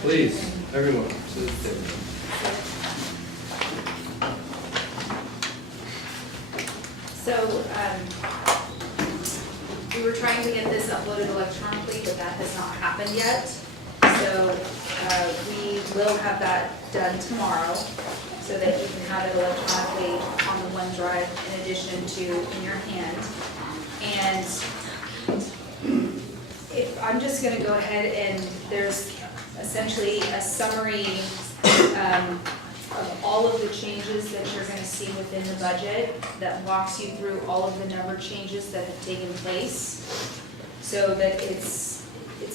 Please, everyone, to the table. So, we were trying to get this uploaded electronically, but that has not happened yet. So, we will have that done tomorrow, so that you can have it electronically on the OneDrive in addition to in your hand. And I'm just gonna go ahead and there's essentially a summary of all of the changes that you're gonna see within the budget that walks you through all of the number changes that have taken place, so that it's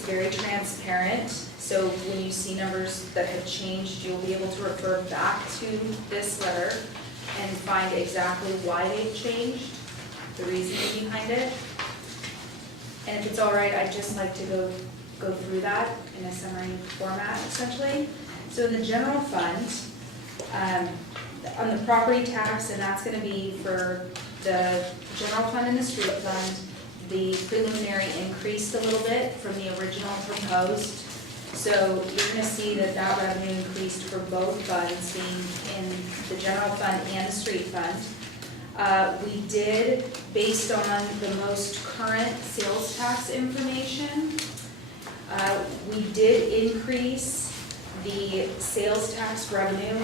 very transparent. So when you see numbers that have changed, you'll be able to refer back to this letter and find exactly why they've changed, the reasoning behind it. And if it's all right, I'd just like to go through that in a summary format, essentially. So in the general fund, on the property tax, and that's gonna be for the general fund and the street fund, the preliminary increased a little bit from the original proposed. So you're gonna see that that revenue increased for both funds, being in the general fund and the street fund. We did, based on the most current sales tax information, we did increase the sales tax revenue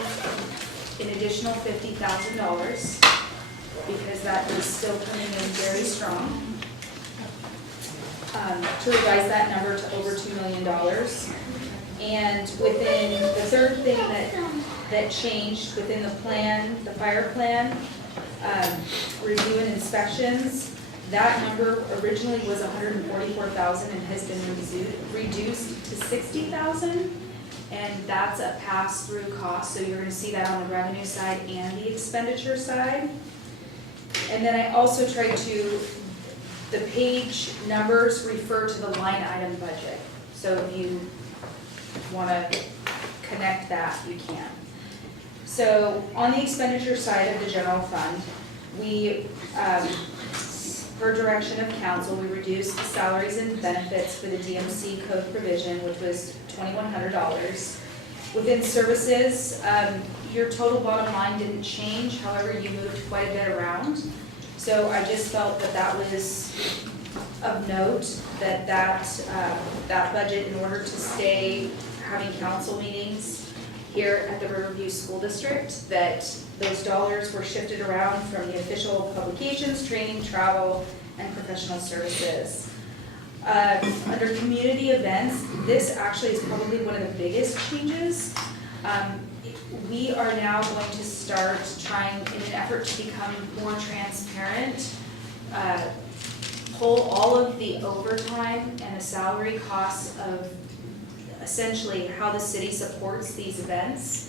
an additional $50,000 because that is still coming in very strong. To revise that number to over $2 million. And within, the third thing that changed within the plan, the fire plan, review and inspections, that number originally was $144,000 and has been reduced to $60,000. And that's a pass-through cost, so you're gonna see that on the revenue side and the expenditure side. And then I also tried to, the page numbers refer to the line item budget. So if you wanna connect that, you can. So on the expenditure side of the general fund, we, per direction of council, we reduced the salaries and benefits for the DMC code provision, which was $2,100. Within services, your total bottom line didn't change, however, you moved quite a bit around. So I just felt that that was of note, that budget, in order to stay having council meetings here at the Riverview School District, that those dollars were shifted around from the official publications, training, travel, and professional services. Under community events, this actually is probably one of the biggest changes. We are now going to start trying, in an effort to become more transparent, pull all of the overtime and the salary costs of essentially how the city supports these events.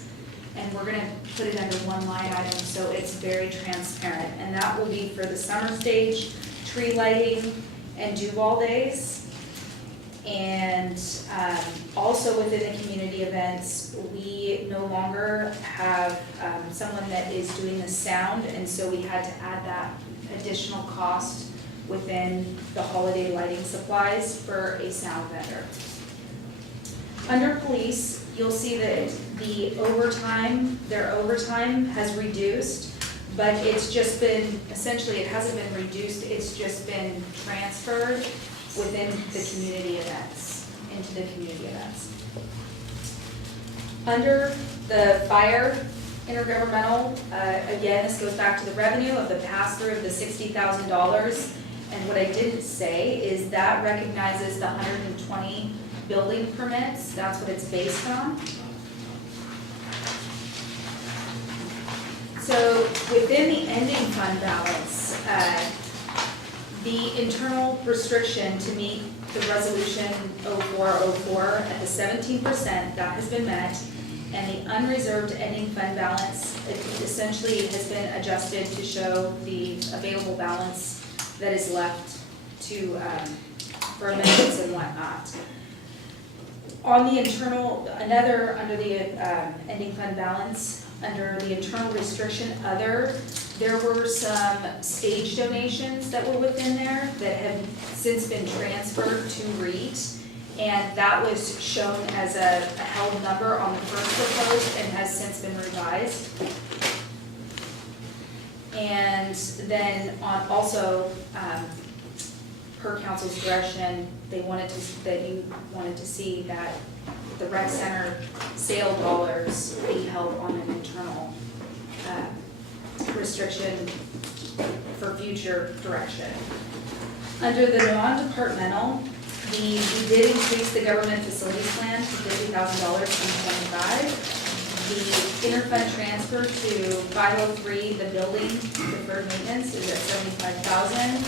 And we're gonna put it under one line item so it's very transparent. And that will be for the summer stage, tree lighting, and Duval days. And also within the community events, we no longer have someone that is doing the sound, and so we had to add that additional cost within the holiday lighting supplies for a sound vendor. Under police, you'll see that the overtime, their overtime has reduced, but it's just been, essentially it hasn't been reduced, it's just been transferred within the community events, into the community events. Under the fire intergovernmental, again, this goes back to the revenue of the pass-through of the $60,000. And what I didn't say is that recognizes the 120 building permits. That's what it's based on. So within the ending fund balance, the internal restriction to meet the resolution 0404 at the 17%, that has been met, and the unreserved ending fund balance essentially has been adjusted to show the available balance that is left to for amendments and whatnot. On the internal, under the ending fund balance, under the internal restriction other, there were some stage donations that were within there that have since been transferred to REIT, And that was shown as a held number on the first proposed and has since been revised. And then on also, per council's direction, that you wanted to see that the rec center sale dollars be held on an internal restriction for future direction. Under the non-departmental, we did increase the government facilities plan to $50,000 from 25. The interfund transfer to 503, the building deferred maintenance, is at 75,000.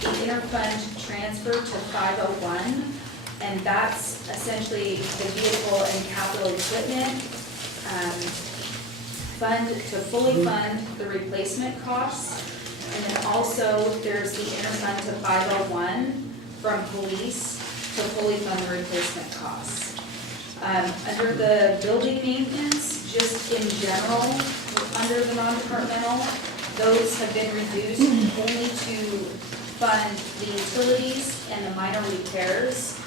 The interfund transfer to 501, and that's essentially the vehicle and capital equipment fund to fully fund the replacement costs. And then also there's the interfund to 501 from police to fully fund the replacement costs. Under the building maintenance, just in general, under the non-departmental, those have been reduced only to fund the utilities and the minor repairs.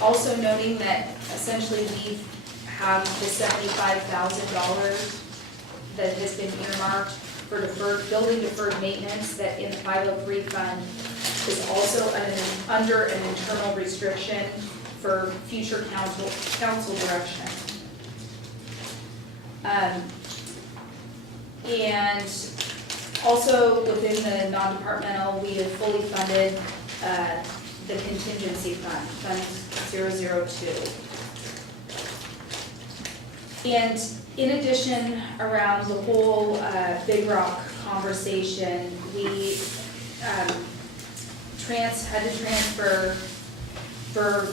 Also noting that essentially we have the $75,000 that has been earmarked for building deferred maintenance that in the 503 fund is also under an internal restriction for future council direction. And also within the non-departmental, we have fully funded the contingency fund, Fund 002. And in addition, around the whole Big Rock conversation, we had to transfer for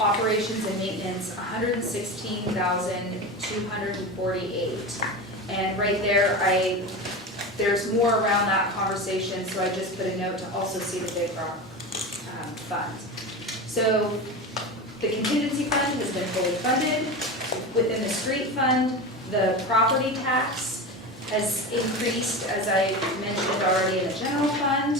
operations and maintenance $116,248. And right there, there's more around that conversation, so I just put a note to also see the Big Rock fund. So the contingency fund has been fully funded. Within the street fund, the property tax has increased, as I mentioned already, in the general fund.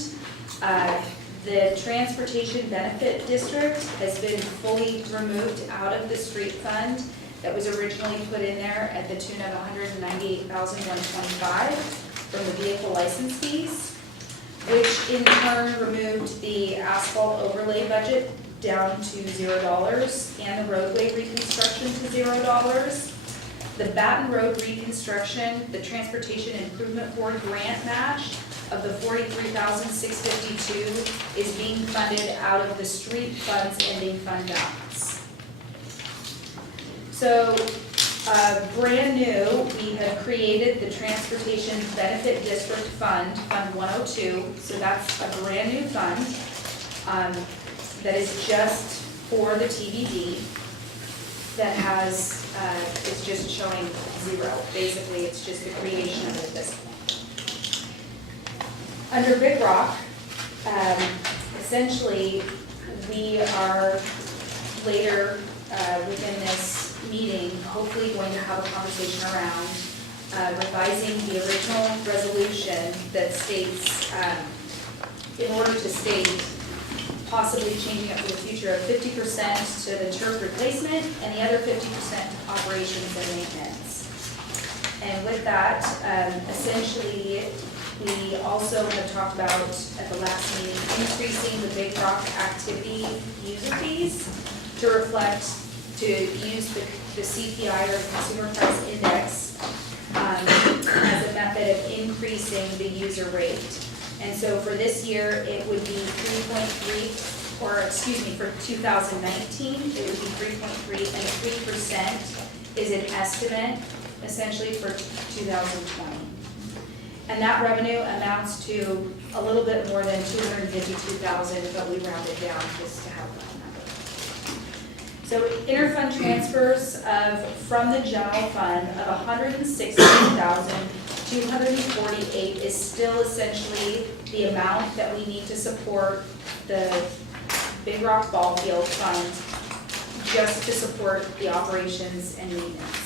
The transportation benefit district has been fully removed out of the street fund that was originally put in there at the tune of $198,125 from the vehicle license fees, which in turn removed the asphalt overlay budget down to $0 and the roadway reconstruction to $0. The Baton Road reconstruction, the Transportation Improvement Board grant match of the $43,652 is being funded out of the street fund's ending fund balance. So, brand new, we have created the Transportation Benefit District Fund, Fund 102. So that's a brand new fund that is just for the TBD that has, it's just showing zero. Basically, it's just the creation of it at this point. Under Big Rock, essentially, we are later within this meeting, hopefully going to have a conversation around revising the original resolution that states, in order to state possibly changing it for the future of 50% to the turf replacement and the other 50% to operations and maintenance. And with that, essentially, we also have talked about at the last meeting increasing the Big Rock activity user fees to reflect, to use the CPI or Consumer Price Index as a method of increasing the user rate. And so for this year, it would be 3.3, or excuse me, for 2019, it would be 3.3, and 3% is an estimate essentially for 2020. And that revenue amounts to a little bit more than $252,000, but we rounded down just to have that number. So interfund transfers from the general fund of $116,248 is still essentially the amount that we need to support the Big Rock Ball Field Fund, just to support the operations and maintenance.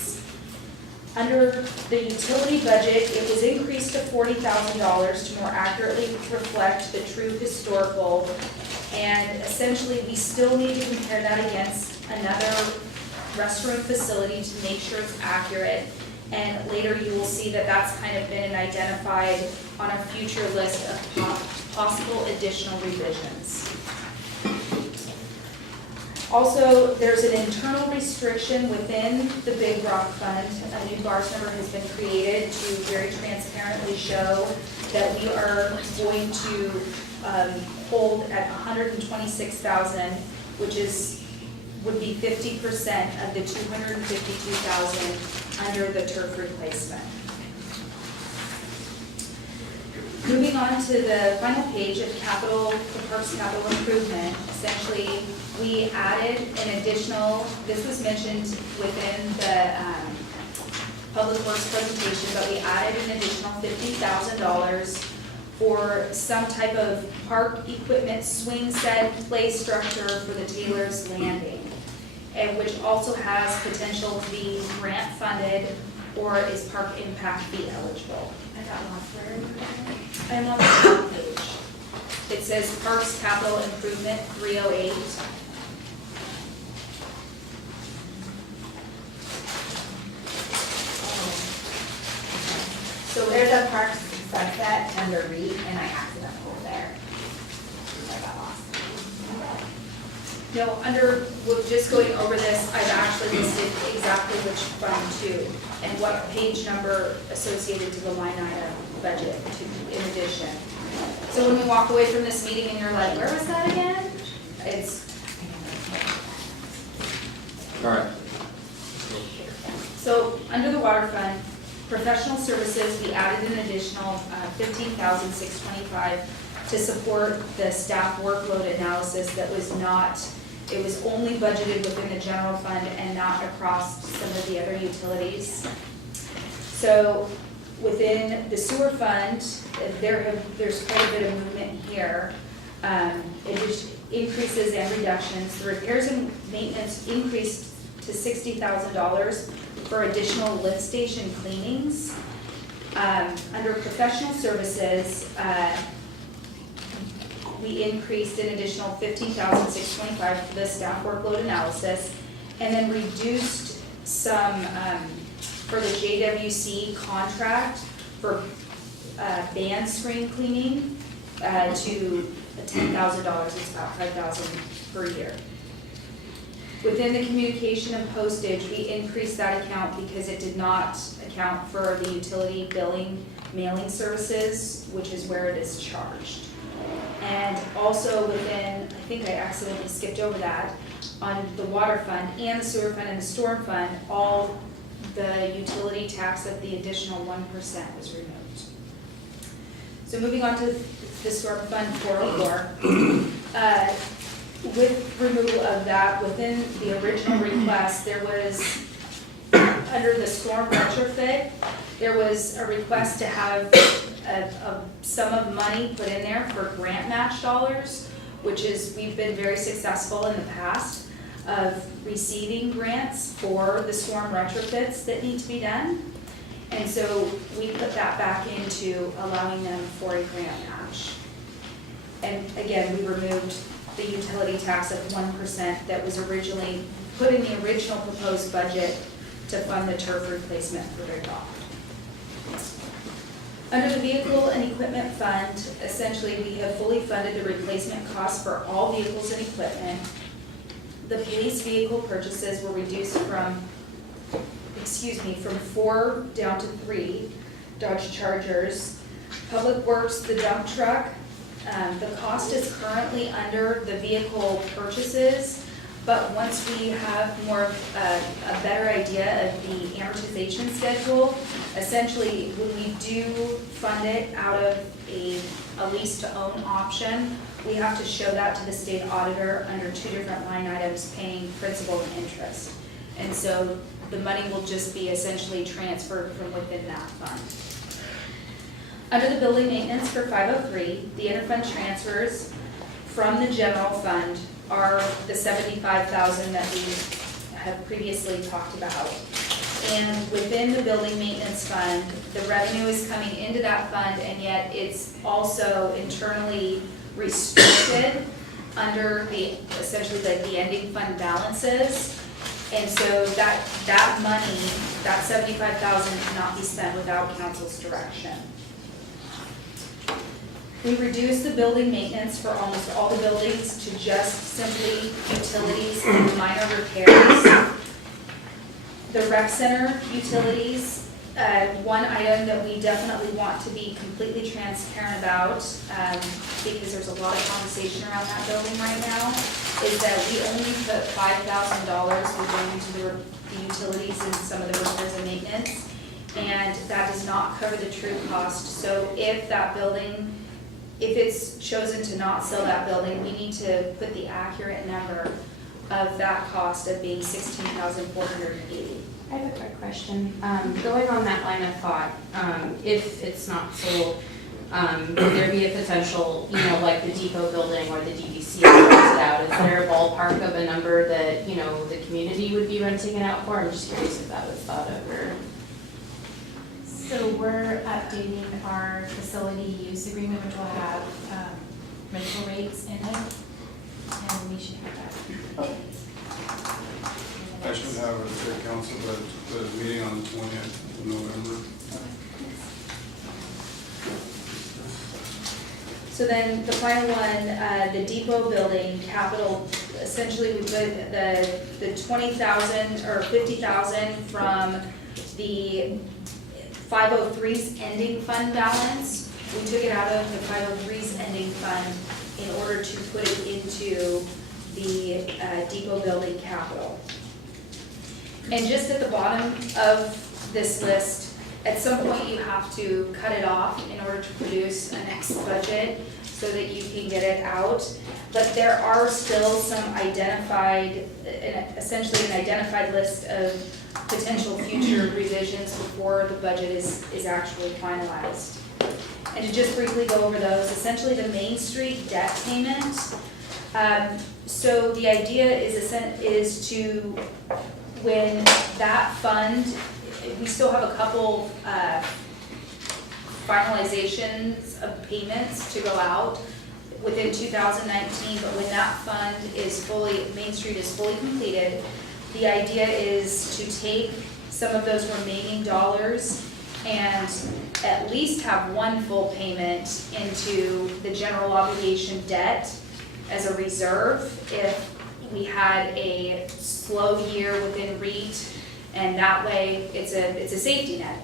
Under the utility budget, it was increased to $40,000 to more accurately reflect the true historical And essentially, we still need to compare that against another restroom facility to make sure it's accurate. And later you will see that that's kind of been identified on a future list of possible additional revisions. Also, there's an internal restriction within the Big Rock Fund. A new BARS number has been created to very transparently show that we are going to hold at $126,000, which would be 50% of the $252,000 under the turf replacement. Moving on to the final page of the Parks capital improvement, essentially we added an additional, this was mentioned within the Public Works presentation, but we added an additional $50,000 for some type of park equipment swing set play structure for the Taylor's Landing, and which also has potential to be grant funded or is park impact fee eligible. I got lost where. I'm on the top page. It says Parks Capital Improvement 308. So there's a Parks Sunset under REIT, and I accidentally went there. I got lost. No, we're just going over this, I've actually listed exactly which fund to and what page number associated to the line item budget in addition. So when we walk away from this meeting and you're like, where was that again? It's, All right. so under the water fund, professional services, we added an additional $15,625 to support the staff workload analysis that was not, it was only budgeted within the general fund and not across some of the other utilities. So within the sewer fund, there's quite a bit of movement here. It just increases and reductions. The repairs and maintenance increased to $60,000 for additional lift station cleanings. Under professional services, we increased an additional $15,625 for the staff workload analysis, and then reduced some for the JWC contract for band screen cleaning to $10,000. It's about $5,000 per year. Within the communication and postage, we increased that account because it did not account for the utility billing mailing services, which is where it is charged. And also within, I think I accidentally skipped over that, on the water fund and the sewer fund and the storm fund, all the utility tax of the additional 1% was removed. So moving on to the storm fund 404. With removal of that, within the original request, there was, under the storm retrofit, there was a request to have a sum of money put in there for grant match dollars, which is, we've been very successful in the past of receiving grants for the storm retrofits that need to be done. And so we put that back into allowing them for a grant match. And again, we removed the utility tax of 1% that was originally put in the original proposed budget to fund the turf replacement for Big Rock. Under the vehicle and equipment fund, essentially we have fully funded the replacement costs for all vehicles and equipment. The police vehicle purchases were reduced from 4 down to 3 Dodge Chargers. Public Works, the dump truck, the cost is currently under the vehicle purchases, but once we have more of a better idea of the amortization schedule, essentially when we do fund it out of a lease to own option, we have to show that to the state auditor under 2 different line items paying principal and interest. And so the money will just be essentially transferred from within that fund. Under the building maintenance for 503, the interfund transfers from the general fund are the $75,000 that we have previously talked about. And within the building maintenance fund, the revenue is coming into that fund, and yet it's also internally restricted under essentially like the ending fund balances. And so that money, that 75,000 cannot be spent without council's direction. We reduced the building maintenance for almost all the buildings to just simply utilities and minor repairs. The rec center utilities, one item that we definitely want to be completely transparent about, because there's a lot of conversation around that building right now, is that we only put $5,000 going into the utilities and some of the repairs and maintenance, and that does not cover the true cost. So if that building, if it's chosen to not sell that building, we need to put the accurate number of that cost of being $16,480. I have a quick question. Going on that line of thought, if it's not sold, would there be a potential, like the depot building or the DVC rents it out? Is there a ballpark of a number that, the community would be renting it out for? I'm just curious if that was thought of or. So we're updating our facility use agreement, which will have rental rates in it, and we should have that. I should have a city council, but the meeting on the 20th of November. So then the final one, the depot building capital, essentially we put the 20,000 or 50,000 from the 503's ending fund balance. We took it out of the 503's ending fund in order to put it into the depot building capital. And just at the bottom of this list, at some point you have to cut it off in order to produce a next budget so that you can get it out. But there are still some identified, essentially an identified list of potential future revisions before the budget is actually finalized. And to just briefly go over those, essentially the Main Street debt payment. So the idea is to, when that fund, we still have a couple finalizations of payments to go out within 2019, but when that fund is fully, Main Street is fully completed, the idea is to take some of those remaining dollars and at least have one full payment into the general obligation debt as a reserve if we had a slow year within REIT, and that way it's a safety net.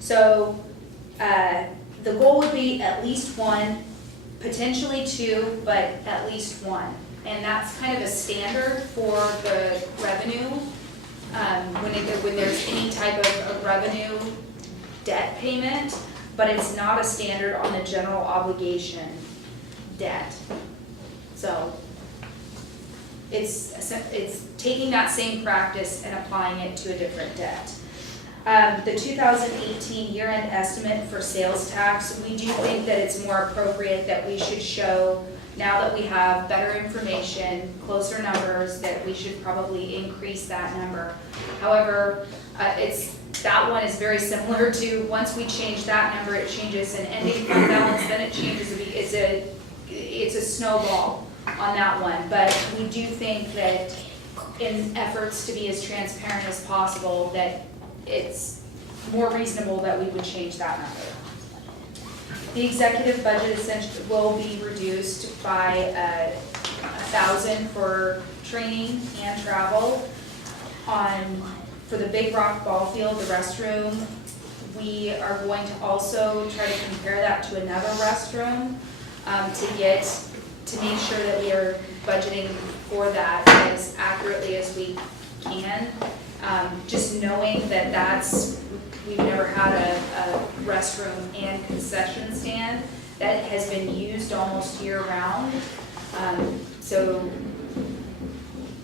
So the goal would be at least one, potentially two, but at least one. And that's kind of a standard for the revenue, when there's any type of revenue debt payment, but it's not a standard on the general obligation debt. So it's taking that same practice and applying it to a different debt. The 2018 year-end estimate for sales tax, we do think that it's more appropriate that we should show, now that we have better information, closer numbers, that we should probably increase that number. However, that one is very similar to, once we change that number, it changes an ending fund balance, then it changes, it's a snowball on that one. But we do think that in efforts to be as transparent as possible, that it's more reasonable that we would change that number. The executive budget essentially will be reduced by $1,000 for training and travel. For the Big Rock Ball Field, the restroom, we are going to also try to compare that to another restroom to make sure that we are budgeting for that as accurately as we can. Just knowing that we've never had a restroom and concession stand that has been used almost year round. So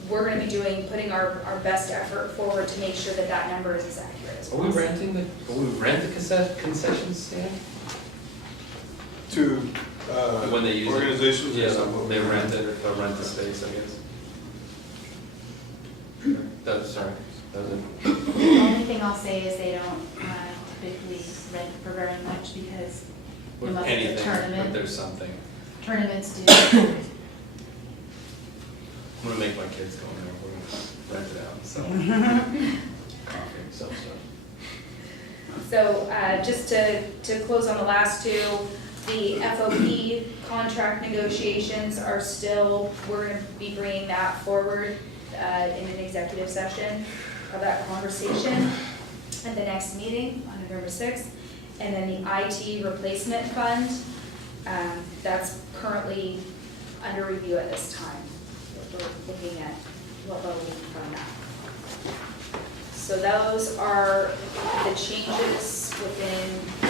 we're going to be putting our best effort forward to make sure that that number is as accurate as possible. Will we rent the concession stand? To When they use it? organizations or Yeah, something. they rent it, or rent the space, I guess. Sorry, that was it. The only thing I'll say is they don't typically rent for very much because With unless it's a anything, but tournament, there's something. tournaments do I'm gonna make my kids go in there, we're gonna rent it out and sell coffee, sell stuff. So, just to close on the last two, the FOP contract negotiations are still, we're gonna be bringing that forward, in an executive session of that conversation at the next meeting on November 6th. And then the IT replacement fund, that's currently under review at this time. We're looking at what level we can fund that. So those are the changes within a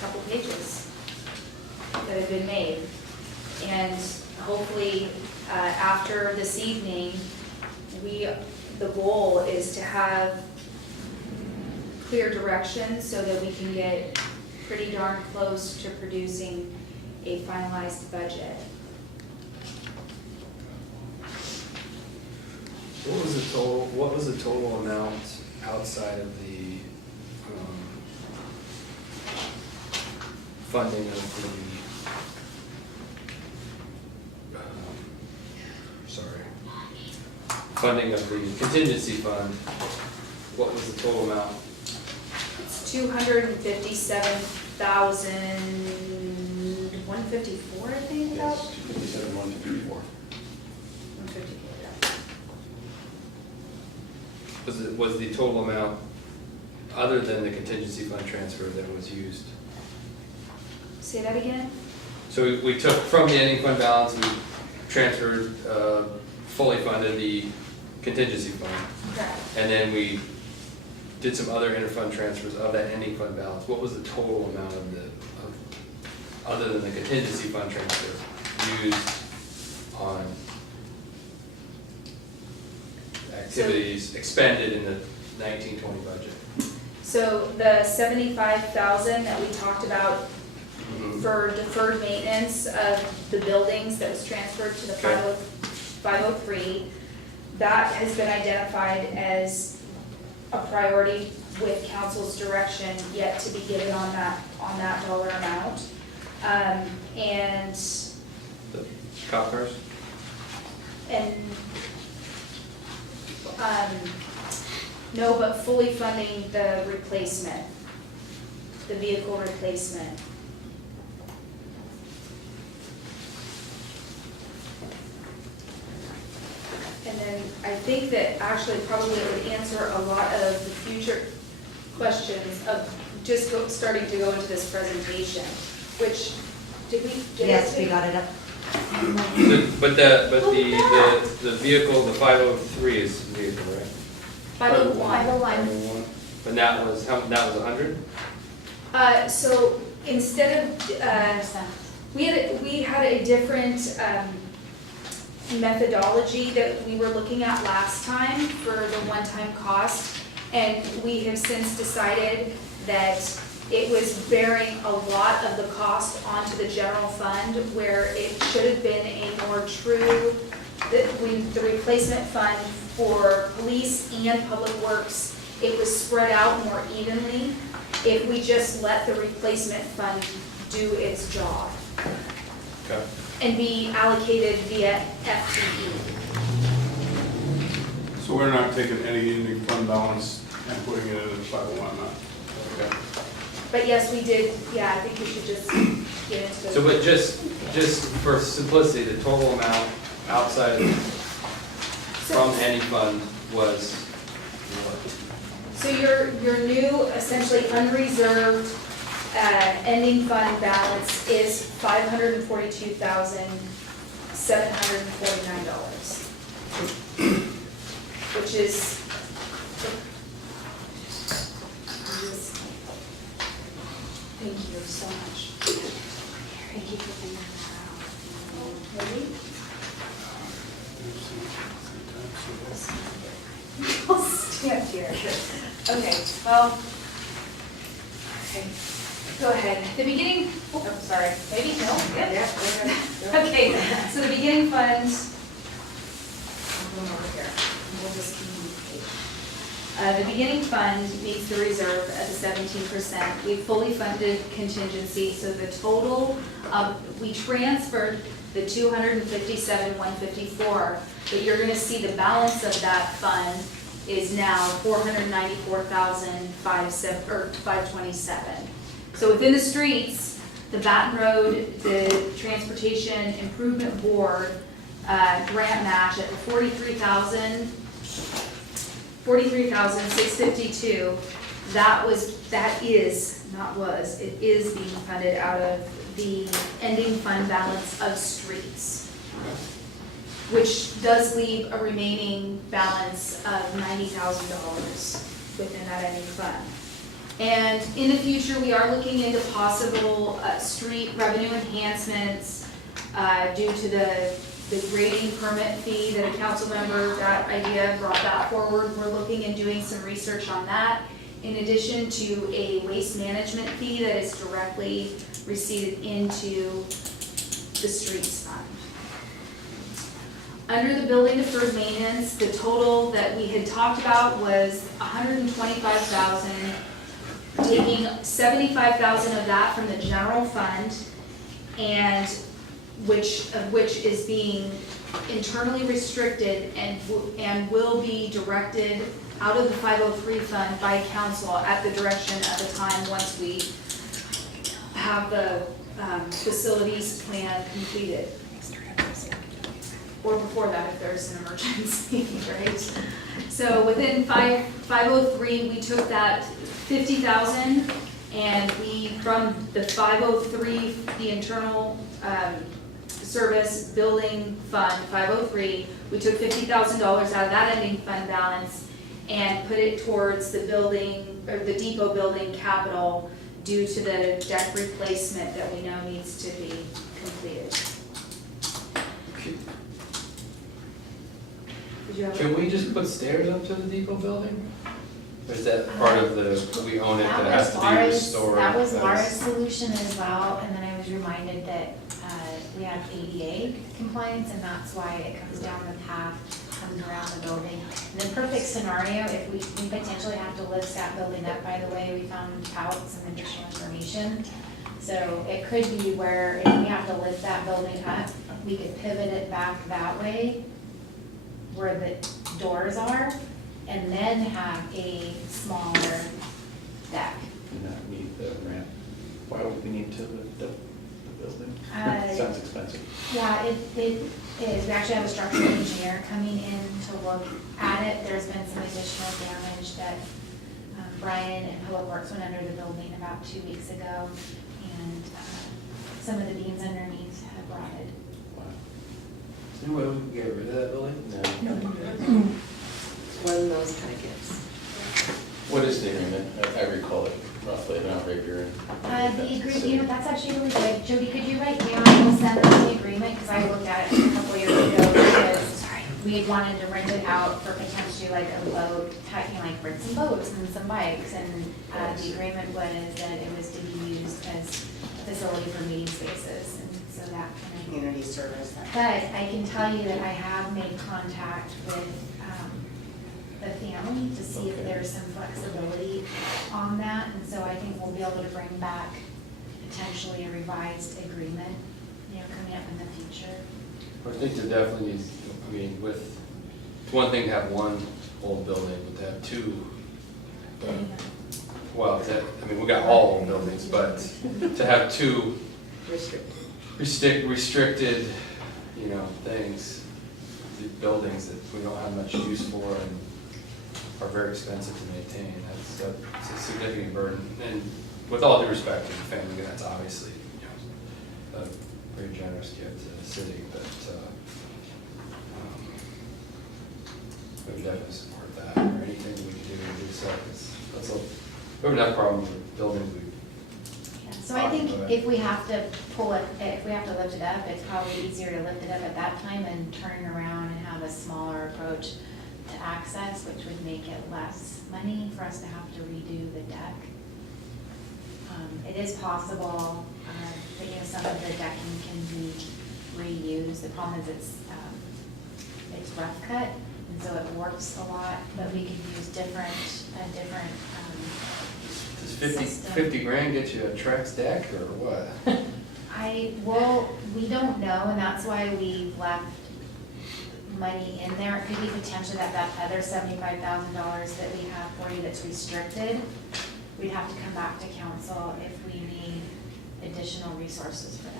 couple pages that have been made. And hopefully, after this evening, the goal is to have clear direction so that we can get pretty darn close to producing a finalized budget. What was the total amount outside of the, funding of the, funding of the contingency fund? What was the total amount? It's 257,154, I think, about? Yes, 257, 154. 154, yeah. Was the total amount, other than the contingency fund transfer that was used? Say that again? So we took from the ending fund balance, we transferred, fully funded the contingency fund. Correct. And then we did some other interfund transfers of that ending fund balance. What was the total amount of other than the contingency fund transfer, used on activities expended in the 1920 budget? So the 75,000 that we talked about Mhm. for deferred maintenance of the buildings that was transferred to the Okay. 503, that has been identified as a priority with council's direction yet to be given on that dollar amount. And The cop cars? No, but fully funding the replacement, the vehicle replacement. And then I think that actually probably would answer a lot of the future questions of just starting to go into this presentation, which, did we get Yes, to? we got it up. But the vehicle, the 503 is vehicle, right? 501. 501. And that was, that was 100? So instead of, we had a different methodology that we were looking at last time for the one-time cost, and we have since decided that it was bearing a lot of the cost onto the general fund, where it should have been a more true, the replacement fund for police and public works, it was spread out more evenly if we just let the replacement fund do its job Okay. and be allocated via FTE. So we're not taking any ending fund balance and putting it in the 501 now? Okay. But yes, we did, yeah, I think we should just get into So, it. but just for simplicity, the total amount outside of, from any fund was what? So your new, essentially unreserved, ending fund balance is $542,749, which is, thank you so much. Thank you for figuring that out. Ready? I'll stand here. Okay, well, okay, go ahead. The beginning, oh, sorry, maybe, no? Yeah. Okay, so the beginning fund, I'm going over here, and we'll just communicate. The beginning fund meets the reserve at the 17%. We fully funded contingency, so the total, we transferred the 257,154, but you're gonna see the balance of that fund is now 494,527. So within the streets, the Baton Road, the Transportation Improvement Board, grant match at the 43,652, it is being funded out of the ending fund balance of streets, which does leave a remaining balance of $90,000 within that ending fund. And in the future, we are looking into possible street revenue enhancements due to the grading permit fee that a council member, that idea brought that forward. We're looking and doing some research on that, in addition to a waste management fee that is directly received into the streets fund. Under the building deferred maintenance, the total that we had talked about was $125,000, taking $75,000 of that from the general fund, and which is being internally restricted and will be directed out of the 503 fund by council at the direction at the time once we have the facilities plan completed. Or before that, if there's an emergency, right? So within 503, we took that 50,000, and we, from the 503, the internal service building fund, 503, we took $50,000 out of that ending fund balance and put it towards the building, or the depot building capital, due to the deck replacement that we know needs to be completed. Did you have Can we just put stairs up to the depot building? Or is that part of the, we own it, that has to be restored? That was That's- Laura's solution as well, and then I was reminded that we have ADA compliance, and that's why it comes down the path, comes around the building. In the perfect scenario, if we potentially have to lift that building up, by the way, we found out some additional information. So it could be where if we have to lift that building up, we could pivot it back that way, where the doors are, and then have a smaller deck. Do not need the ramp. Why would we need to lift up the building? Uh, Sounds expensive. Yeah, it is. We actually have a structural engineer coming in to look at it. There's been some additional damage that Brian and Public Works went under the building about 2 weeks ago, and some of the beams underneath have rotted. Wow. Is there any way we can get rid of that building? No. One of those kind of gifts. What is the agreement? I recall it roughly, but not Rapier and. The agreement, that's actually really good. Jody, could you write down and send us the agreement, because I looked at it a couple years ago, because we had wanted to rent it out for potentially like a boat, like rent some boats and some bikes, and the agreement was that it was to be used as a facility for meeting spaces, and so that kind of. Community service. But I can tell you that I have made contact with the family to see if Okay. there's some flexibility on that, and so I think we'll be able to bring back potentially a revised agreement, coming up in the future. I think there definitely needs, I mean, it's one thing to have one old building, but to have two, well, we got all old buildings, but to have two restricted, things, buildings that we don't have much use for and are very expensive to maintain, it's a significant burden. And with all due respect to the family, that's obviously, a very generous gift to the city, but, we would definitely support that, or anything we can do to do so, we have enough problems with buildings So I think if we have to if we have to lift it up, it's probably easier to lift it up at that time and turn around and have a smaller approach to access, which would make it less money for us to have to redo the deck. It is possible that some of the decking can be reused. The problem is it's rough cut, and so it warps a lot, but we could use a different Does 50 grand get you a Trex deck or what? We don't know, and that's why we left money in there. It could be potentially that other $75,000 that we have for you that's restricted. We'd have to come back to council if we need additional resources for that.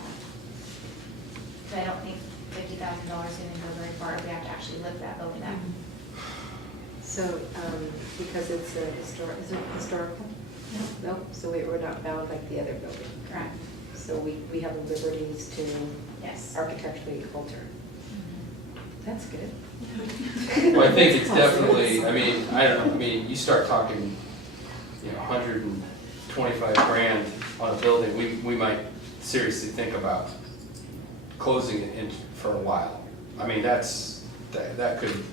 But I don't think $50,000 is gonna go very far if we have to actually lift that building up. So, because it's a is it historical? No, so we're not bound like the other building. Correct. So we have liberties to Yes. architecturally alter. That's good. Well, I think it's definitely, I mean, I don't know, I mean, you start talking, you know, 125 grand on a building, we might seriously think about closing it in for a while. I mean, that could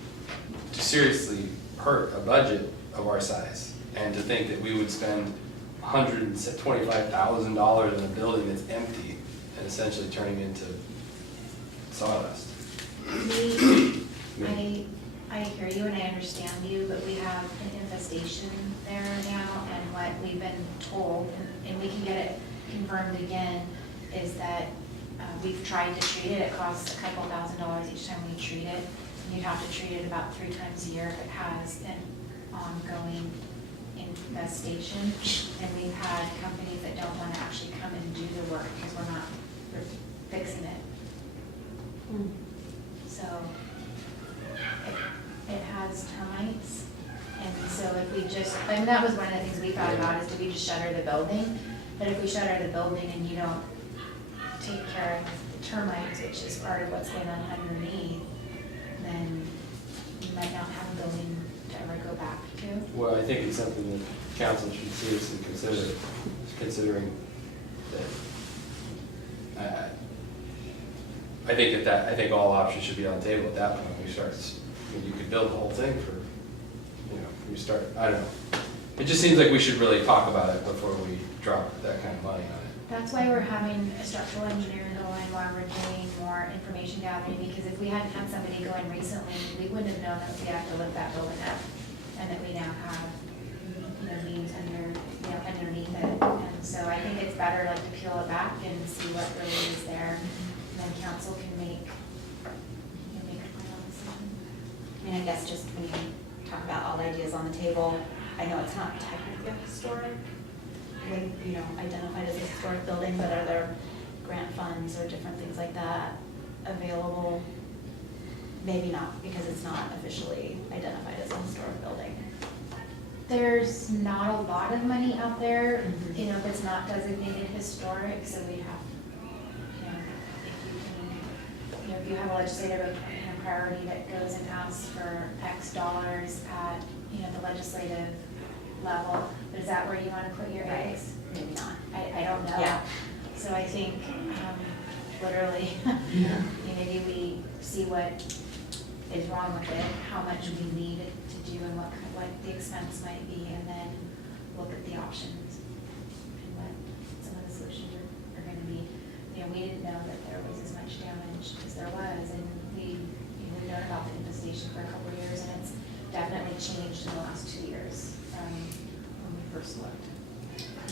seriously hurt a budget of our size. And to think that we would spend $125,000 in a building that's empty and essentially turning into sawdust. I hear you and I understand you, but we have an infestation there now, and what we've been told, and we can get it confirmed again, is that we've tried to treat it. It costs a couple $1,000s each time we treat it. And you'd have to treat it about 3 times a year if it has an ongoing infestation. And we've had companies that don't want to actually come and do the work because we're fixing it. So it has termites, and so if we just, I mean, that was one of the things we thought about, is do we just shutter the building? But if we shutter the building and you don't take care of the termites, which is part of what's going on underneath, then you might not have a building to ever go back to. Well, I think it's something that council should seriously consider, considering that. I think all options should be on the table at that point. We start, I mean, you could build the whole thing for, you know, we start, I don't know. It just seems like we should really talk about it before we drop that kind of money on it. That's why we're having a structural engineer go in while we're doing more information gathering, because if we hadn't had somebody go in recently, we wouldn't have known that we have to lift that building up, and that we now have, you know, beams underneath it. And so I think it's better like to peel it back and see what really is there, and then council can make a final decision. I mean, I guess just when you talk about all the ideas on the table, I know it's not technically a historic, you know, identified as a historic building, but are there grant funds or different things like that available? Maybe not, because it's not officially identified as a historic building. There's not a lot of money out there, you know, if it's not designated historic, so we'd have, you know, if you can, you know, if you have a legislative priority that goes and asks for X dollars at, you know, the legislative level, but is that where you want to put your eggs? Maybe not. I don't know. Yeah. So I think, literally, you know, maybe we see what is wrong with it, how much we need it to do, and what the expense might be, and then look at the options and what some of the solutions are gonna be. You know, we didn't know that there was as much damage as there was, and we've known about the infestation for a couple of years, and it's definitely changed in the last 2 years from when we first looked.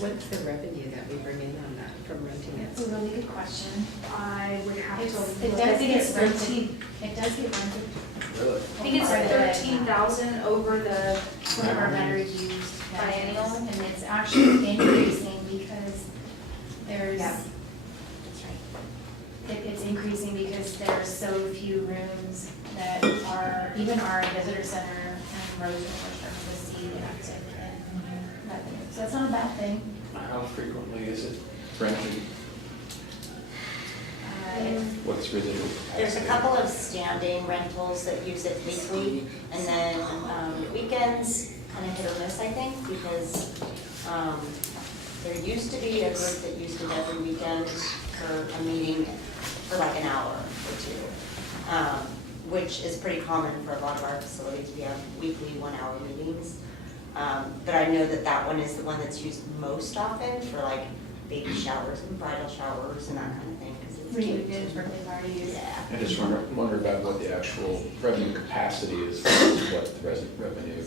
What's the revenue that we bring in on that from renting it? That's a really good question. I would have to. It I does think get it's rented. 13. It does get rented. Really? I think it's 13,000 over the One of our better used biennial. biennials, and it's actually increasing because there's, Yeah. that's right. It's increasing because there's so few rooms that are, even our visitor center and Rosewood are starting to see the uptick in revenue. So that's not a bad thing. How frequently is it rented? What's residual capacity? There's a couple of standing rentals that use it weekly, and then weekends kind of hit or miss, I think, because there used to be a group that used it every weekend for a meeting for like an hour or two, which is pretty common for a lot of our facilities. We have weekly 1-hour meetings. But I know that that one is the one that's used most often for like baby showers and bridal showers and that kind of thing. 'Cause it's cute. Reused, birthday parties. Yeah. I just wonder about what the actual revenue capacity is, versus what the revenue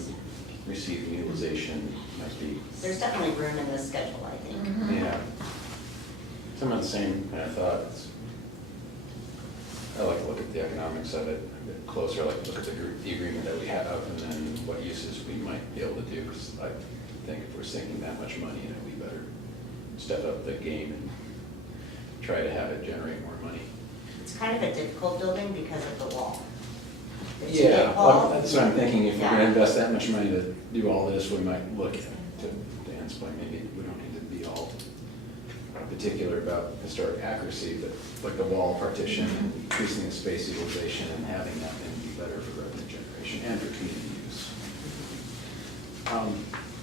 receiving utilization might be. There's definitely room in the schedule, I think. Mhm. Yeah. Some of the same kind of thoughts. I like to look at the economics of it a bit closer, I like to look at the agreement that we have and then what uses we might be able to do. 'Cause I think if we're sinking that much money in it, we better step up the game and try to have it generate more money. It's kind of a difficult building because of the wall. The Yeah, two-gate wall. well, that's what I'm thinking, if we're gonna Yeah. invest that much money to do all this, we might look at, to Dan's point, maybe we don't need to be all particular about historic accuracy, but like the wall partition, and increasing the space utilization and having that then be better for revenue generation and for community use.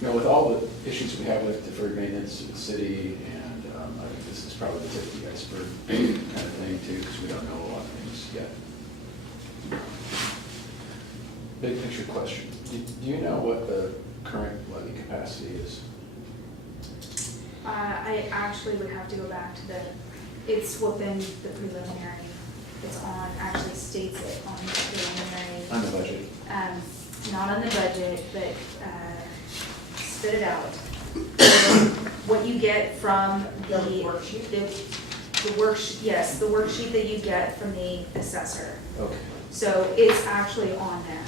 You know, with all the issues we have with deferred maintenance to the city, and I think this is probably the tip of the iceberg kind of thing too, because we don't know a lot of things yet. Big picture question, do you know what the current levy capacity is? I actually would have to go back to it's within the preliminary, it's on, actually states it on the preliminary. On the budget? Not on the budget, but, spit it out. What you get from the. The worksheet? The worksheet, yes, the worksheet that you get from the assessor. Okay. So it's actually on there.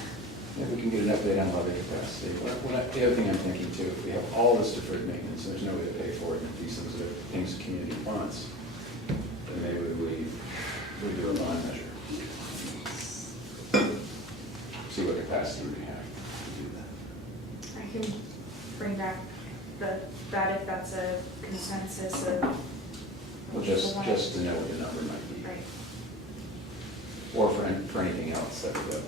If we can get an update on levy capacity. The other thing I'm thinking too, if we have all this deferred maintenance and there's no way to pay for it, and if these things are things the community wants, then maybe we do a bond measure. See what capacity we have to do that. I can bring back that if that's a consensus of. Well, just to know what the number might be. Right. Or for anything else that we have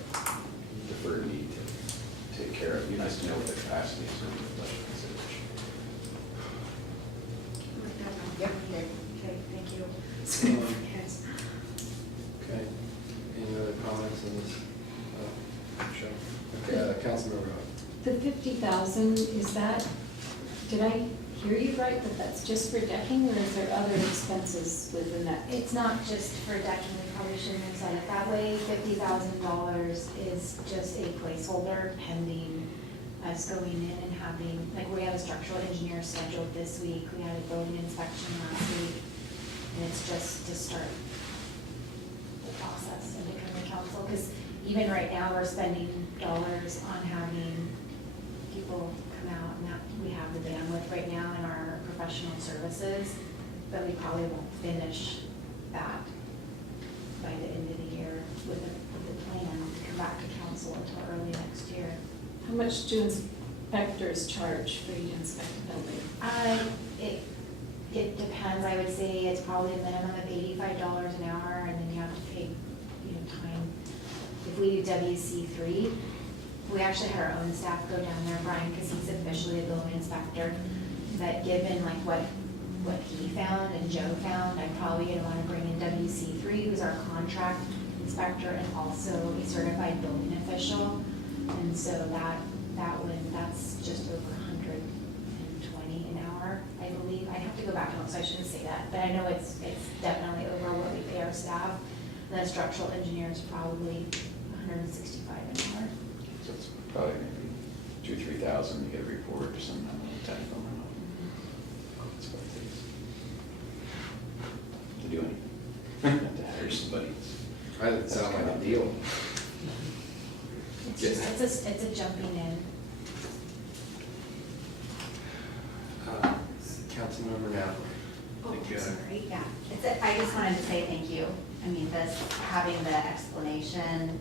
deferred need to take care of. It'd be nice to know what the capacity is in the budget consideration. Yep, good. Okay, thank you. Yes. Okay, any other comments on this? Show? Okay, Councilmember Hall. The 50,000, is that, did I hear you right, that that's just for decking, or is there other expenses within that? It's not just for decking, we probably shouldn't have said it that way. $50,000 is just a placeholder pending us going in and having, like, we had a structural engineer scheduled this week, we had a building inspection last week, and it's just to start the process and to come to council, because even right now, we're spending dollars on having people come out, and that, we have the bandwidth right now in our professional services, but we probably won't finish that by the end of the year with a plan to come back to council until early next year. How much do inspectors charge for you to inspect a building? It depends, I would say it's probably a minimum of $85 an hour, and then you have to pay, time. If we do WC3, we actually had our own staff go down there, Brian, because he's officially a building inspector, but given like what he found and Joe found, I'm probably gonna wanna bring in WC3, who's our contract inspector and also a certified building official. And so that's just over 120 an hour, I believe. I'd have to go back and look, so I shouldn't say that, but I know it's definitely over what we pay our staff. And the structural engineer is probably 165 an hour. So it's probably maybe 2,000-3,000 to get a report or something, technical. That's what it takes. To do anything. Have to hire somebody. I didn't sound like a deal. It's just, it's a jumping in. Councilmember Natalie. Oh, Thank you. sorry. Yeah, I just wanted to say thank you. I mean, having the explanation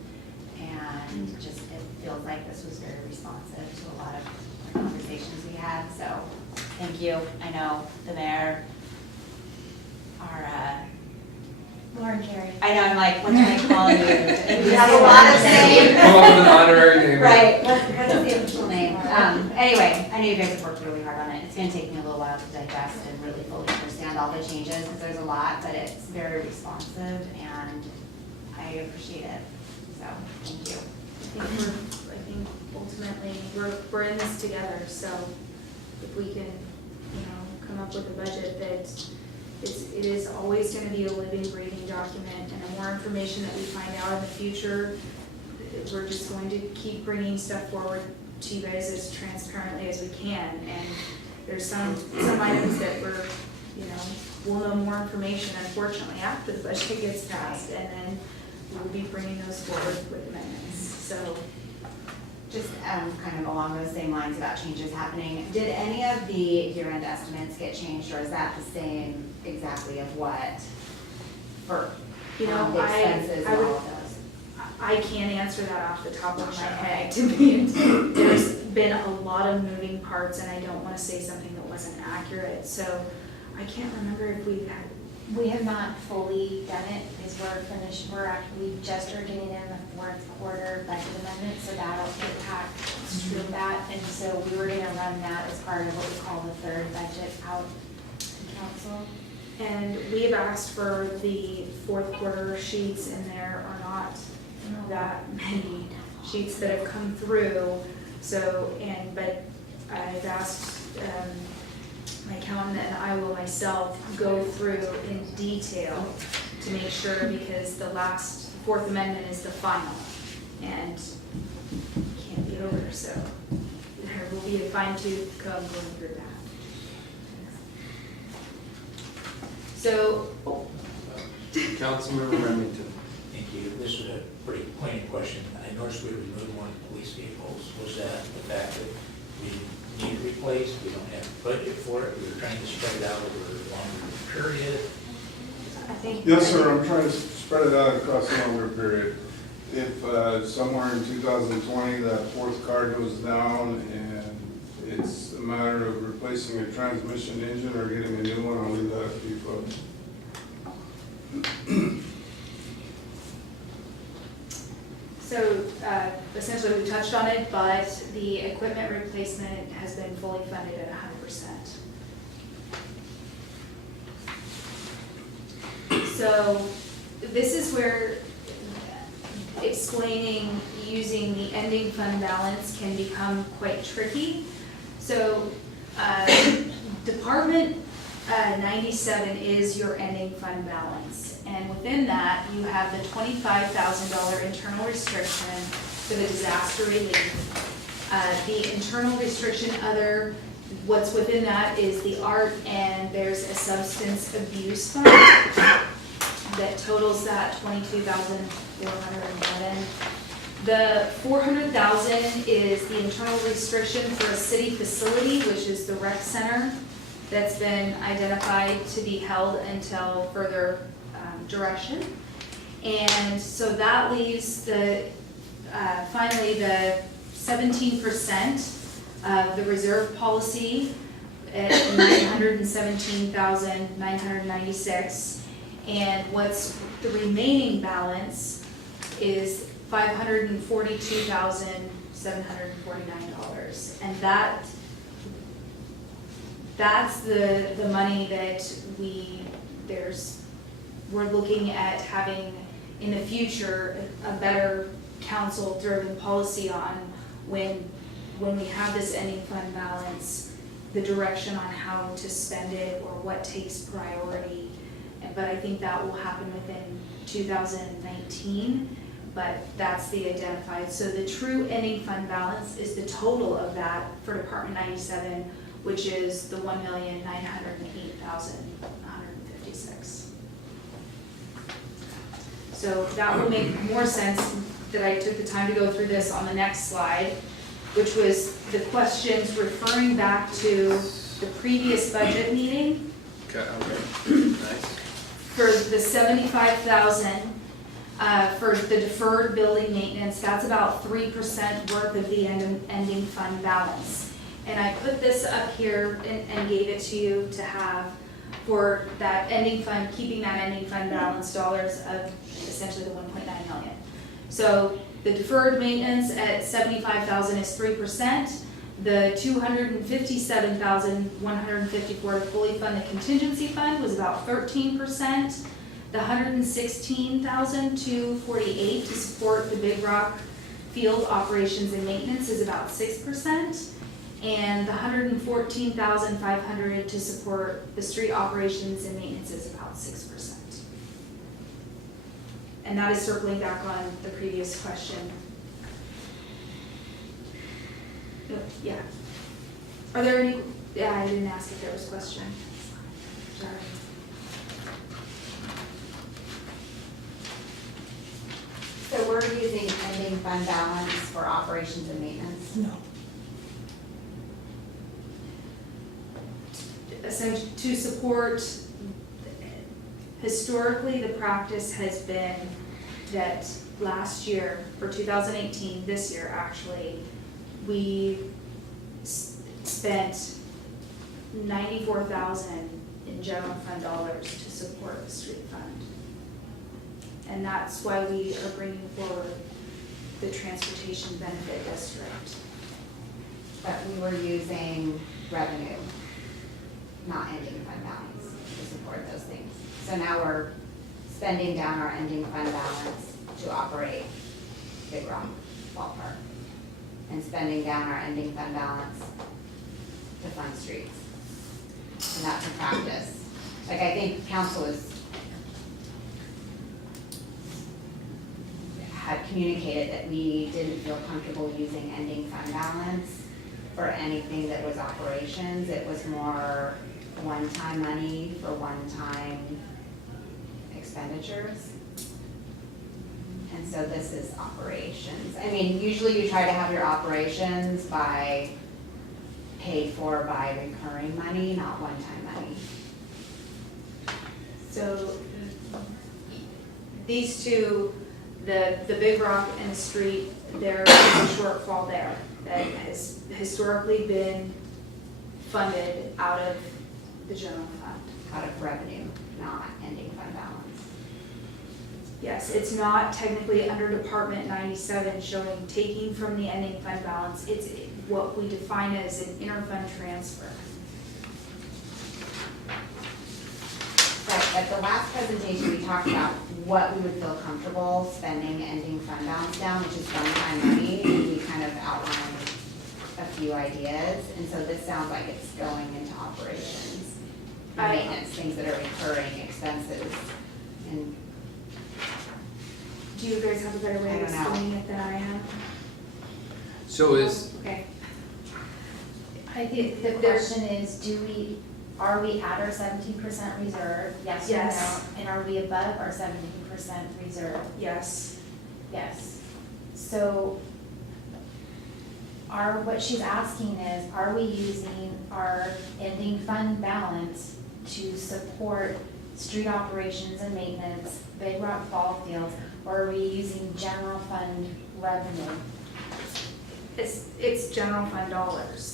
and just, it feels like this was very responsive to a lot of the conversations we had, so thank you. I know the mayor, Lauren Carey. I know, I'm like, what am I calling you? We have a lot of names. Come up with an honorary name. Right, what is the official name? Anyway, I know you guys have worked really hard on it. It's gonna take me a little while to digest and really fully understand all the changes, because there's a lot, but it's very responsive, and I appreciate it. So, thank you. I think ultimately, we're in this together, so if we can, come up with a budget that it is always gonna be a living, breathing document, and the more information that we find out in the future, we're just going to keep bringing stuff forward to you guys as transparently as we can, and there's some items that we're we'll know more information unfortunately after the budget gets passed, and then we'll be bringing those forward with amendments, so. Just kind of along those same lines about changes happening, did any of the year-end estimates get changed, or is that the same exactly of what for You know, the expenses I and would- all of those? I can't answer that off the top of my head, to be, there's been a lot of moving parts, and I don't wanna say something that wasn't accurate, so I can't remember if we've had, We have not fully done it, because we just are getting in the fourth quarter budget amendment, so that'll impact through that, and so we were gonna run that as part of what we call the third budget out to council. and we have asked for the fourth quarter sheets, and there are not that many sheets that have come through, so, but I've asked, my accountant and I will myself go through in detail to make sure, because the fourth amendment is the final, and can't be over, so there will be a fine tooth comb going through that. So, Councilmember Remington. Thank you. This is a pretty plain question. I noticed we removed one of the police vehicles. Was that the fact that we need to replace, we don't have budget for it, we were trying to spread it out over a longer period? I think. Yes, sir, I'm trying to spread it out across a longer period. If somewhere in 2020, that fourth car goes down and it's a matter of replacing a transmission engine or getting a new one, I'll leave that to you folks. So essentially, we touched on it, but the equipment replacement has been fully funded at 100%. So this is where explaining using the ending fund balance can become quite tricky. So Department 97 is your ending fund balance. And within that, you have the $25,000 internal restriction for the disaster relief. The internal restriction what's within that is the art, and there's a substance abuse fund that totals that $22,411. The $400,000 is the internal restriction for a city facility, which is the rec center, that's been identified to be held until further direction. And so that leaves finally the 17% of the reserve policy at $917,996. And what's the remaining balance is $542,749. And that's the money that we're looking at having in the future a better council-driven policy on when we have this ending fund balance, the direction on how to spend it or what takes priority. But I think that will happen within 2019, but that's the identified. So the true ending fund balance is the total of that for Department 97, which is the $1,908,156. So that will make more sense that I took the time to go through this on the next slide, which was the questions referring back to the previous budget meeting. Okay, nice. For the $75,000 for the deferred building maintenance, that's about 3% worth of the ending fund balance. And I put this up here and gave it to you to have for that ending fund, keeping that ending fund balance dollars of essentially the 1.9 million. So the deferred maintenance at $75,000 is 3%. The $257,154 to fully fund the contingency fund was about 13%. The $116,248 to support the Big Rock field operations and maintenance is about 6%. And the $114,500 to support the street operations and maintenance is about 6%. And that is circling back on the previous question. Yeah. Are there any, yeah, I didn't ask if there was a question. Sorry. fund balance for operations and maintenance? No. Essentially, to support, historically, the practice has been that last year, for 2018, this year actually, we spent 94,000 in general fund dollars to support the street fund. And that's why we are bringing forward the transportation benefit district. But we were using revenue, not ending fund balance to support those things. So now we're spending down our ending fund balance to operate Big Rock Ballpark and spending down our ending fund balance to fund streets. And that's a practice. Like, I think council had communicated that we didn't feel comfortable using ending fund balance for anything that was operations. It was more one-time money for one-time expenditures. And so this is operations. I mean, usually you try to have your operations paid for by recurring money, not one-time money. So these two, the Big Rock and the street, there is a shortfall there that has historically been funded out of the general fund. Out of revenue, not ending fund balance. Yes, it's not technically under Department 97 showing taking from the ending fund balance. It's what we define as an interfund transfer. But at the last presentation, we talked about what we would feel comfortable spending ending fund balance down, which is one-time money, and we kind of outlined a few ideas. And so this sounds like it's going into operations, and maintenance, things that are recurring expenses. And Do you guys have a better way I of don't know. explaining it than I am? So is, Okay. I think the question is, are we at our 17% reserve? Yes or no? Yes. And are we above our 17% reserve? Yes. Yes. So what she's asking is, are we using our ending fund balance to support street operations and maintenance, Big Rock Ball Fields, or are we using general fund revenue? It's general fund dollars.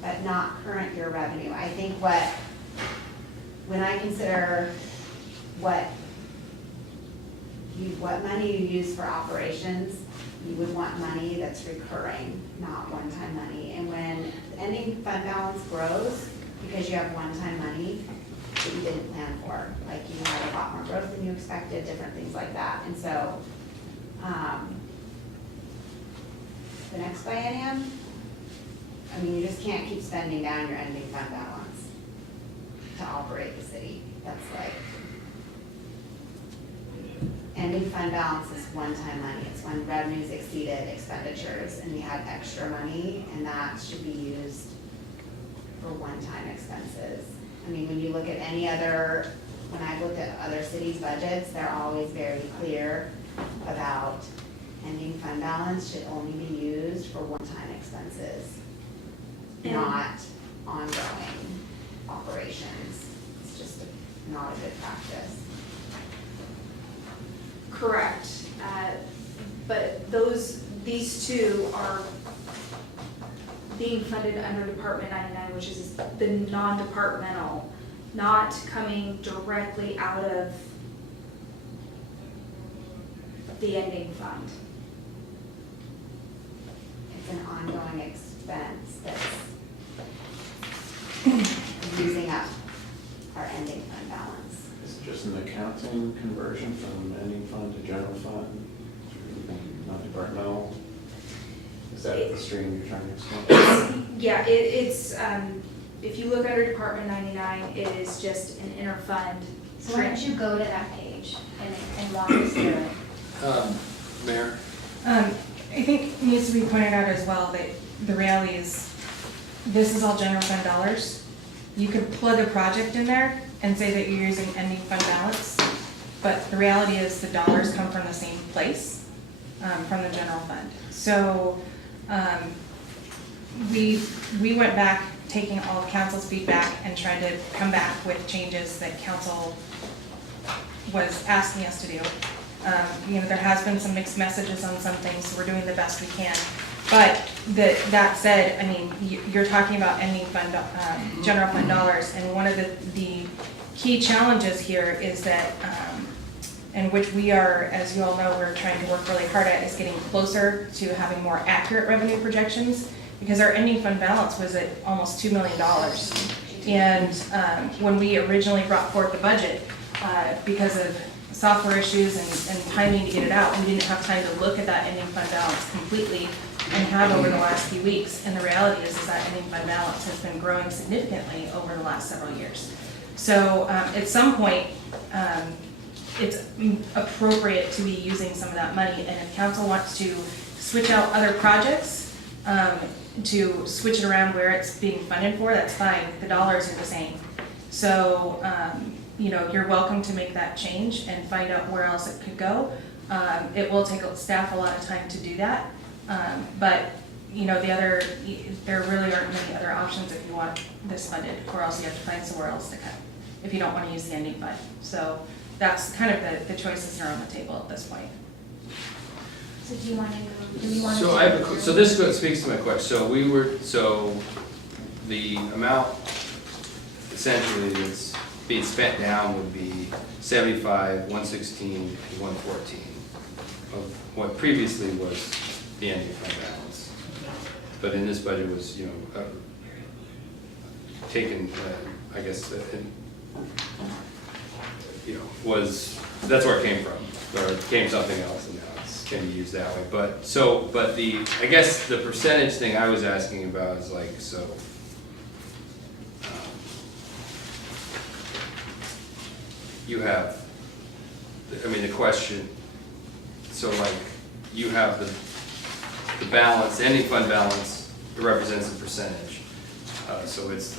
But not current year revenue. I think when I consider what money you use for operations, you would want money that's recurring, not one-time money. And when the ending fund balance grows, because you have one-time money that you didn't plan for, like you had a lot more growth than you expected, different things like that. And so, the next biennium, I mean, you just can't keep spending down your ending fund balance to operate the city. That's like, ending fund balance is one-time money. It's when revenues exceeded expenditures and we had extra money, and that should be used for one-time expenses. I mean, when you look at when I've looked at other cities' budgets, they're always very clear about ending fund balance should only be used for one-time expenses, not ongoing operations. It's just not a good practice. Correct. But these two are being funded under Department 99, which is the non-departmental, not coming directly out of the ending fund. It's an ongoing expense that's using up our ending fund balance. Is it just an accounting conversion from ending fund to general fund? Non-departmental? Is that the stream you're trying to explain? Yeah, it's, if you look under Department 99, it is just an interfund. So why don't you go to that page and walk us through it? Mayor? I think it needs to be pointed out as well that the reality is, this is all general fund dollars. You could plug a project in there and say that you're using ending fund balance, but the reality is the dollars come from the same place. from the general fund. So, we went back, taking all of council's feedback and tried to come back with changes that council was asking us to do. There has been some mixed messages on some things, so we're doing the best we can. But that said, I mean, you're talking about ending fund, general fund dollars, and one of the key challenges here is that, and which we are, as you all know, we're trying to work really hard at, is getting closer to having more accurate revenue projections, because our ending fund balance was at almost $2 million. And when we originally brought forth the budget, because of software issues and timing to get it out, we didn't have time to look at that ending fund balance completely and have over the last few weeks. And the reality is that ending fund balance has been growing significantly over the last several years. So at some point, it's appropriate to be using some of that money. And if council wants to switch out other projects, to switch it around where it's being funded for, that's fine. The dollars are the same. So, you're welcome to make that change and find out where else it could go. It will take staff a lot of time to do that. But, there really aren't many other options if you want this funded, or else you have to find somewhere else to cut, if you don't want to use the ending fund. So that's kind of the choices that are on the table at this point. So do we want to? So I have so this speaks to my question. So the amount essentially that's being spent down would be 75, 116, and 114 of what previously was the ending fund balance. But in this budget was, taken, I guess, that's where it came from, or it came something else, and now it's can be used that way. But I guess the percentage thing I was asking about is like, so. You have, the question, so like, you have the balance, ending fund balance, it represents a percentage. So it's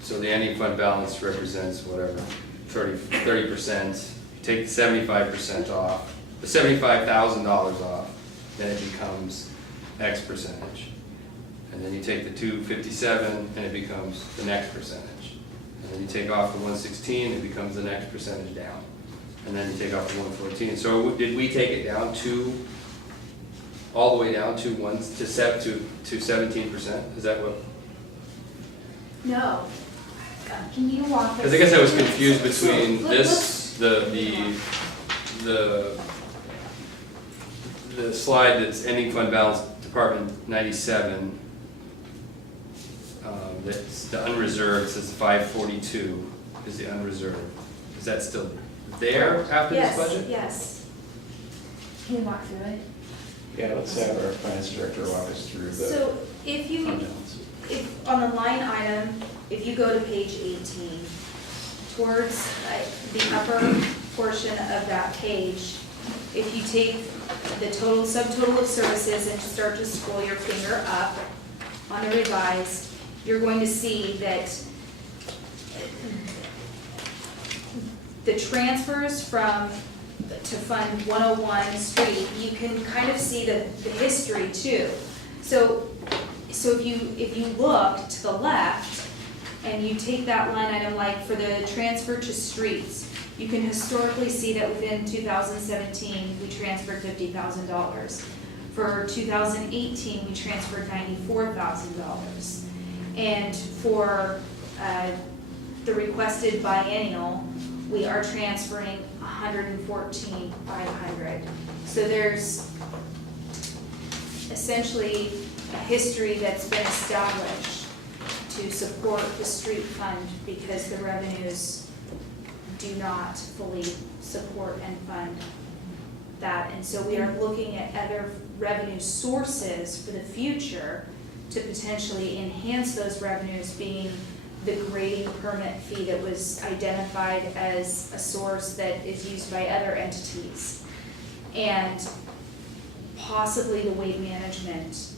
so the ending fund balance represents whatever, 30%. You take the 75% off, the $75,000 off, then it becomes X percentage. And then you take the 257 and it becomes the next percentage. And then you take off the 116, it becomes the next percentage down. And then you take off the 114. So did we take it down all the way down to 17%? Is that what? No. Can you walk us? Because I guess I was confused between the slide that's ending fund balance, Department 97. That's the unreserved, says 542 is the unreserved. Is that still there after this budget? Yes. Can you walk through it? Yeah, let's have our finance director walk us through the So if on the line item, if you go to page 18, towards the upper portion of that page, if you take the subtotal of services and start to scroll your finger up on the revised, you're going to see that the transfers to Fund 101 Street, you can kind of see the history too. So if you look to the left and you take that line item, like for the transfer to streets, you can historically see that within 2017, we transferred $50,000. For 2018, we transferred $94,000. And for the requested biennial, we are transferring $114,500. So there's essentially a history that's been established to support the street fund because the revenues do not fully support and fund that. And so we are looking at other revenue sources for the future to potentially enhance those revenues, being the grading permit fee that was identified as a source that is used by other entities, and possibly the weight management,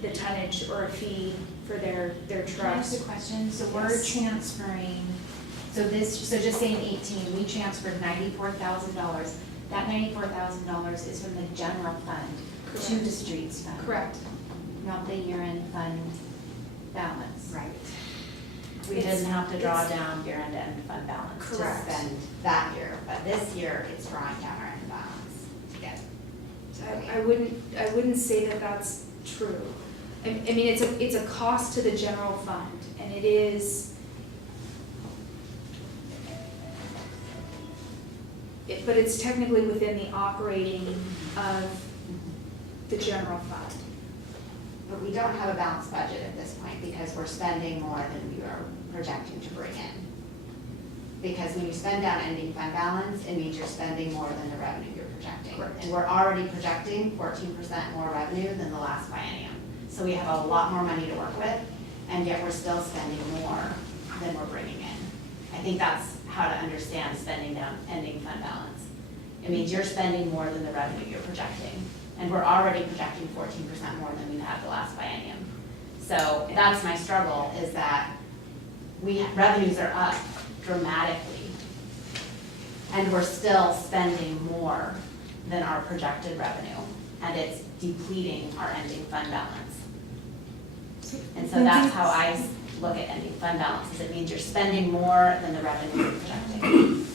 the tonnage or a fee for their Can I ask trucks. a question? So we're Yes. transferring So just saying 18, we transferred $94,000. That $94,000 is from the general fund to the streets fund. Correct. Not the year-end fund balance. Right. We It's- didn't have to draw it's- down your end-to-end fund balance to Correct. spend that year, but this year it's drawing down our end balance to get. I wouldn't say that that's true. I mean, it's a cost to the general fund, and it is, but it's technically within the operating of the general fund. But we don't have a balanced budget at this point because we're spending more than we are projecting to bring in. Because when you spend down ending fund balance, it means you're spending more than the revenue you're projecting. Correct. And we're already projecting 14% more revenue than the last biennium. So we have a lot more money to work with, and yet we're still spending more than we're bringing in. I think that's how to understand spending down ending fund balance. It means you're spending more than the revenue you're projecting. And we're already projecting 14% more than we had the last biennium. So that's my struggle, is that revenues are up dramatically, and we're still spending more than our projected revenue, and it's depleting our ending fund balance. And so that's how I look at ending fund balance, is it means you're spending more than the revenue you're projecting.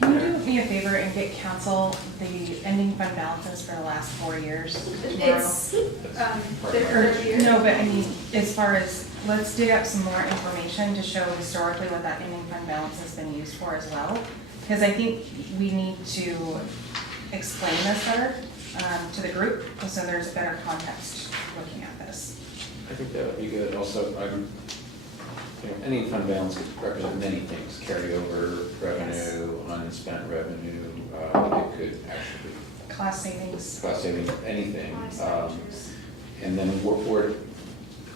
Can you do me a favor and get council the ending fund balances for the last 4 years tomorrow? It's, Or, no, but I mean, as far as, let's dig up some more information to show historically what that ending fund balance has been used for as well. Because I think we need to explain this better to the group, so there's a better context looking at this. I think that would be good. Also, any fund balance could represent many things: carryover revenue, unspent revenue. It could actually Class savings. cost savings, anything. And then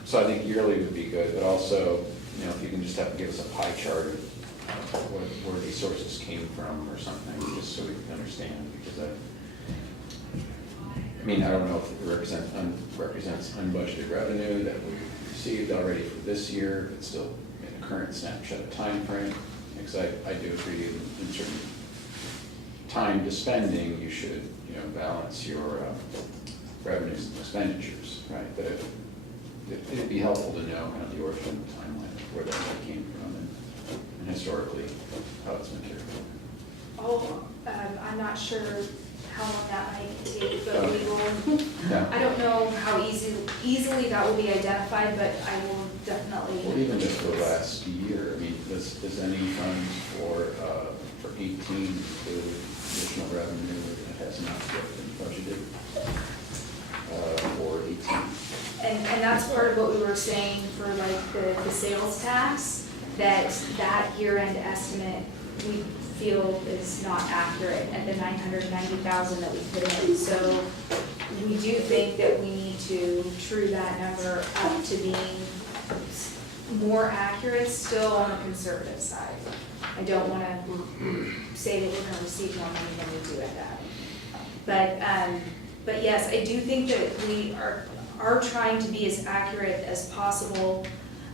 so I think yearly would be good, but also, if you can just have to give us a pie chart of where these sources came from or something, just so we can understand, because I don't know if it represents unbudgeted revenue that we received already for this year, but still in a current snapshot of time frame. Because I do agree, in certain time to spending, you should, balance your revenues and expenditures, right? But it'd be helpful to know kind of the origin and timeline of where that money came from and historically how it's been carried over. I'm not sure how long that might take, but we will, Yeah. I don't know how easily that will be identified, but I will Well, definitely. even just for last year, does any funds for 18 include additional revenue that has not yet been budgeted for 18? And that's part of what we were saying for like the sales tax, that year-end estimate, we feel is not accurate at the 990,000 that we put in. So we do think that we need to true that number up to being more accurate, still on the conservative side. I don't want to say that we're going to receive more money than we do at that. But yes, I do think that we are trying to be as accurate as possible,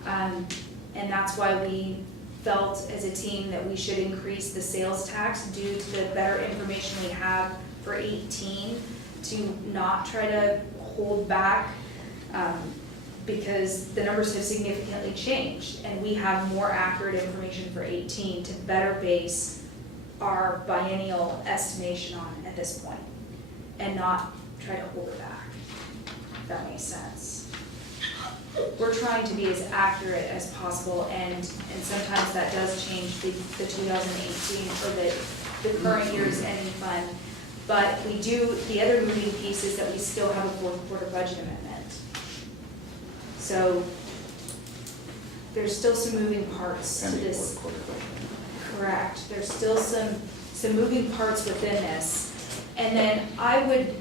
and that's why we felt as a team that we should increase the sales tax due to the better information we have for 18, to not try to hold back, because the numbers have significantly changed, and we have more accurate information for 18 to better base our biennial estimation on at this point, and not try to hold it back, if that makes sense. We're trying to be as accurate as possible, and sometimes that does change the 2018 or the current year's ending fund. But we do, the other moving piece is that we still have a fourth quarter budget amendment. So there's still some moving parts to Pending this. fourth quarter budget. Correct, there's still some moving parts within this. And then I would,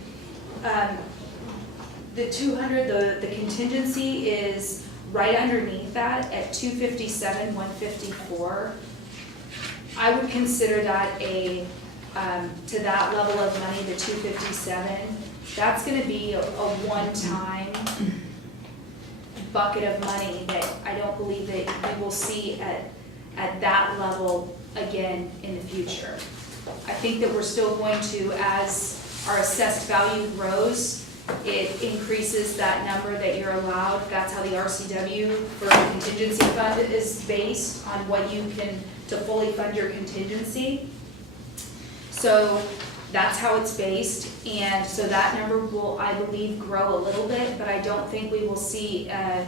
the 200, the contingency is right underneath that at 257, 154. I would consider that to that level of money, the 257, that's gonna be a one-time bucket of money that I don't believe that we will see at that level again in the future. I think that we're still going to, as our assessed value grows, it increases that number that you're allowed. That's how the RCW for the contingency fund is based, on what you can, to fully fund your contingency. So that's how it's based, and so that number will, I believe, grow a little bit, but I don't think we will see an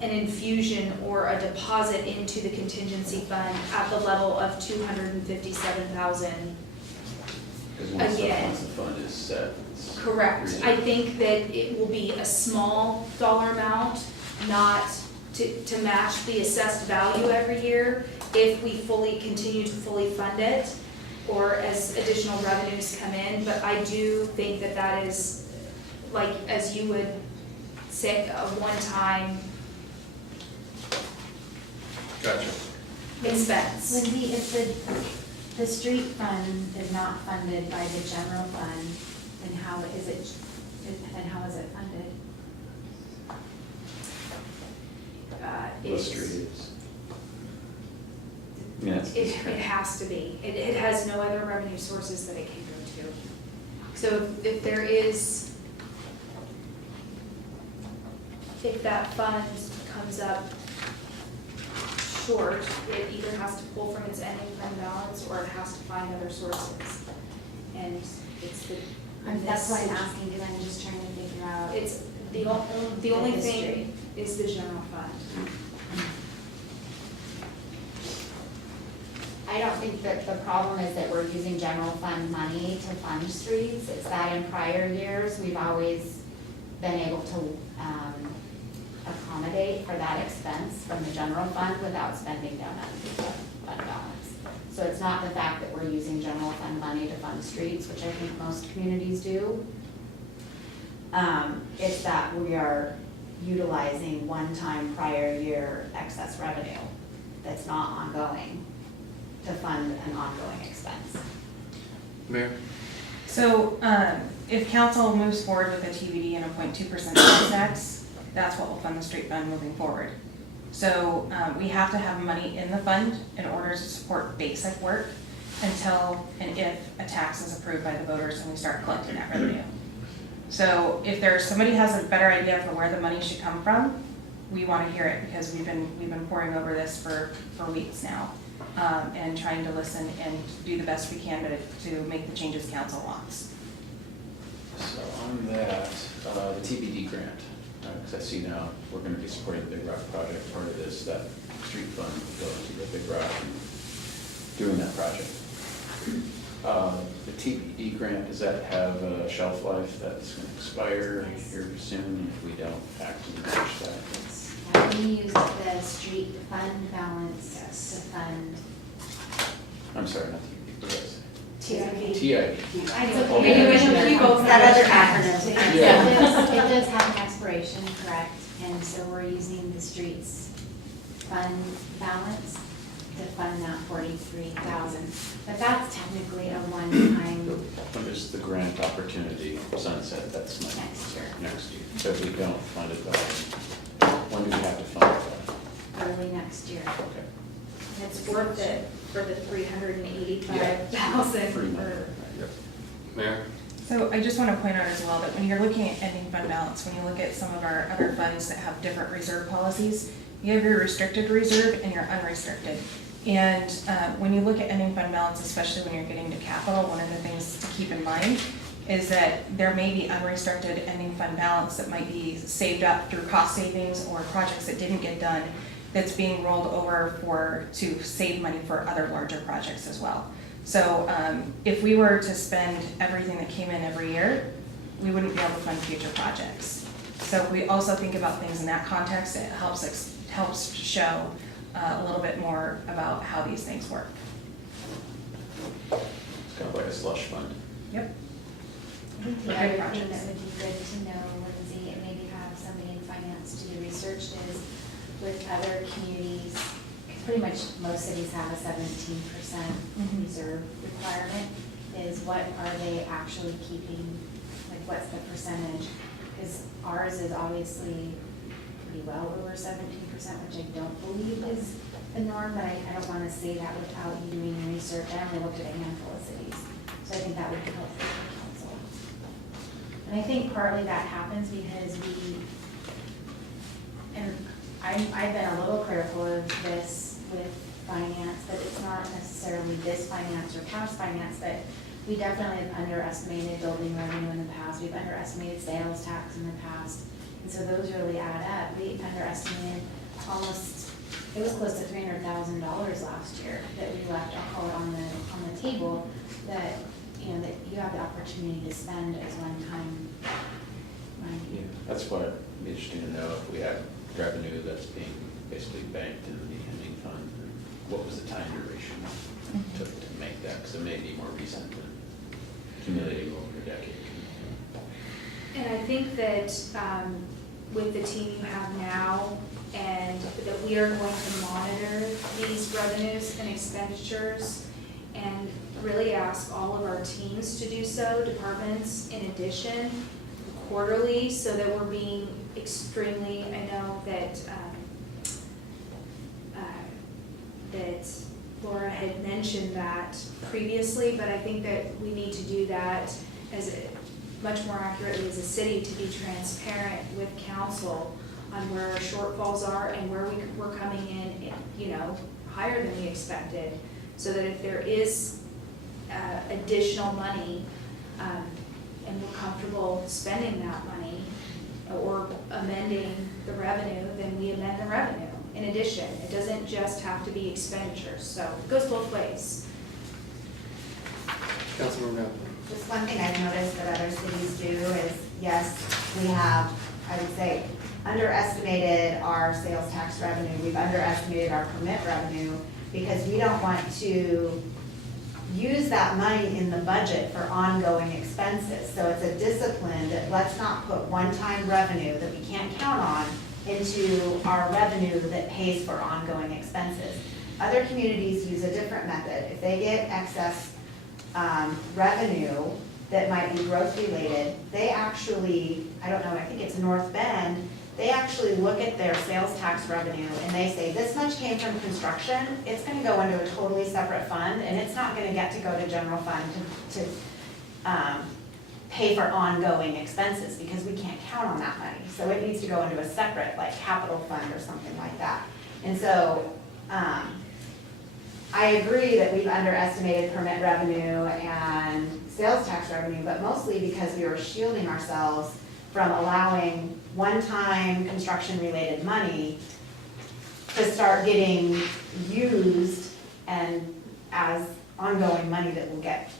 infusion or a deposit into the contingency fund at the level of $257,000. Because Again. once the fund is set. it's Correct. reasonable. I think that it will be a small dollar amount, not to match the assessed value every year if we continue to fully fund it, or as additional revenues come in. But I do think that that is, like, as you would say, a one-time Gotcha. expense. Lindsay, if the street fund is not funded by the general fund, then how is it funded? The It's- street is. Yeah, it's- It has to be. It has no other revenue sources that it can go to. So if there is, if that fund comes up short, it either has to pull from its ending fund balance or it has to find other sources. And it's the. That's why I'm asking, because I'm just trying to figure out. It's, the only The thing history. is the general fund. I don't think that the problem is that we're using general fund money to fund streets. It's that in prior years, we've always been able to accommodate for that expense from the general fund without spending down the fund balance. So it's not the fact that we're using general fund money to fund streets, which I think most communities do. It's that we are utilizing one-time prior year excess revenue that's not ongoing to fund an ongoing expense. Mayor? So, if council moves forward with a TBD and a 0.2% sales tax, that's what will fund the street fund moving forward. So, we have to have money in the fund in order to support basic work until and if a tax is approved by the voters and we start collecting that revenue. So, if somebody has a better idea for where the money should come from, we want to hear it, because we've been poring over this for weeks now. And trying to listen and do the best we can to make the changes council wants. So on that, the TBD grant, because I see now we're going to be supporting the Big Rock project. Part of this, that street fund will go into the Big Rock and doing that project. The TBD grant, does that have a shelf life that's going to expire here soon if we don't actively push that? We use the street fund balance to fund. I'm sorry, not TBD, what did I say? TID. TID. It's okay. We both That other It acronym. does have an expiration, correct, and so we're using the streets fund balance to fund that 43,000. But that's technically a one-time When does the grant opportunity sunset? That's my. Next year. Next year. So if we don't fund it by, when do we have to fund it by? early next year. Okay. It's worth it for the $385,000 Pretty much. or. Yep. Mayor? So I just want to point out as well that when you're looking at ending fund balance, when you look at some of our other funds that have different reserve policies, you have your restricted reserve and your unrestricted. And when you look at ending fund balance, especially when you're getting to capital, one of the things to keep in mind is that there may be unrestricted ending fund balance that might be saved up through cost savings or projects that didn't get done that's being rolled over to save money for other larger projects as well. So if we were to spend everything that came in every year, we wouldn't be able to fund future projects. So if we also think about things in that context, it helps show a little bit more about how these things work. It's kind of like a slush fund. Yep. I think the For good other thing projects. that would be good to know, Lindsay, and maybe have somebody in finance do the research, is with other communities, pretty much most cities have a 17% Mhm. reserve requirement, is what are they actually keeping, like what's the percentage? Because ours is obviously pretty well over 17%, which I don't believe is the norm, but I don't wanna say that without you doing your research. I only looked at a handful of cities, so I think that would be helpful for council. And I think partly that happens because I've been a little critical of this with finance, but it's not necessarily this finance or past finance, but we definitely have underestimated building revenue in the past, we've underestimated sales tax in the past, and so those really add up. We underestimated it was close to $300,000 last year that we left, I'll call it on the table, that, that you have the opportunity to spend as one-time money. Yeah, that's what it'd be interesting to know if we have revenue that's being basically banked in the ending fund. What was the time duration it took to make that? Because it may be more recent than accumulating over a decade. And I think that with the team you have now, and that we are going to monitor these revenues and expenditures and really ask all of our teams to do so, departments in addition, quarterly, so that we're being extremely, I know that that Laura had mentioned that previously, but I think that we need to do that much more accurately as a city, to be transparent with council on where our shortfalls are and where we're coming in, higher than we expected, so that if there is additional money, and we're comfortable spending that money or amending the revenue, then we amend the revenue. In addition, it doesn't just have to be expenditures, so it goes both ways. Councilmember Knapp. Just one thing I've noticed that other cities do is, yes, we have, I would say, underestimated our sales tax revenue. We've underestimated our permit revenue because we don't want to use that money in the budget for ongoing expenses. So it's a discipline that let's not put one-time revenue that we can't count on into our revenue that pays for ongoing expenses. Other communities use a different method. If they get excess revenue that might be growth related, they actually, I don't know, I think it's North Bend, they actually look at their sales tax revenue and they say, this much came from construction, it's gonna go into a totally separate fund, and it's not gonna get to go to general fund to pay for ongoing expenses, because we can't count on that money. So it needs to go into a separate, like, capital fund or something like that. And so, I agree that we've underestimated permit revenue and sales tax revenue, but mostly because we were shielding ourselves from allowing one-time construction-related money to start getting used and as ongoing money that will get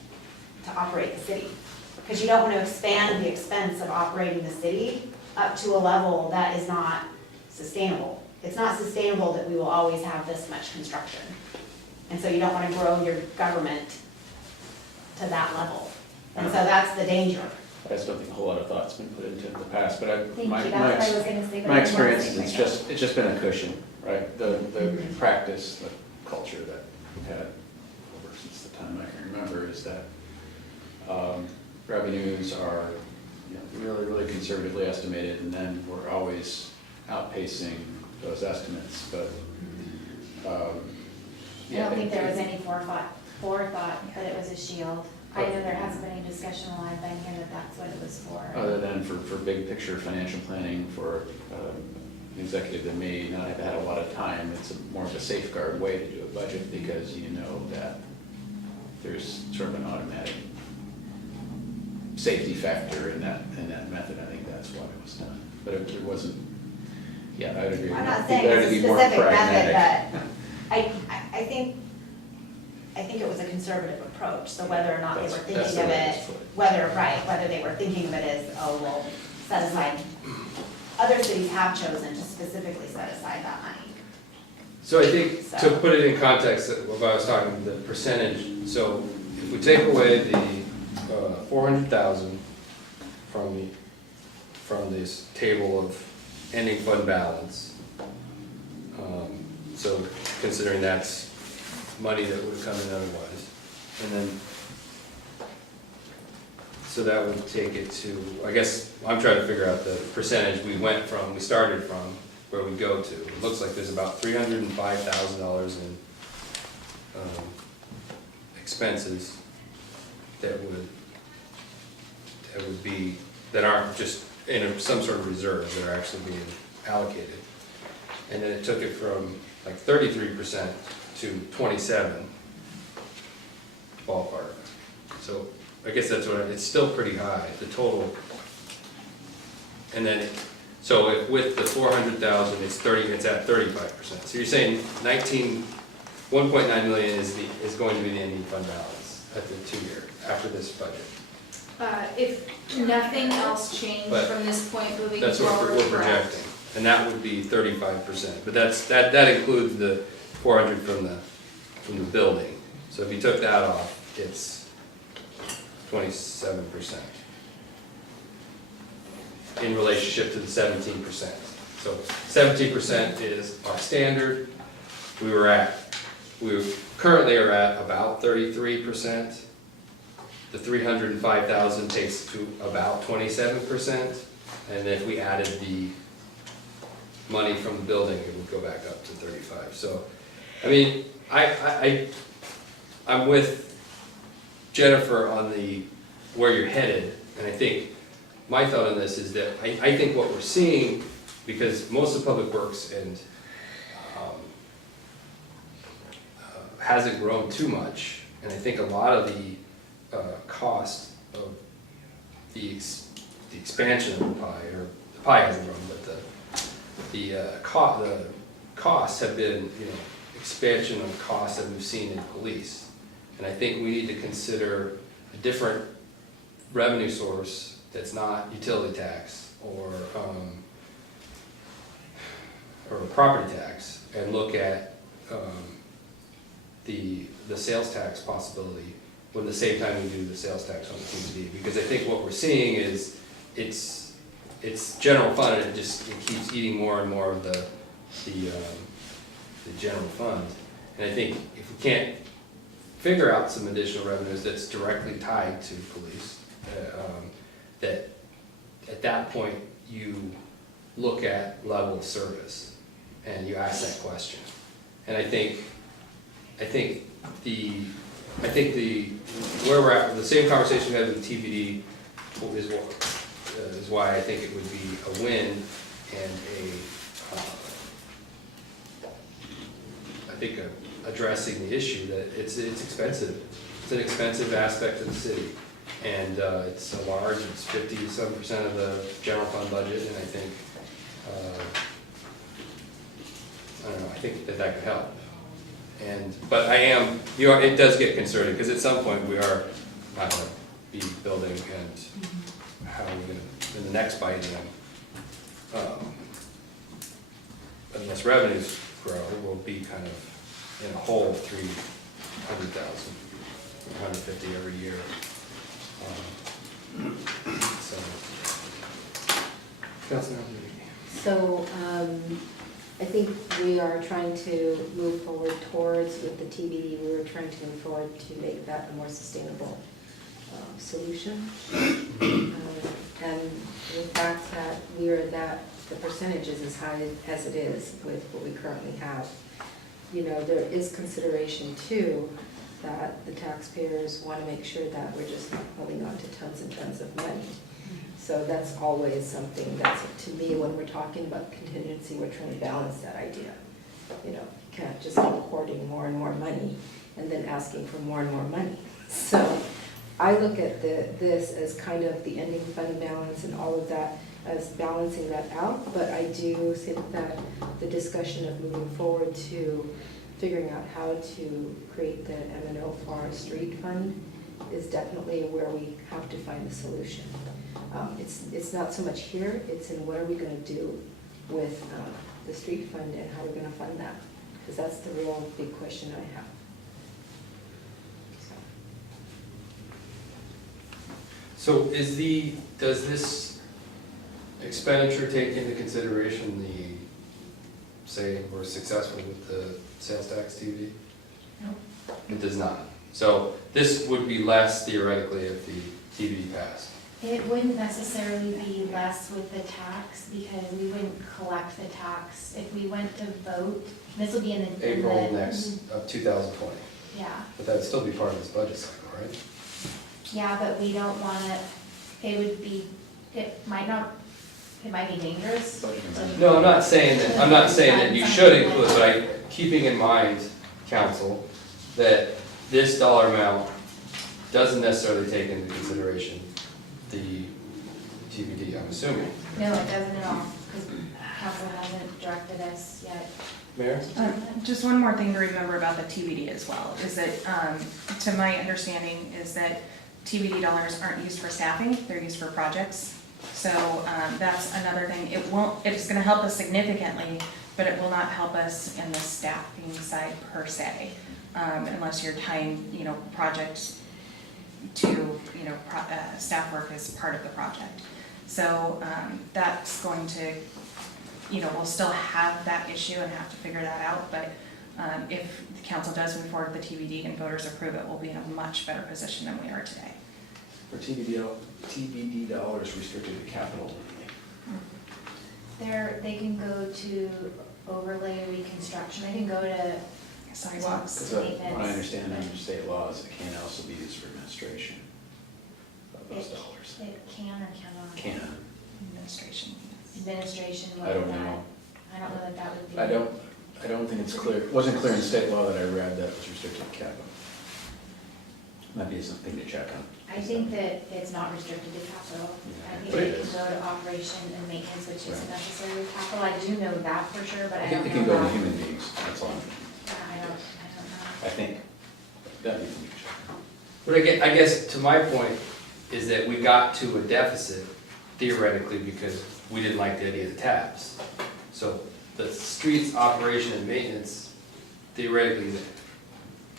to operate the city. Because you don't want to expand the expense of operating the city up to a level that is not sustainable. It's not sustainable that we will always have this much construction. And so you don't want to grow your government to that level. And so that's the danger. I just don't think a whole lot of thought's been put into it in the past, but Thank you, that's what I was gonna say, but I my didn't wanna experience say is it right it's just been a cushion, right? The practice, the culture that we've had over since the time I can remember is that revenues are really, really conservatively estimated, and then we're always outpacing those estimates, but I don't think there was any forethought, but it was a shield. I know there hasn't been any discussion while I've been here that that's what it was for. Other than for big picture financial planning for an executive that may not have had a lot of time, it's more of a safeguard way to do a budget, because you know that there's sort of an automatic safety factor in that method. I think that's why it was done. But it wasn't, I would agree. I'm not I think saying there it's had to a be more specific pragmatic. method, but I think it was a conservative approach, so whether or not they were That's thinking the of way it, it's put. whether they were thinking of it as, oh, well, set aside. Other cities have chosen to specifically set aside that money. So I think, to put it in context of what I was talking, the percentage, so if we take away the 400,000 from this table of ending fund balance, so considering that's money that would have come in otherwise, and then, so that would take it to, I guess, I'm trying to figure out the percentage we started from, where we go to. It looks like there's about $305,000 in expenses that aren't just in some sort of reserve, that are actually being allocated. And then it took it from like 33% to 27 ballpark. So I guess that's what, it's still pretty high, the total. And then, so with the 400,000, it's at 35%. So you're saying 1.9 million is going to be the ending fund balance at the 2-year, after this budget. If nothing else changed But from this point moving forward, That's what we're correct? projecting, and that would be 35%. But that includes the 400 from the building. So if you took that off, it's 27% in relationship to the 17%. So 17% is our standard. We currently are at about 33%. The 305,000 takes to about 27%, and if we added the money from the building, it would go back up to 35. So, I mean, I'm with Jennifer on where you're headed, and I think my thought on this is that I think what we're seeing, because most of Public Works and hasn't grown too much, and I think a lot of the cost of the expansion of the pie, or the pie hasn't grown, but the costs have been, expansion of costs that we've seen in police. And I think we need to consider a different revenue source that's not utility tax or a property tax, and look at the sales tax possibility when the same time we do the sales tax on the TBD. Because I think what we're seeing is it's general fund, and it keeps eating more and more of the general fund. And I think if we can't figure out some additional revenues that's directly tied to police, that at that point you look at level of service and you ask that question. And I think where we're at, the same conversation we had with TBD is why I think it would be a win, and I think addressing the issue that it's expensive. It's an expensive aspect of the city, and it's a large, it's 50-some% of the general fund budget, and I think I think that could help. But it does get concerning, because at some point we are not going to be building, and how are we going to, in the next biennium, unless revenues grow, we'll be kind of in a hole 300,000, 150 every year. So, I think we are trying to move forward towards, with the TBD, we were trying to move forward to make that a more sustainable solution. And the fact that the percentage is as high as it is with what we currently have, there is consideration too, that the taxpayers want to make sure that we're just not holding on to tons and tons of money. So that's always something that's, to me, when we're talking about contingency, we're trying to balance that idea. You can't just keep hoarding more and more money and then asking for more and more money. So I look at this as kind of the ending fund balance and all of that as balancing that out, but I do think that the discussion of moving forward to figuring out how to create the M&O for our street fund is definitely where we have to find the solution. It's not so much here, it's in what are we going to do with the street fund and how we're going to fund that, because that's the real big question I have. So does this expenditure take into consideration say we're successful with the sales tax TV? No. It does not. So this would be less theoretically if the TBD passed. It wouldn't necessarily be less with the tax because we wouldn't collect the tax. If we went to vote, this would be in the. April next, of 2020. Yeah, But that'd still be part of this budget cycle, right? yeah, but we don't wanna, it would be, it might be dangerous. No, I'm not saying that you should include, but keeping in mind, council, that this dollar amount doesn't necessarily take into consideration the TBD, I'm assuming. No, it doesn't at all, because council hasn't directed us yet. Mayor? Just one more thing to remember about the TBD as well, is that, to my understanding, is that TBD dollars aren't used for staffing, they're used for projects. So, that's another thing, it's gonna help us significantly, but it will not help us in the staffing side per se, unless you're tying, projects to, staff work as part of the project. So, that's going to, we'll still have that issue and have to figure that out, but if the council does move forward with the TBD and voters approve it, we'll be in a much better position than we are today. Are TBD dollars restricted to capital? They can go to overlay reconstruction, they can go to Sidewalks. Because what I understand under state laws, it can also be used for administration of those dollars. It can or cannot. Can. Administration. Administration, I whether don't that, know. I don't know that that would be. I don't think it's clear, it wasn't clear in state law that I read that it was restricted to capital. Might be something to check on. I think that it's not restricted to capital. I think But it it can is. go to operation and maintenance, which isn't Right. necessarily capital. I do know that for sure, but I It don't know can go to that. human beings, that's all. Yeah, I don't know. I think that'd be something to check on. But I guess to my point is that we got to a deficit theoretically because we didn't like the idea of the taps. So the streets operation and maintenance theoretically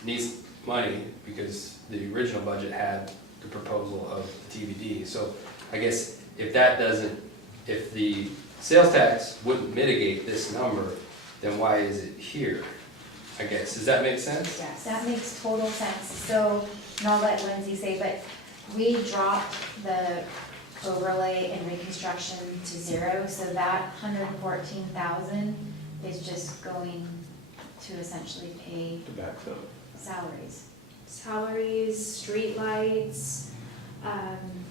needs money because the original budget had the proposal of the TBD. So I guess if the sales tax wouldn't mitigate this number, then why is it here? I guess, does that make sense? Yes, that makes total sense. So, and I'll let Lindsay say, but we dropped the overlay and reconstruction to zero, so that 114,000 is just going to essentially pay To backfill. salaries. Salaries, streetlights, and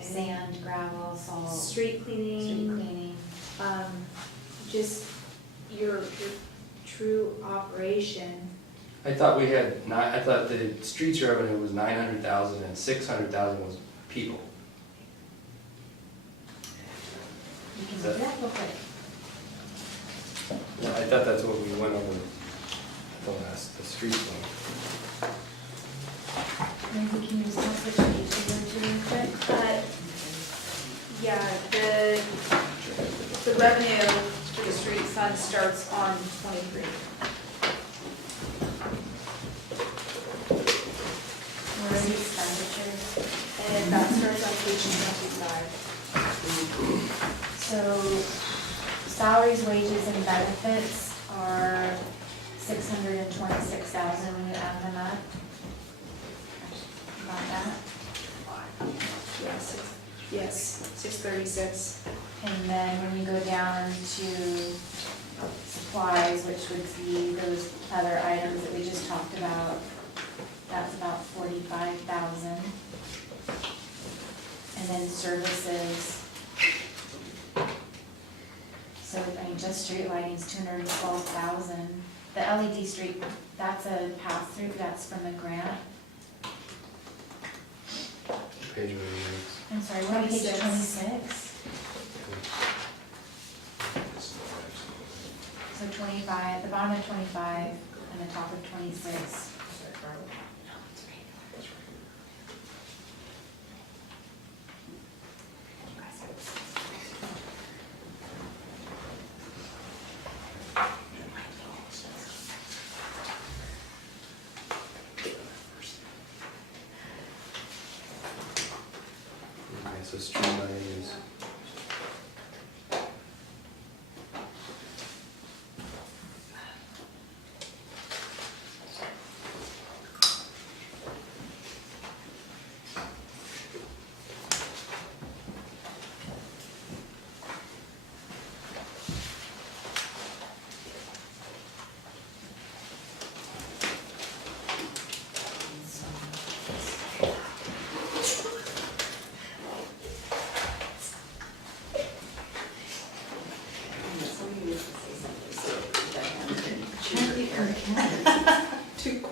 Sand, gravel, salt, street street cleaning, cleaning. just your true operation. I thought I thought the streets revenue was 900,000 and 600,000 was people. You can look it up real quick. I thought that's what we went over the streets one. Lindsay, can you just tell us which page to go to real quick? Yeah, the revenue for the street fund starts on 23. Where are the expenditures? And that starts on page 25. So salaries, wages, and benefits are 626,000 when you add them up. About that. Yes, 636. And then when you go down to supplies, which would be those other items that we just talked about, that's about 45,000. And then services. So, I mean, just street lighting is 212,000. The LED street, that's a pass-through, that's from a grant. Page reviews. I'm sorry, we're on page 26. 26. So 25, the bottom of 25 and the top of 26. Okay, so street lighting is.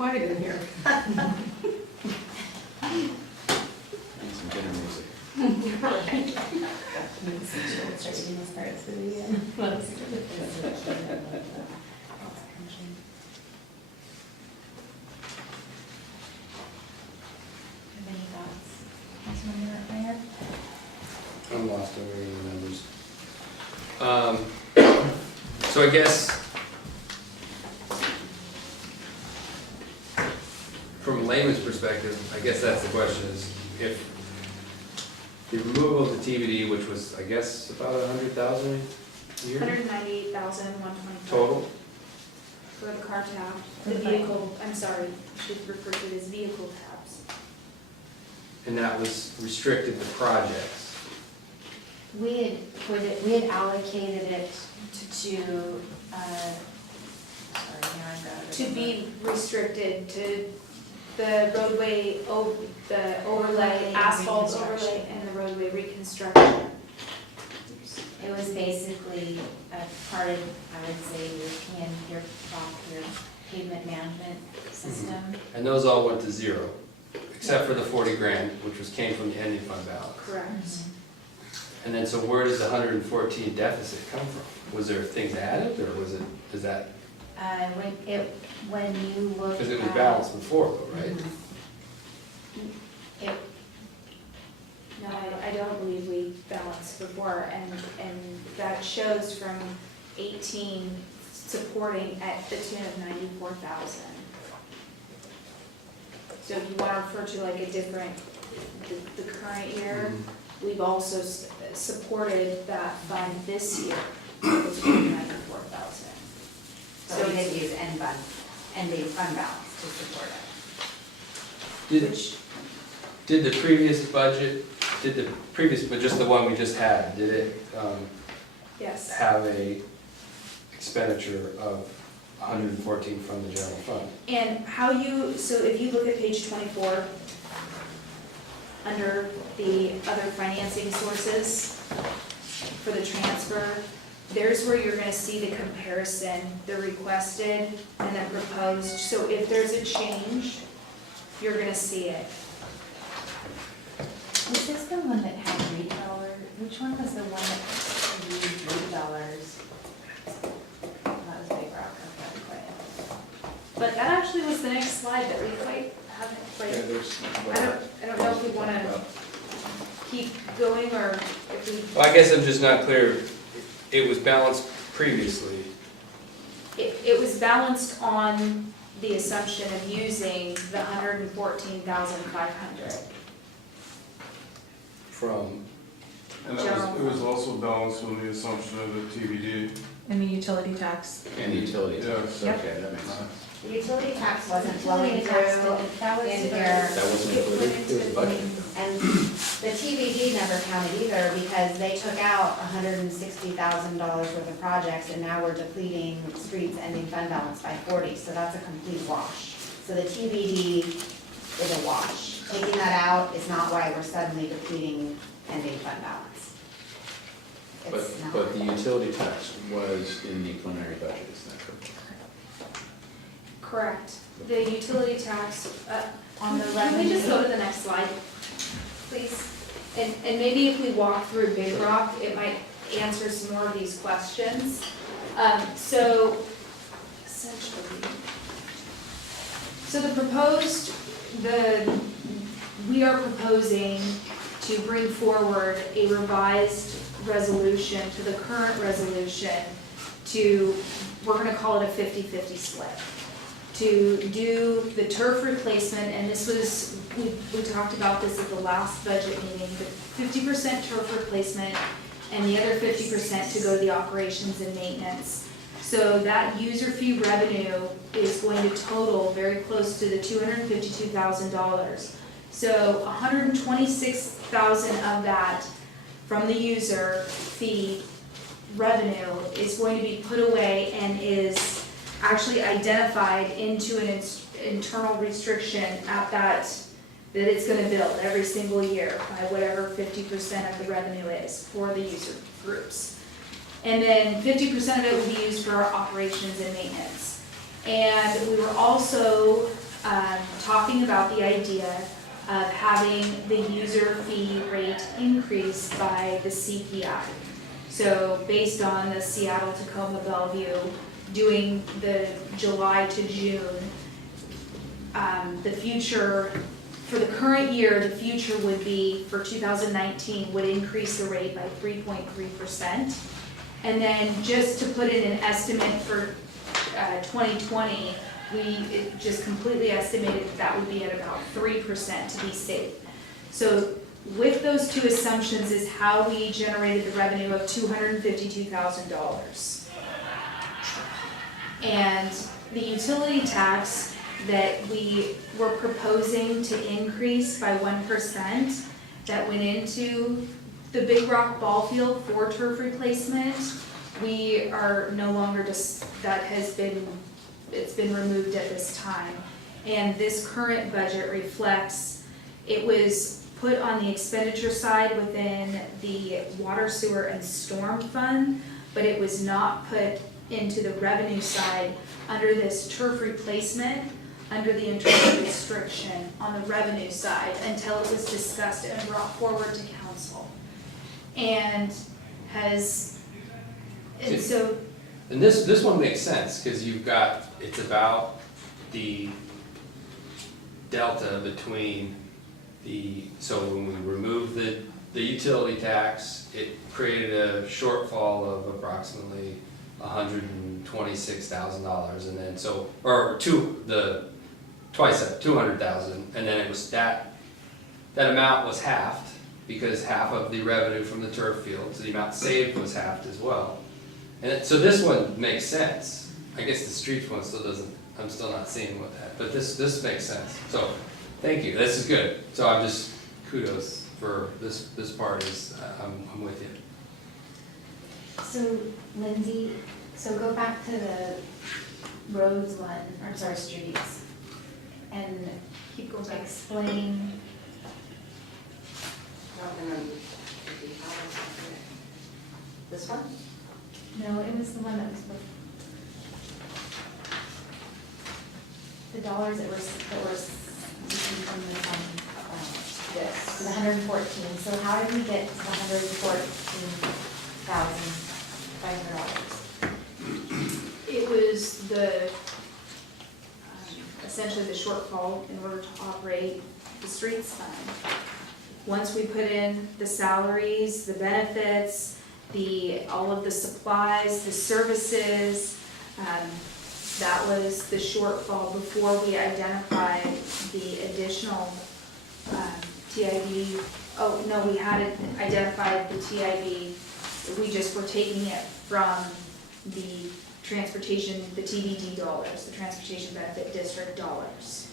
quiet in here. Need some dinner music. Have any thoughts? Councilmember Mayer? I'm lost over the numbers. So I guess from a layman's perspective, I guess that's the question is if the removal of the TBD, which was, I guess, about 100,000 a year 198,125. total, For the car tab, the vehicle, I'm sorry, I should refer to it as vehicle tabs. and that was restricted to projects. We had allocated it to, To be restricted to the roadway, the overlay, asphalt overlay, and the roadway reconstruction. It was basically a part of, I would say, your pavement management system. And those all went to zero, except for the 40 grand, which came from the ending fund balance. Correct. And then, so where does the 114 deficit come from? Was there things added, or is that, When you look at. because it was balanced before though, right? No, I don't believe we balanced before, and that shows from 18 supporting at the tune of 94,000. So if you want to refer to like a different, the current year, we've also supported that fund this year, which is 94,000. So we did use ending fund balance to support it. Did the previous budget, but just the one we just had, did it Yes. have a expenditure of 114 from the general fund? And so if you look at page 24, under the other financing sources for the transfer, there's where you're gonna see the comparison, the requested and the proposed. So if there's a change, you're gonna see it. Was this the one that had $3? Which one was the one that used $3? That was Big Rock, okay. But that actually was the next slide that we haven't quite, I don't know if we wanna keep going or if we. Well, I guess I'm just not clear, it was balanced previously. It was balanced on the assumption of using the 114,500. From, And it was also balanced on the assumption of the TBD. And the utility tax. And the utility tax, Yeah. okay, that makes sense. The utility tax wasn't flowing Utility tax through didn't- that was in the- here. That wasn't included, it was budgeted. And the TBD never counted either because they took out $160,000 worth of projects and now we're depleting streets ending fund balance by 40, so that's a complete wash. So the TBD is a wash. Taking that out is not why we're suddenly depleting ending fund balance. It's not. But the utility tax was in the preliminary budget, isn't that correct? Correct. The utility tax on the Can revenue. we just go to the next slide, please? And maybe if we walk through Big Rock, it might answer some more of these questions. So essentially, we are proposing to bring forward a revised resolution to the current resolution we're gonna call it a 50-50 split. To do the turf replacement, and this was, we talked about this at the last budget meeting, the 50% turf replacement and the other 50% to go to the operations and maintenance. So that user fee revenue is going to total very close to the $252,000. So $126,000 of that from the user fee revenue is going to be put away and is actually identified into an internal restriction at that it's gonna build every single year by whatever 50% of the revenue is for the user groups. And then 50% of it will be used for our operations and maintenance. And we were also talking about the idea of having the user fee rate increased by the CPI. So based on the Seattle, Tacoma, Bellevue, doing the July to June, the future, for the current year, the future would be, for 2019, would increase the rate by 3.3%. And then just to put in an estimate for 2020, we just completely estimated that would be at about 3% to be safe. So with those two assumptions is how we generated the revenue of $252,000. And the utility tax that we were proposing to increase by 1% that went into the Big Rock Ball Field for turf replacement, we are no longer it's been removed at this time. And this current budget reflects, it was put on the expenditure side within the water, sewer, and storm fund, but it was not put into the revenue side under this turf replacement, under the internal restriction on the revenue side until it was discussed and brought forward to council. And so. And this one makes sense, because it's about the delta between so when we removed the utility tax, it created a shortfall of approximately $126,000, and then twice that, 200,000, and then it was that amount was halved, because half of the revenue from the turf fields, the amount saved was halved as well. And so this one makes sense. I guess the streets one still doesn't, I'm still not seeing what that, but this makes sense. So, thank you, this is good. So I'm just, kudos for this part I'm with you. So Lindsay, so go back to the roads one, or sorry, streets, and Keep going back. explain. This one? No, it was the one that was the dollars that were taken from the This. the 114. So how did we get to the $114,500? It was essentially the shortfall in order to operate the streets fund. Once we put in the salaries, the benefits, all of the supplies, the services, that was the shortfall before we identified the additional TIB. Oh, no, we hadn't identified the TIB. We just were taking it from the transportation, the TBD dollars, the Transportation Benefit District dollars.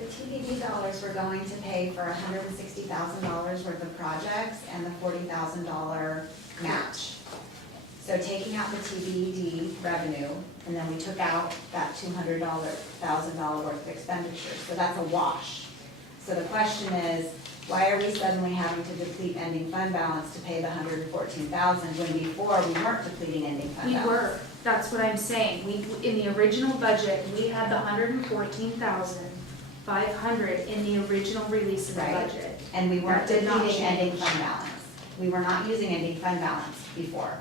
The TBD dollars were going to pay for $160,000 worth of projects and the $40,000 match. So taking out the TBD revenue, and then we took out that $200,000 worth of expenditures. So that's a wash. So the question is, why are we suddenly having to deplete ending fund balance to pay the $114,000 when before we weren't depleting ending fund balance? We were, that's what I'm saying. In the original budget, we had the $114,500 in the original release of the Right. budget. And we weren't That did not depleting ending change. fund balance. We were not using ending fund balance before.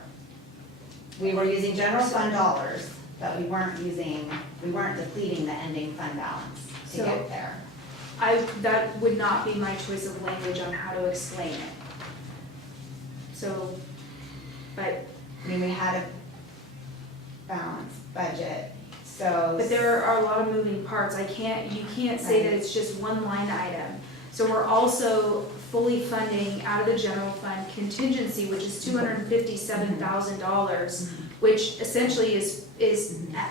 We were using general fund dollars, but we weren't depleting the ending fund balance to So- get there. That would not be my choice of language on how to explain it. So, but I mean, we had a balanced budget, so. But there are a lot of moving parts. You can't say that Right. it's just one line item. So we're also fully funding out of the general fund contingency, which is $257,000, which essentially is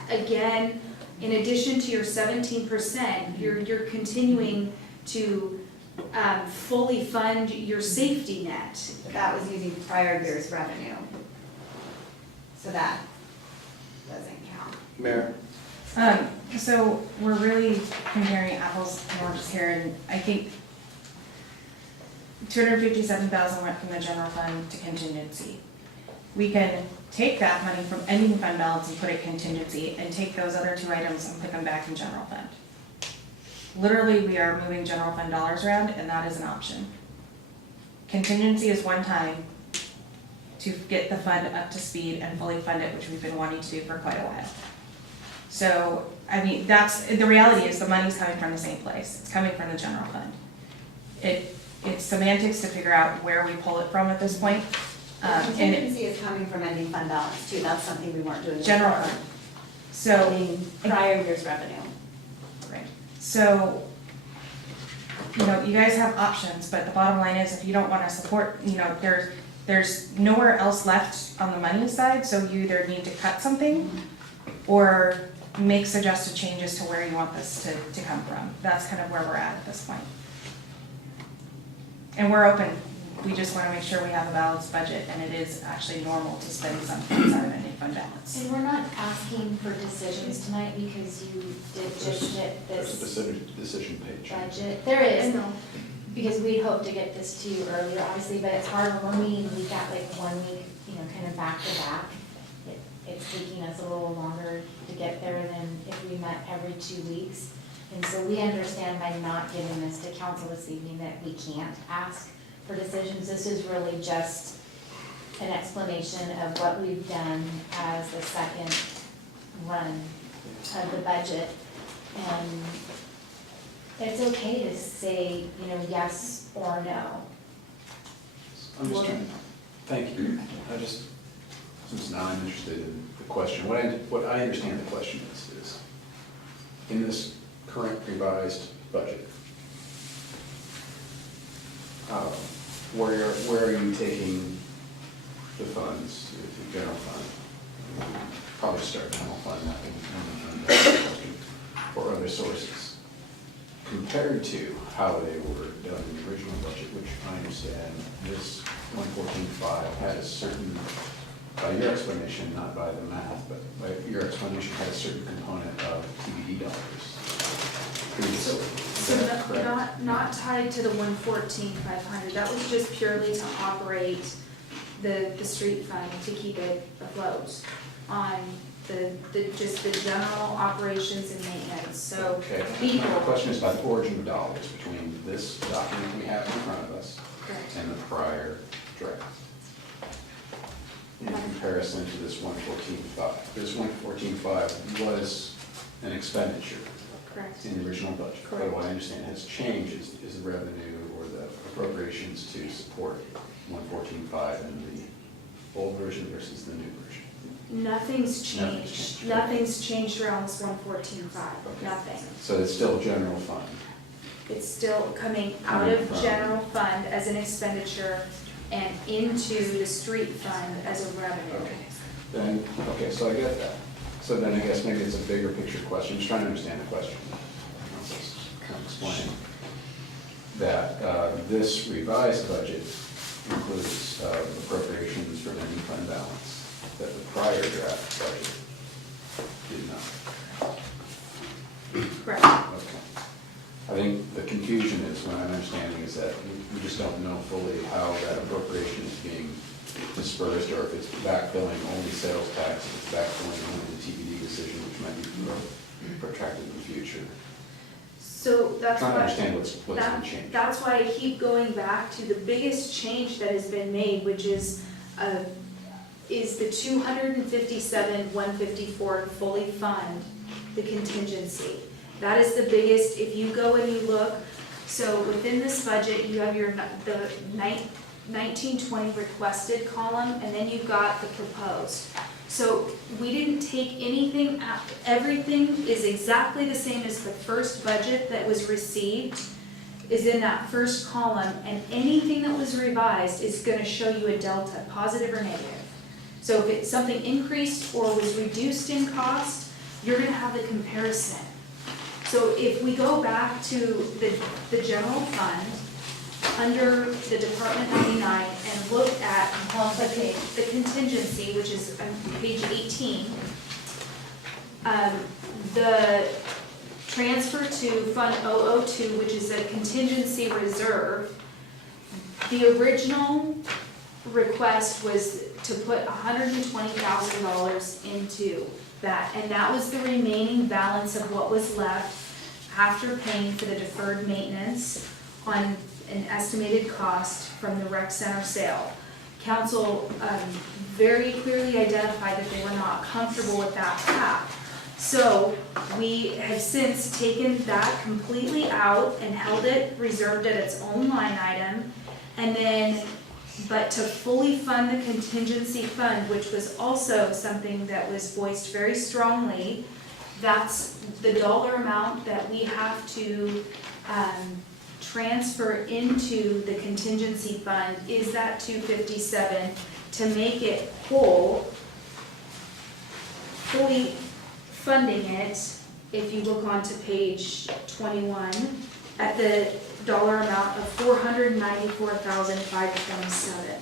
again, in addition to your 17%, you're continuing to fully fund your safety net. That was using prior year's revenue. So that doesn't count. Mayor? So we're really comparing apples and oranges here, and I think 257,000 went from the general fund to contingency. we can take that money from ending fund balance and put it contingency, and take those other two items and put them back in general fund. Literally, we are moving general fund dollars around, and that is an option. Contingency is one time to get the fund up to speed and fully fund it, which we've been wanting to do for quite a while. So, I mean, the reality is the money's coming from the same place. It's coming from the general fund. It's semantics to figure out where we pull it from at this point. And Contingency is coming from ending fund balance too, that's something we weren't doing before. general fund. So. Ending prior year's revenue. Right. So, you know, you guys have options, but the bottom line is if you don't wanna support, you know, there's nowhere else left on the money side, so you either need to cut something or make suggested changes to where you want this to come from. That's kind of where we're at this point. And we're open. We just wanna make sure we have a balanced budget, and it is actually normal to spend some funds out of any fund balance. And we're not asking for decisions tonight because you did just hit There's a this decision page. budget. There is, because we'd hoped to get this to you earlier, obviously, but it's hard when we're meeting, we've got like 1 week, you know, kind of back to back. It's taking us a little longer to get there than if we met every 2 weeks. And so we understand by not giving this to council this evening that we can't ask for decisions. This is really just an explanation of what we've done as the second run of the budget. And it's okay to say, you know, yes or no. I'm just trying, thank you. Since now I'm interested in the question, what I understand the question is in this current revised budget, where are you taking the funds, the general fund? Probably start general fund, that would be the question, or other sources, compared to how they were done in the original budget, which I understand this 114.5 had a certain, by your explanation, not by the math, but by your explanation, had a certain component of TBD dollars previously. So Is that correct? not tied to the 114,500, that was just purely to operate the street fund, to keep it afloat on just the general operations and maintenance, so Okay, people. my question is about the origin of dollars between this document we have in front of us Correct. and the prior draft. In comparison to this 114.5. This 114.5 was an expenditure Correct. in the original budget. Correct. But what I understand has changed is the revenue or the appropriations to support 114.5 and the old version versus the new version. Nothing's changed. Nothing's changed around this 114.5, Okay. nothing. So it's still general fund. It's still coming out Coming of from- general fund as an expenditure and into the street fund as a revenue. Okay. Then, okay, so I get that. So then I guess maybe it's a bigger picture question, just trying to understand the question. I'll just kind of explain that this revised budget includes appropriations from ending fund balance that the prior draft budget did not. Correct. Okay. I think the confusion is, what I'm understanding is that we just don't know fully how that appropriation is being dispersed, or if it's backfilling only sales tax, if it's backfilling only the TBD decision, which might be protracted in the future. So that's Trying to why, understand what's been changed. that's why I keep going back to the biggest change that has been made, which is the 257, 154 to fully fund the contingency. That is the biggest, if you go and you look, so within this budget, you have the 1920 requested column, and then you've got the proposed. So we didn't take anything out, everything is exactly the same as the first budget that was received is in that first column, and anything that was revised is gonna show you a delta, positive or negative. So if it's something increased or was reduced in cost, you're gonna have the comparison. So if we go back to the general fund, under the Department 99, and look at the contingency, which is on page 18, the transfer to Fund 002, which is a contingency reserve, the original request was to put $120,000 into that, and that was the remaining balance of what was left after paying for the deferred maintenance on an estimated cost from the rec center sale. Council very clearly identified that they were not comfortable with that cap. So we have since taken that completely out and held it reserved at its own line item. And then, but to fully fund the contingency fund, which was also something that was voiced very strongly, that's the dollar amount that we have to transfer into the contingency fund is that $257 to make it whole, fully funding it. If you look on to page 21, at the dollar amount of $494,527.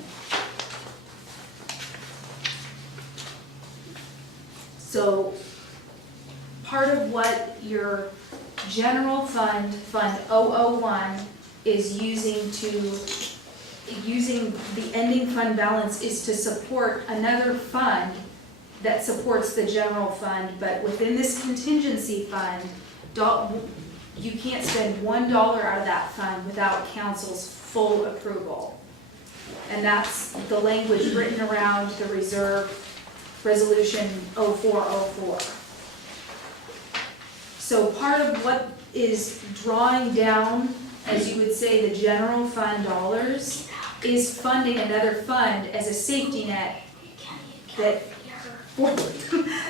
So part of what your general fund, Fund 001, is using the ending fund balance is to support another fund that supports the general fund, but within this contingency fund, you can't spend $1 out of that fund without council's full approval. And that's the language written around the reserve resolution 0404. So part of what is drawing down, as you would say, the general fund dollars, is funding another fund as a safety net that,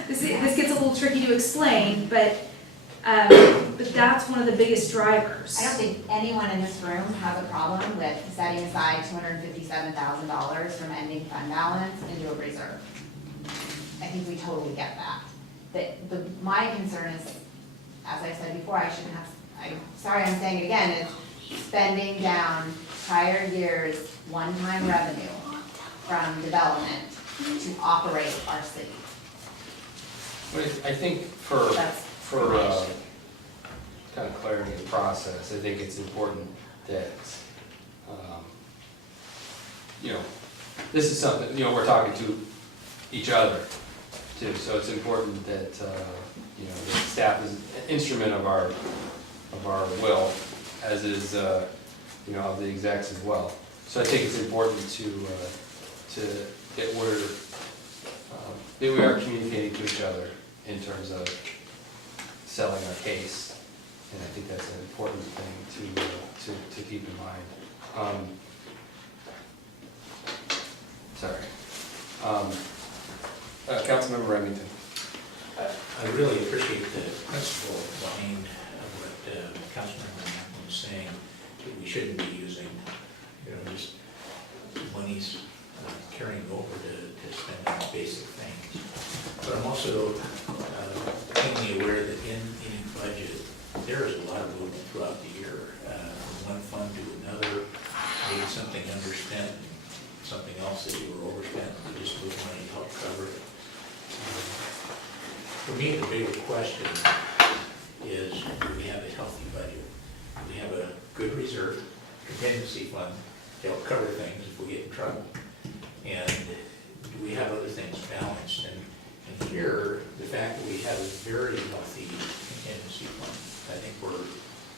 this gets a little tricky to explain, but that's one of the biggest drivers. I don't think anyone in this room has a problem with setting aside $257,000 from ending fund balance into a reserve. I think we totally get that. My concern is, as I said before, I'm sorry I'm saying it again, is spending down prior years' one-time revenue from development to operate our city. But I think for kind of clarity of process, I think it's important that, this is something, we're talking to each other too, so it's important that, the staff is an instrument of our will, as is, of the execs as well. So I think it's important that we are communicating to each other in terms of selling our case, and I think that's an important thing to keep in mind. Councilmember Remington. I really appreciate the principle behind what Councilmember Hamlin was saying, that we shouldn't be using, just monies carrying over to spend on basic things. But I'm also keenly aware that in any budget, there is a lot of movement throughout the year, from one fund to another, maybe something underspent, something else that you were overspent, you just move money to help cover it. For me, the bigger question is, do we have a healthy budget? Do we have a good reserve, contingency fund to help cover things if we get in trouble? And do we have other things balanced? And here, the fact that we have a very healthy contingency fund, I think we're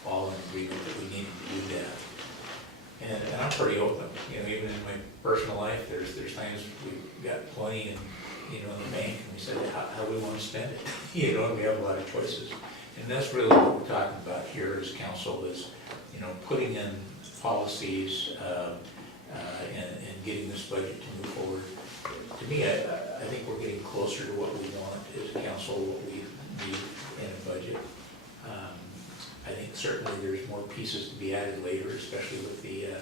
all in agreement that we need to do that. And I'm pretty open, even in my personal life, there's times we've got plenty in the bank, and we said, how do we want to spend it? And we have a lot of choices. And that's really what we're talking about here as council is, putting in policies and getting this budget to move forward. To me, I think we're getting closer to what we want as a council, what we need in a budget. I think certainly there's more pieces to be added later, especially with the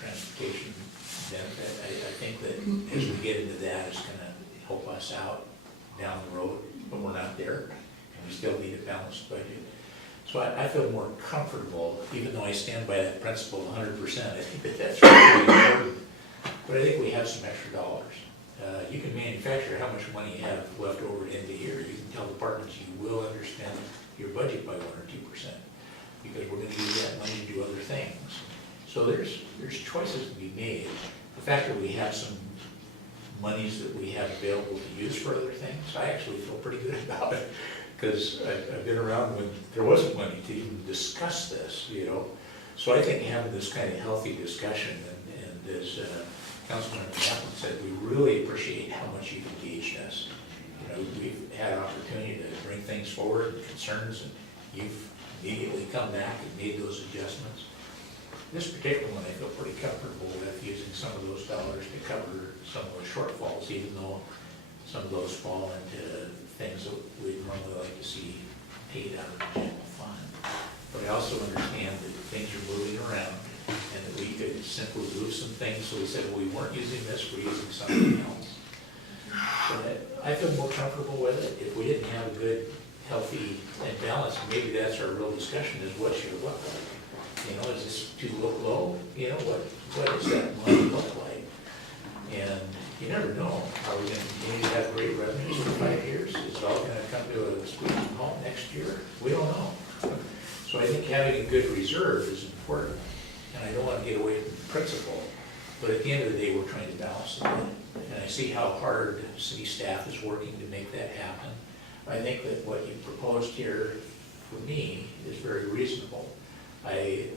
transportation benefit. I think that as we get into that, it's going to help us out down the road, but we're not there, and we still need a balanced budget. So I feel more comfortable, even though I stand by that principle 100%. I think that's really important. But I think we have some extra dollars. You can manufacture how much money you have left over at the end of the year. You can tell departments you will underspend your budget by 1 or 2%, because we're going to use that money to do other things. So So there's choices to be made. The fact that we have some monies that we have available to use for other things, I actually feel pretty good about it. Because I've been around when there wasn't money to even discuss this, you know. So I think having this kind of healthy discussion, and as Councilman Kaplan said, we really appreciate how much you've engaged us. You know, we've had an opportunity to bring things forward, concerns, and you've immediately come back and made those adjustments. This particular one, I feel pretty comfortable with using some of those dollars to cover some of those shortfalls, even though some of those fall into things that we'd normally like to see paid out of the general fund. But I also understand that things are moving around and that we could simply move some things, so we said, well, we weren't using this, we're using something else. But I feel more comfortable with it. If we didn't have a good, healthy, and balanced, maybe that's our real discussion, is what should it look like? You know, is this too low? You know, what does that money look like? And you never know. Are we gonna continue to have great revenues for 5 years? Is it all gonna come to a squeaking halt next year? We don't know. So I think having a good reserve is important. And I don't wanna get away from principle, but at the end of the day, we're trying to balance the budget. And I see how hard city staff is working to make that happen. I think that what you proposed here, for me, is very reasonable. I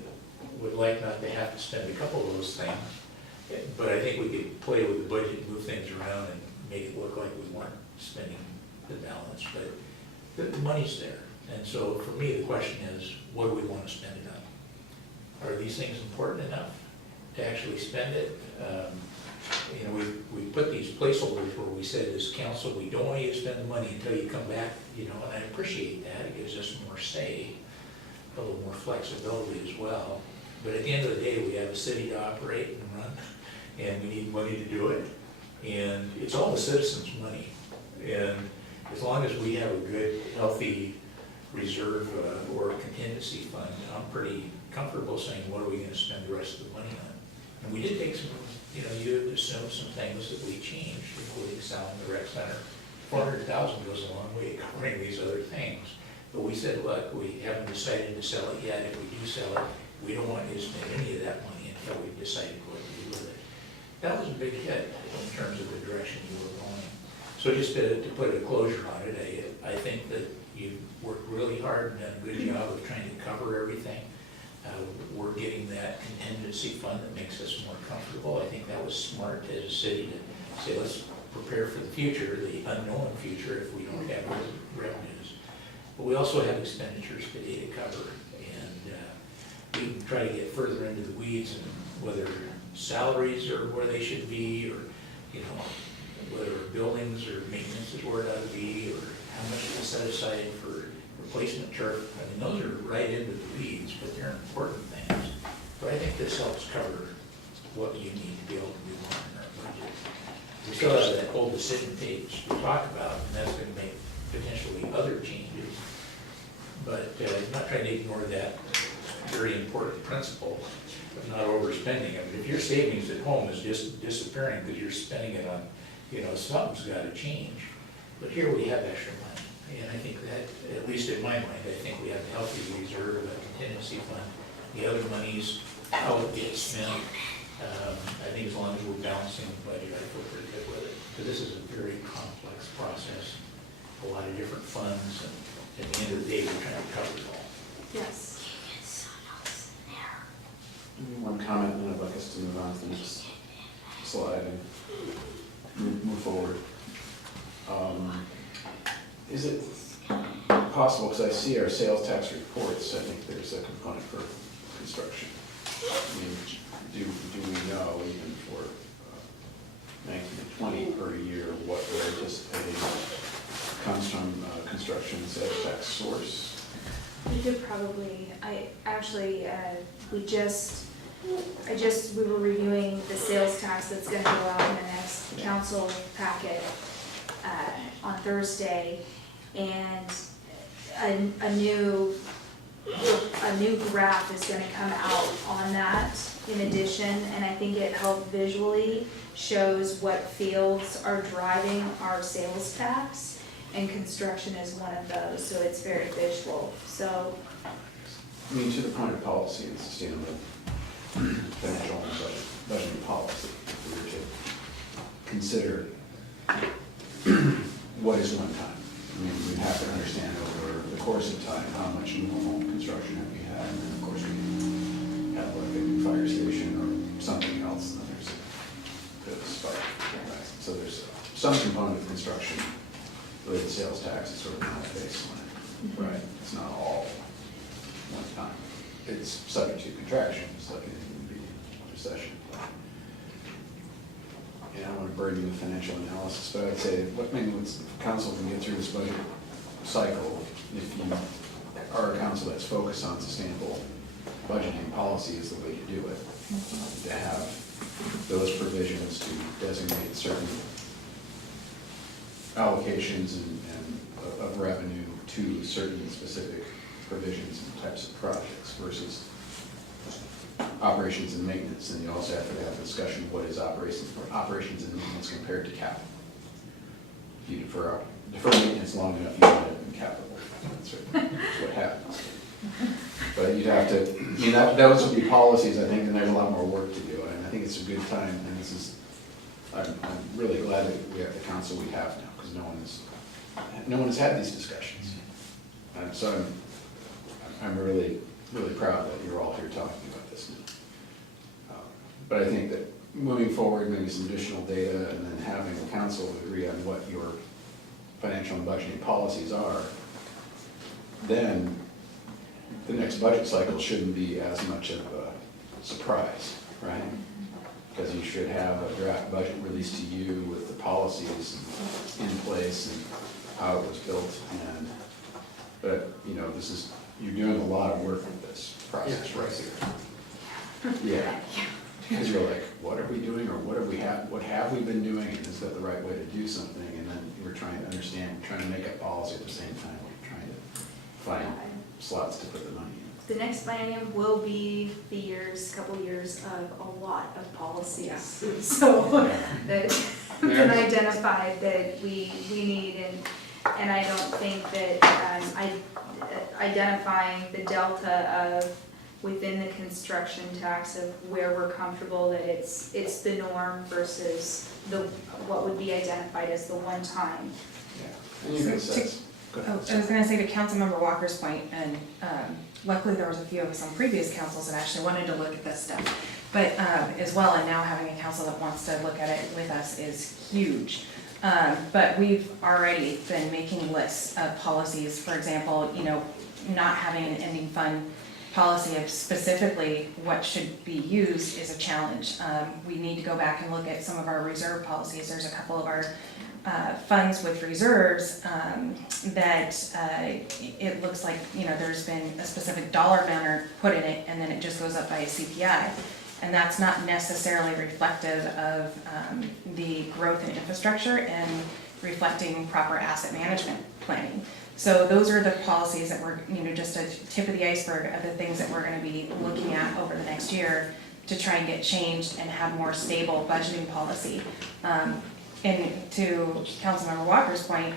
would like not to have to spend a couple of those things, but I think we could play with the budget, move things around, and make it look like we weren't spending the balance, but the money's there. And so for me, the question is, what do we want to spend it on? Are these things important enough to actually spend it? You know, we put these placeholders where we said, as council, we don't want you to spend the money until you come back, you know, and I appreciate that. It gives us more say, a little more flexibility as well. But at the end of the day, we have a city to operate and run, and we need money to do it. And it's all the citizens' money. And as long as we have a good, healthy reserve or contingency fund, I'm pretty comfortable saying, what are we gonna spend the rest of the money on? And we did take some, you know, you had assumed some things that we changed, including selling the rec center. 400,000 goes a long way covering these other things. But we said, look, we haven't decided to sell it yet. If we do sell it, we don't want you to spend any of that money until we've decided what to do with it. That was a big hit in terms of the direction you were going. So just to put a closure on it, I think that you worked really hard and done a good job of trying to cover everything. We're getting that contingency fund that makes us more comfortable. I think that was smart as a city to say, let's prepare for the future, the unknown future, if we don't have revenues. But we also have expenditures today to cover, and we can try to get further into the weeds and whether salaries are where they should be, or, you know, whether buildings or maintenance is where it ought to be, or how much to set aside for replacement turf. I mean, those are right into the weeds, but they're important things. But I think this helps cover what you need to be able to move on in our budget. We still have that whole decision page to talk about, and that's going to make potentially other changes. But I'm not trying to ignore that very important principle of not overspending. I mean, if your savings at home is just disappearing because you're spending it on, you know, something's got to change. But here we have extra money. And I think that, at least in my mind, I think we have a healthy reserve of a contingency fund. The other money's how it gets spent. I think as long as we're balancing the budget, I feel pretty good with it. Because this is a very complex process, a lot of different funds, and at the end of the day, we're trying to cover it all. Yes. One comment, and I'd like us to move on to the next slide and move forward. Is it possible, because I see our sales tax reports, I think there's a component for construction. I mean, do we know, even for 19 to 20 per year, what we're anticipating comes from construction sales tax source? We could probably, we were reviewing the sales tax that's gonna go out in the next council packet on Thursday, and a new graph is gonna come out on that in addition, and I think it helped visually shows what fields are driving our sales tax, and construction is one of those, so it's very visual, so. I mean, to the point of policy and sustainability, financial and budgeting policy. If we were to consider what is one time. I mean, we have to understand over the course of time how much normal construction have we had, and then of course we can have like a new fire station or something else, and then there's a bit of a spike. So there's some component of construction related to sales tax is sort of not a baseline, right? It's not all one time. It's subject to contraction, just like anything would be recession. And I don't want to burden you with financial analysis, but I'd say, maybe what's council can get through this budget cycle, if you are a council that's focused on sustainable budgeting policy is the way to do it. To have those provisions to designate certain allocations and of revenue to certain specific provisions and types of projects versus operations and maintenance. And you also have to have a discussion of what is operations and maintenance compared to capital. If you defer maintenance long enough, you end up in capital. That's what happens. But you'd have to, I mean, those would be policies, I think, and there's a lot more work to do. And I think it's a good time, and this is, I'm really glad that we have the council we have now, because no one has had these discussions. And so I'm really, really proud that you're all here talking about this now. But I think that moving forward, maybe some additional data, and then having the council agree on what your financial and budgeting policies are, then the next budget cycle shouldn't be as much of a surprise, right? Because you should have a draft budget released to you with the policies in place and how it was built. But you know, you're doing a lot of work with this process right here. Yeah. Because you're like, what are we doing, or what have we been doing, and is that the right way to do something? And then we're trying to understand, trying to make up policy at the same time. We're trying to find slots to put the money in. The next biennium will be the couple years of a lot of policies. So that been identified that we need, and I don't think that identifying the delta of within the construction tax of where we're comfortable that it's the norm versus what would be identified as the one time. Yeah. And you can assess. Go ahead. I was gonna say to Councilmember Walker's point, and luckily there was a few of us on previous councils that actually wanted to look at this stuff. But as well, and now having a council that wants to look at it with us is huge. But we've already been making lists of policies, for example, not having an ending fund policy of specifically what should be used is a challenge. We need to go back and look at some of our reserve policies. There's a couple of our funds with reserves that it looks like there's been a specific dollar amount put in it, and then it just goes up by a CPI, and that's not necessarily reflective of the growth in infrastructure and reflecting proper asset management planning. So those are the policies that we're just a tip of the iceberg of the things that we're going to be looking at over the next year to try and get changed and have more stable budgeting policy. And to Councilmember Walker's point,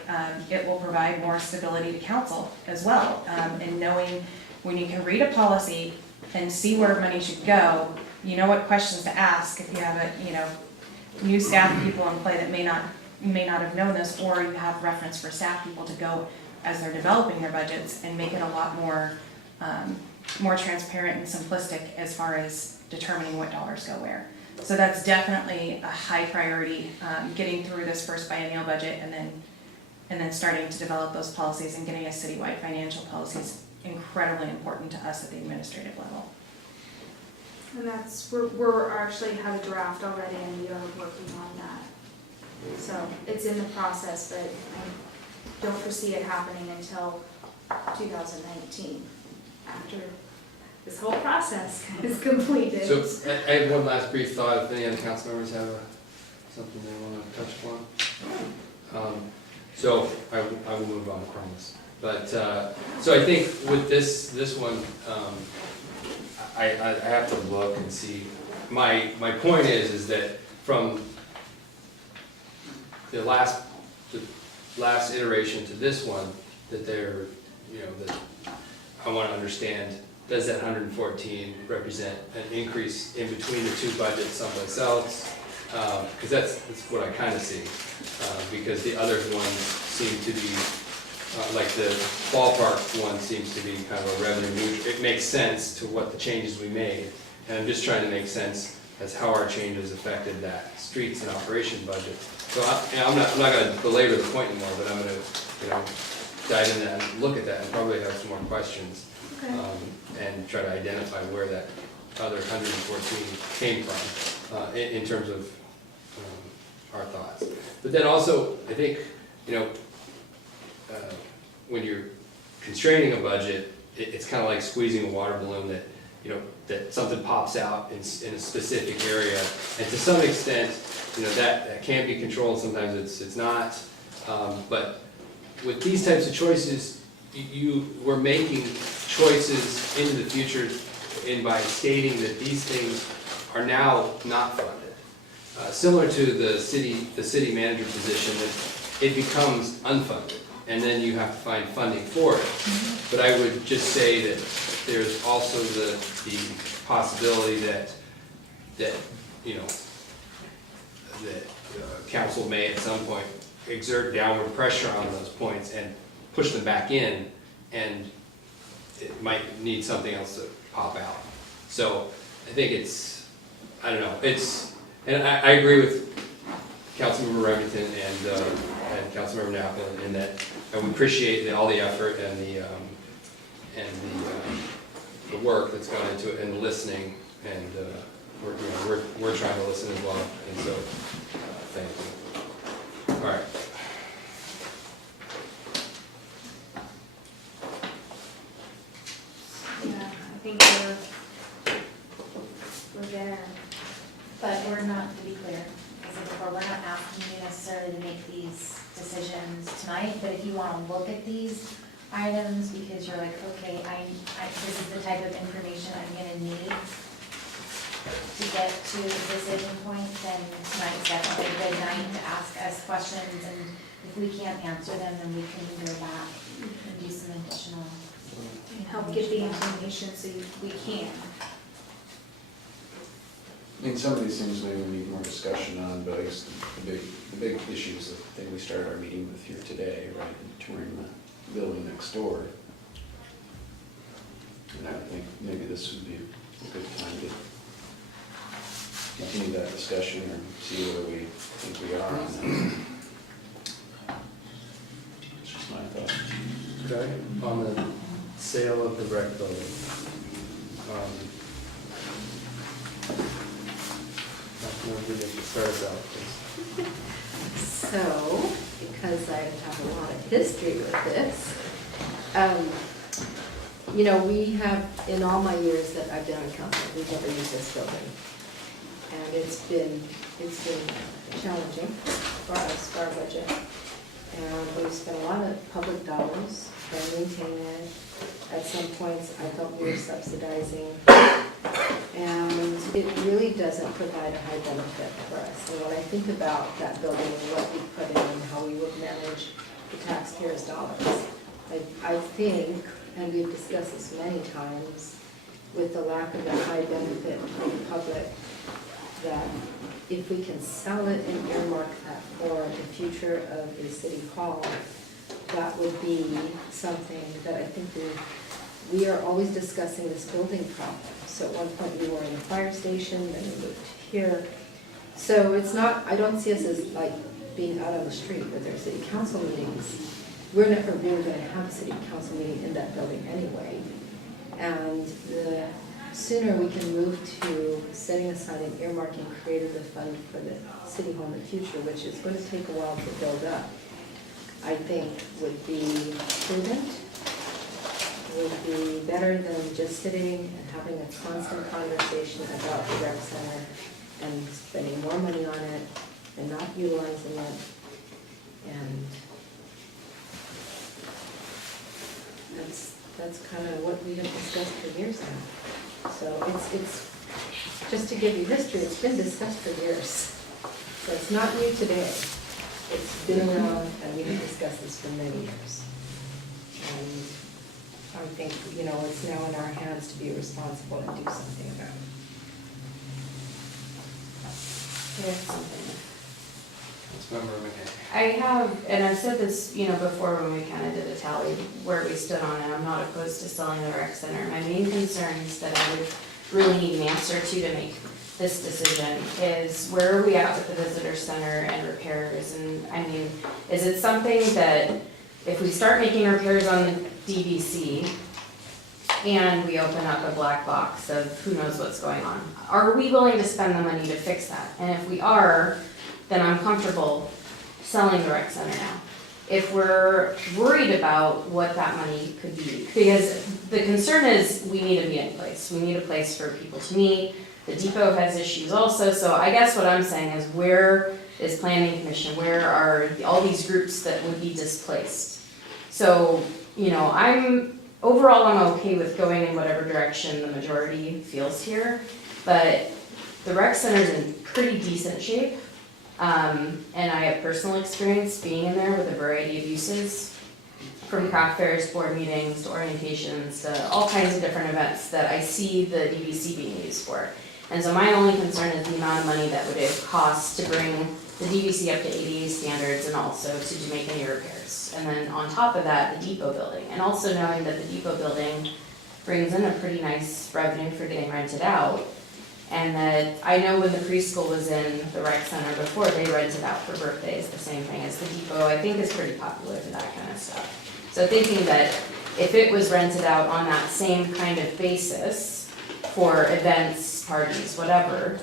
it will provide more stability to council as well. And knowing when you can read a policy and see where money should go, you know what questions to ask if you have new staff people in play that may not have known this, or you have reference for staff people to go as they're developing their budgets and make it a lot more transparent and simplistic as far as determining what dollars go where. So that's definitely a high priority, getting through this first biennial budget and then starting to develop those policies and getting a citywide financial policy is incredibly important to us at the administrative level. And we're actually have a draft already, and we are working on that. So it's in the process, but I don't foresee it happening until 2019, after this whole process is completed. So I have one last brief thought, if any other council members have something they want to touch upon. So I will move on, I promise. But, so I think with this one, I have to look and see. My point is that from the last iteration to this one, that that I want to understand does that 114 represent an increase in between the two budgets someplace else? Because that's what I kind of see, because the other ones seem to be, like the ballpark one seems to be kind of a revenue neutral. It makes sense to what the changes we made, and I'm just trying to make sense as how our changes affected that streets and operation budget. So I'm not gonna belabor the point anymore, but I'm gonna, dive in that and look at that and probably have some more questions. And try to identify where that other 114 came from, in terms of our thoughts. But then also, I think, when you're constraining a budget, it's kind of like squeezing a water balloon that, that something pops out in a specific area. And to some extent, that can be controlled, sometimes it's not. But with these types of choices, we're making choices into the future by stating that these things are now not funded. Similar to the city manager position, that it becomes unfunded, and then you have to find funding for it. But I would just say that there's also the possibility that council may at some point exert downward pressure on those points and push them back in, and it might need something else to pop out. So I think I don't know, and I agree with Councilmember Remington and Councilmember Napa in that we appreciate all the effort and the work that's gone into it and the listening, and we're trying to listen as well, and so thank you. All right. Yeah, I think we're there. But we're not, to be clear, as I said before, we're not asking you necessarily to make these decisions tonight, but if you wanna look at these items, because you're like, okay, this is the type of information I'm gonna need to get to the decision point, then tonight's definitely a good night to ask us questions, and if we can't answer them, then we can go back and do some additional. Help get the information so we can. I mean, some of these things maybe we need more discussion on, but I guess the big issue is the thing we started our meeting with here today, right? Touring the building next door. And I think maybe this would be a good time to continue that discussion or see where we think we are on that. It's just my thought. Okay, on the sale of the rec building. Start us out, please. So, because I have a lot of history with this, we have, in all my years that I've been on council, we've never used this building. And it's been challenging for us, for our budget. And we've spent a lot of public dollars to maintain it. At some points, I felt we were subsidizing. And it really doesn't provide a high benefit for us. And when I think about that building and what we put in and how we would manage the taxpayers' dollars, I think, and we've discussed this many times, with the lack of a high benefit for the public, that if we can sell it and earmark that for the future of the city hall, that would be something that I think we are always discussing this building problem. So at one point we were in the fire station, then we moved here. So it's not, I don't see us as like being out on the street with our city council meetings. We're never really going to have a city council meeting in that building anyway. And the sooner we can move to setting aside and earmarking creative the fund for the city hall in the future, which is going to take a while to build up, I think would be prudent, would be better than just sitting and having a constant conversation about the rec center and spending more money on it and not utilizing it. And that's kind of what we have discussed for years now. So it's just to give you history, it's been discussed for years. So it's not new today. It's been around and we have discussed this for many years. And I think, you know, it's now in our hands to be responsible and do something about it. Here's something. Councilmember McKay. I have, and I've said this, you know, before when we kind of did a tally where we stood on it, I'm not opposed to selling the rec center. My main concerns that I would really need an answer to make this decision is where are we at with the visitor center and repairs? And I mean, is it something that if we start making repairs on the DVC and we open up a black box of who knows what's going on, are we willing to spend the money to fix that? And if we are, then I'm comfortable selling the rec center now. If we're worried about what that money could be, because the concern is we need a meeting place. We need a place for people to meet. The depot has issues also, so I guess what I'm saying is where is planning commission? Where are all these groups that would be displaced? So, you know, overall I'm okay with going in whatever direction the majority feels here, but the rec center's in pretty decent shape. And I have personal experience being in there with a variety of uses, from craft fairs, board meetings, to orientations, to all kinds of different events that I see the DVC being used for. And so my only concern is the amount of money that would it cost to bring the DVC up to ADA standards and also to make any repairs. And then on top of that, the depot building, and also knowing that the depot building brings in a pretty nice revenue for getting rented out. And that I know when the preschool was in the rec center before, they rented out for birthdays, the same thing as the depot, I think is pretty popular for that kind of stuff. So thinking that if it was rented out on that same kind of basis for events, parties, whatever.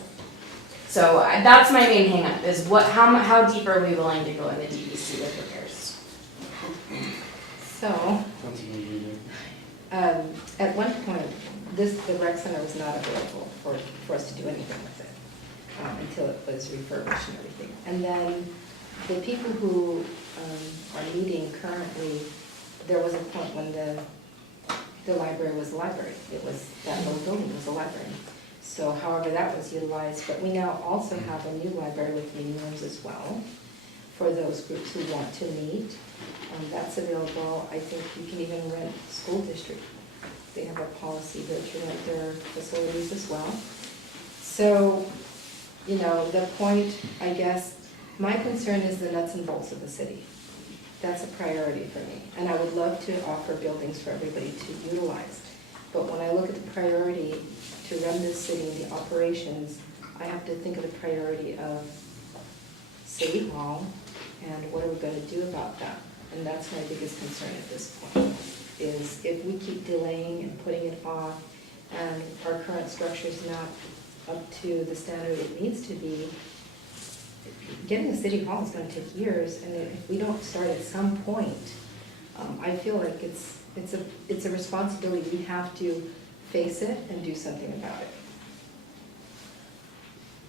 So that's my main hang-up is how deep are we willing to go in the DVC with repairs? So, Councilmember Eden. at one point, the rec center was not available for us to do anything with it until it was refurbished and everything. And then the people who are meeting currently, there was a point when the library was a library. It was, that little building was a library. So however that was utilized, but we now also have a new library with meeting rooms as well for those groups who want to meet. That's available. I think you can even rent school district. They have a policy there to rent their facilities as well. So, you know, the point, I guess, my concern is the nuts and bolts of the city. That's a priority for me. And I would love to offer buildings for everybody to utilize. But when I look at the priority to run this city and the operations, I have to think of the priority of City Hall and what are we going to do about that? And that's my biggest concern at this point, is if we keep delaying and putting it off and our current structure is not up to the standard it needs to be, getting a city hall is going to take years, and if we don't start at some point, I feel like it's a responsibility. We have to face it and do something about it.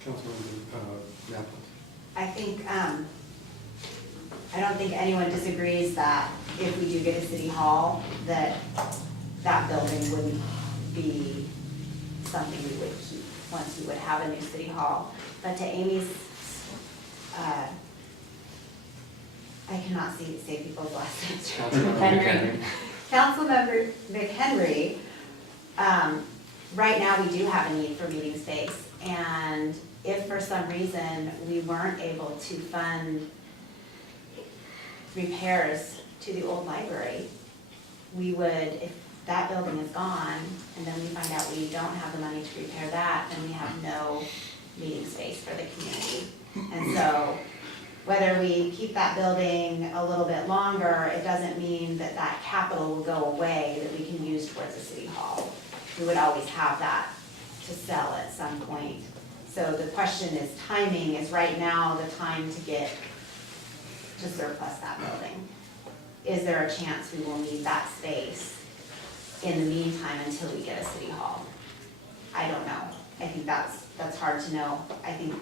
Councilmember Napoli. I think, I don't think anyone disagrees that if we do get a city hall, that that building wouldn't be something we would keep once we would have a new city hall. But to Amy's, I cannot say people's last names. Councilmember McHenry. Councilmember McHenry, right now we do have a need for meeting space. And if for some reason we weren't able to fund repairs to the old library, we would, if that building is gone and then we find out we don't have the money to repair that, then we have no meeting space for the community. And so whether we keep that building a little bit longer, it doesn't mean that that capital will go away that we can use towards the city hall. We would always have that to sell at some point. So the question is timing. Is right now the time to surplus that building? Is there a chance we will need that space in the meantime until we get a city hall? I don't know. I think that's hard to know. I think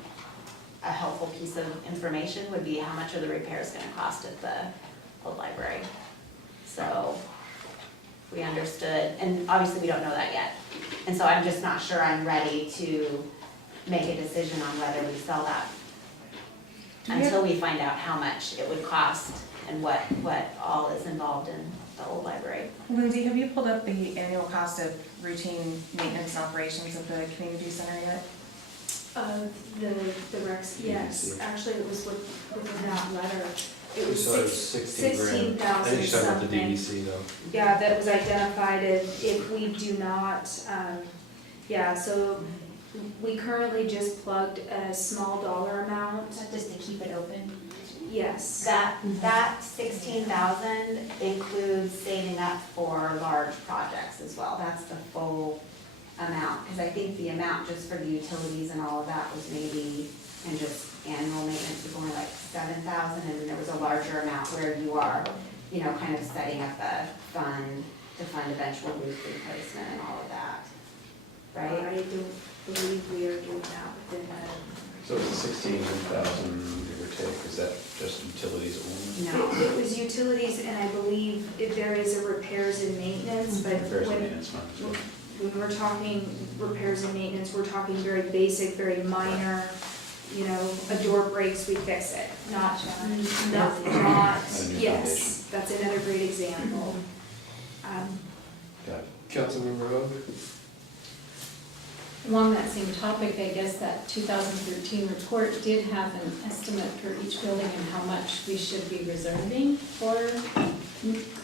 a helpful piece of information would be how much are the repairs gonna cost at the old library? So we understood, and obviously we don't know that yet. And so I'm just not sure I'm ready to make a decision on whether we sell that until we find out how much it would cost and what all is involved in the old library. Lindsay, have you pulled up the annual cost of routine maintenance and operations of the community center yet? The Rex, yes, actually it was within that letter. It We was saw it was 16 grand. I 16,000 think she's talking about the something. DVC though. Yeah, that was identified if we do not, so we currently just plugged a small dollar amount. Is that just to keep it open? Yes. That 16,000 includes saving up for large projects as well. That's the full amount, because I think the amount just for the utilities and all of that was maybe, and just annual maintenance was only like 7,000, and then there was a larger amount where you are, kind of setting up a fund to fund eventual roof replacement and all of that, right? I don't believe we are doing that within the. So it's 16,000, give or take, is that just utilities only? No. It was utilities, and I believe there is a repairs and maintenance, but Repairs and when, maintenance fund, so. when we're talking repairs and maintenance, we're talking very basic, very minor, a door breaks, we fix it. Not, yes, that's another great example. Got it. Councilmember Rose? Along that same topic, I guess that 2013 report did have an estimate for each building and how much we should be reserving for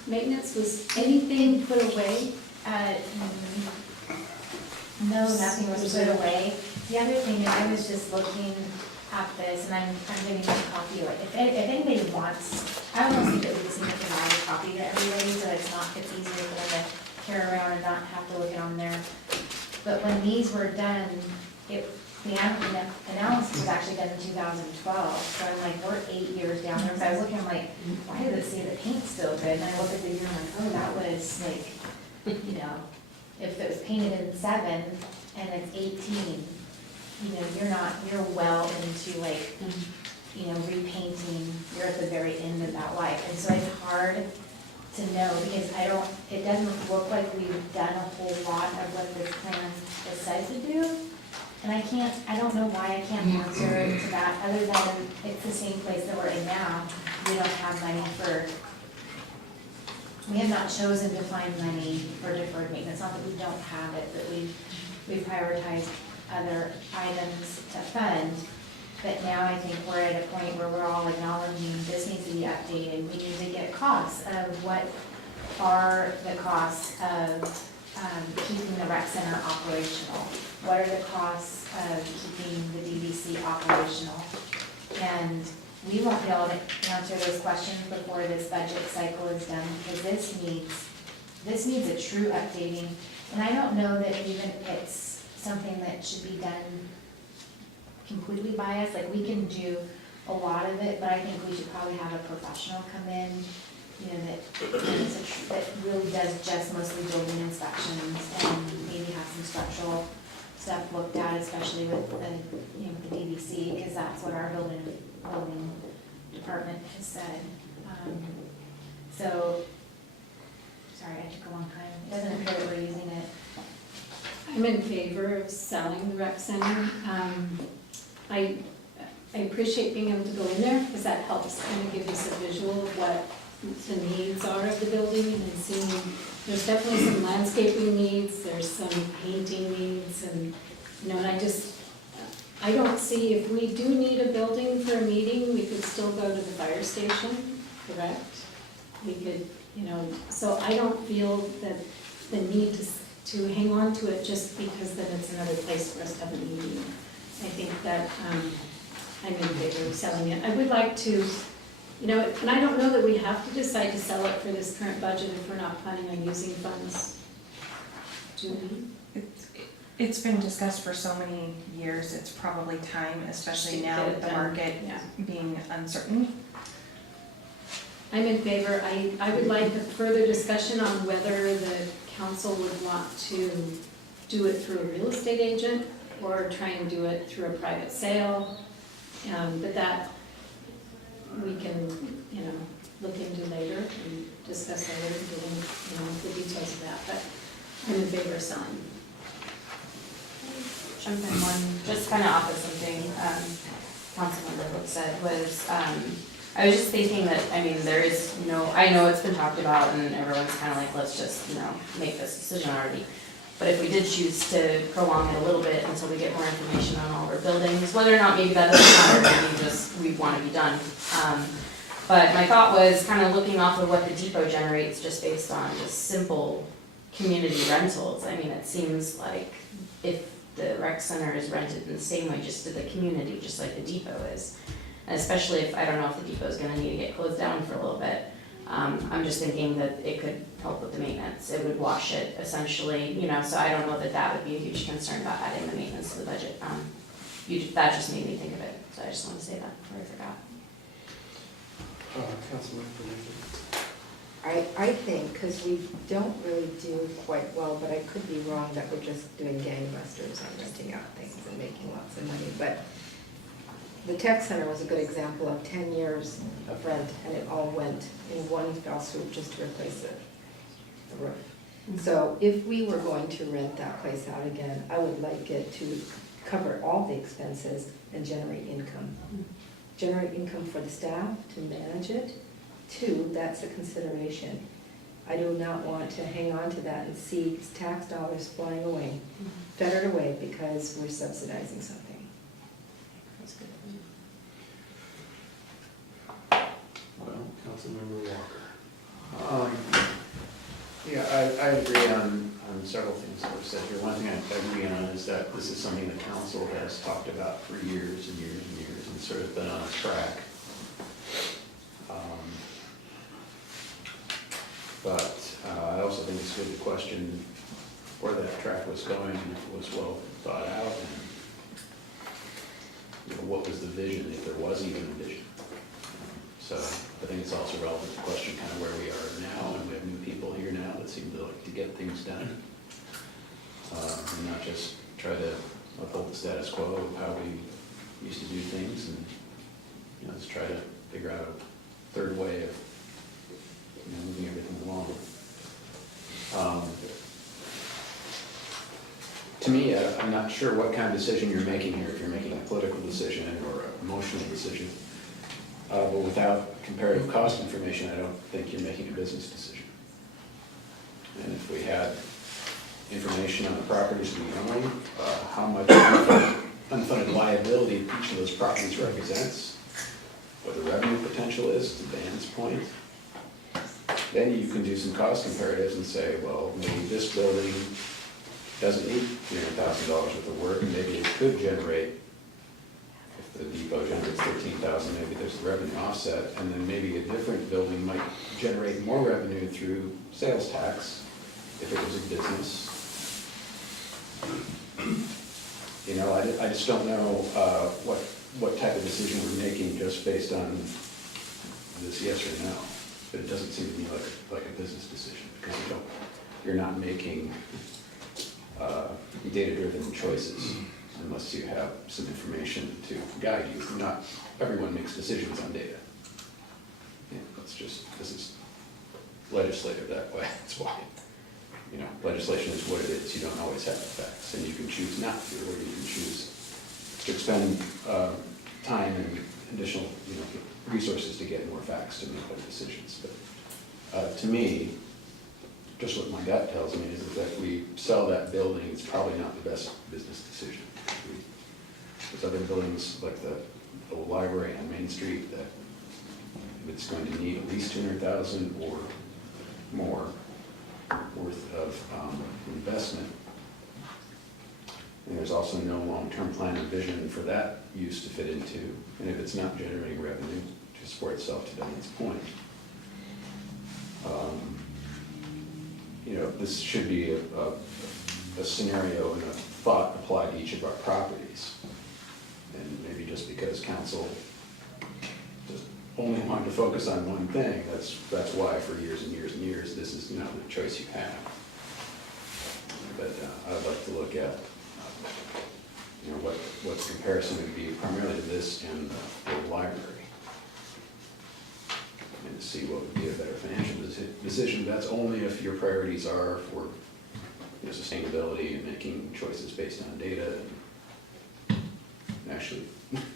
maintenance. Was anything put away? No, nothing was put away. The other thing is, I was just looking at this, and I'm giving you a copy of it. If anybody wants, I almost think that we just need to provide a copy to everybody, so it's easier for them to carry around and not have to look it on there. But when these were done, the analysis was actually done in 2012, so I'm like, we're 8 years down there. So I was looking, I'm like, why did it say the paint's still good? And I look at the year, I'm like, oh, that was like, if it was painted in 7 and it's 18, you're well into like, repainting, you're at the very end of that life. And so it's hard to know, because it doesn't look like we've done a whole lot of what this plan is said to do. And I don't know why I can't answer to that, other than it's the same place that we're in now. We don't have money we have not chosen to find money for deferred maintenance. Not that we don't have it, but we prioritized other items to fund. But now I think we're at a point where we're all acknowledging this needs to be updated. We need to get costs of what are the costs of keeping the rec center operational? What are the costs of keeping the DVC operational? And we won't be able to answer those questions before this budget cycle is done, because this needs a true updating. And I don't know that even it's something that should be done completely by us. Like, we can do a lot of it, but I think we should probably have a professional come in, that really does just mostly building inspections and maybe have some structural stuff looked at, especially with the DVC, because that's what our building department has said. Sorry, I took a long time. It doesn't appear that we're using it. I'm in favor of selling the rec center. I appreciate being able to go in there, because that helps kind of give us a visual of what the needs are of the building, and seeing, there's definitely some landscaping needs, there's some painting needs, and, and I don't see, if we do need a building for a meeting, we could still go to the fire station, correct? We could, so I don't feel that the need to hang on to it just because then it's another place for us to have a meeting. I think that I'm in favor of selling it. I would like to, and I don't know that we have to decide to sell it for this current budget if we're not planning on using funds. Do we? It's been discussed for so many years, it's probably time, especially To now get it with the done. market Yeah. being uncertain. I'm in favor. I would like a further discussion on whether the council would want to do it through a real estate agent or try and do it through a private sale. But that we can, look into later and discuss later, getting, the details of that. But I'm in favor of selling. Jump in one, just kind of off of something Councilmember Brooks said was, I was just thinking that, I mean, there is no, I know it's been talked about and everyone's kind of like, let's just, make this decision already. But if we did choose to prolong it a little bit until we get more information on all of our buildings, whether or not maybe that doesn't matter, maybe just we want to be done. But my thought was kind of looking off of what the depot generates just based on just simple community rentals. I mean, it seems like if the rec center is rented in the same way just to the community, just like the depot is. And especially if, I don't know if the depot is gonna need to get closed down for a little bit. I'm just thinking that it could help with the maintenance. It would wash it essentially, so I don't know that that would be a huge concern about adding the maintenance to the budget. That just made me think of it, so I just wanted to say that before I forgot. Councilman Fernandez. I think, because we don't really do quite well, but I could be wrong, that we're just doing gangbusters on renting out things and making lots of money, but the tech center was a good example of 10 years of rent, and it all went in one fell swoop just to replace the roof. So if we were going to rent that place out again, I would like it to cover all the expenses and generate income. Generate income for the staff to manage it. 2, that's a consideration. I do not want to hang on to that and see tax dollars flying away, fettered away because we're subsidizing something. That's good. Well, Councilmember Walker. Yeah, I agree on several things that were said here. One thing I agree on is that this is something the council has talked about for years and years and years and sort of been on a track. But I also think it's good to question where that track was going, and if it was well thought out, and what was the vision, if there was even a vision. So I think it's also relevant to question kind of where we are now, and we have new people here now that seem to like to get things done. And not just try to uphold the status quo of how we used to do things, and just try to figure out a third way of moving everything along. To me, I'm not sure what kind of decision you're making here, if you're making a political decision or an emotional decision. But without comparative cost information, I don't think you're making a business decision. And if we had information on the properties we own, how much unfunded liability each of those properties represents, what the revenue potential is, to Dan's point, then you can do some cost comparatives and say, well, maybe this building doesn't need $300,000 worth of work, and maybe it could generate, if the depot generates $13,000, maybe there's a revenue offset, and then maybe a different building might generate more revenue through sales tax if it was a business. I just don't know what type of decision we're making just based on this yes or no. But it doesn't seem to me like a business decision, because you're not making data-driven choices unless you have some information to guide you. Not everyone makes decisions on data. This is legislative that way. That's why. Legislation is what it is. You don't always have the facts, and you can choose not to, or you can choose to expend time and additional resources to get more facts to make better decisions. But to me, just what my gut tells me is that if we sell that building, it's probably not the best business decision. There's other buildings like the old library on Main Street that it's going to need at least $200,000 or more worth of investment. And there's also no long-term plan or vision for that use to fit into. And if it's not generating revenue to support itself, to Diane's point, this should be a scenario and a thought applied to each of our properties. And maybe just because council just only wanted to focus on one thing, that's why for years and years and years, this is the choice you have. But I would like to look at what the comparison would be primarily to this and the library, and to see what would be a better financial decision. That's only if your priorities are for sustainability and making choices based on data and actually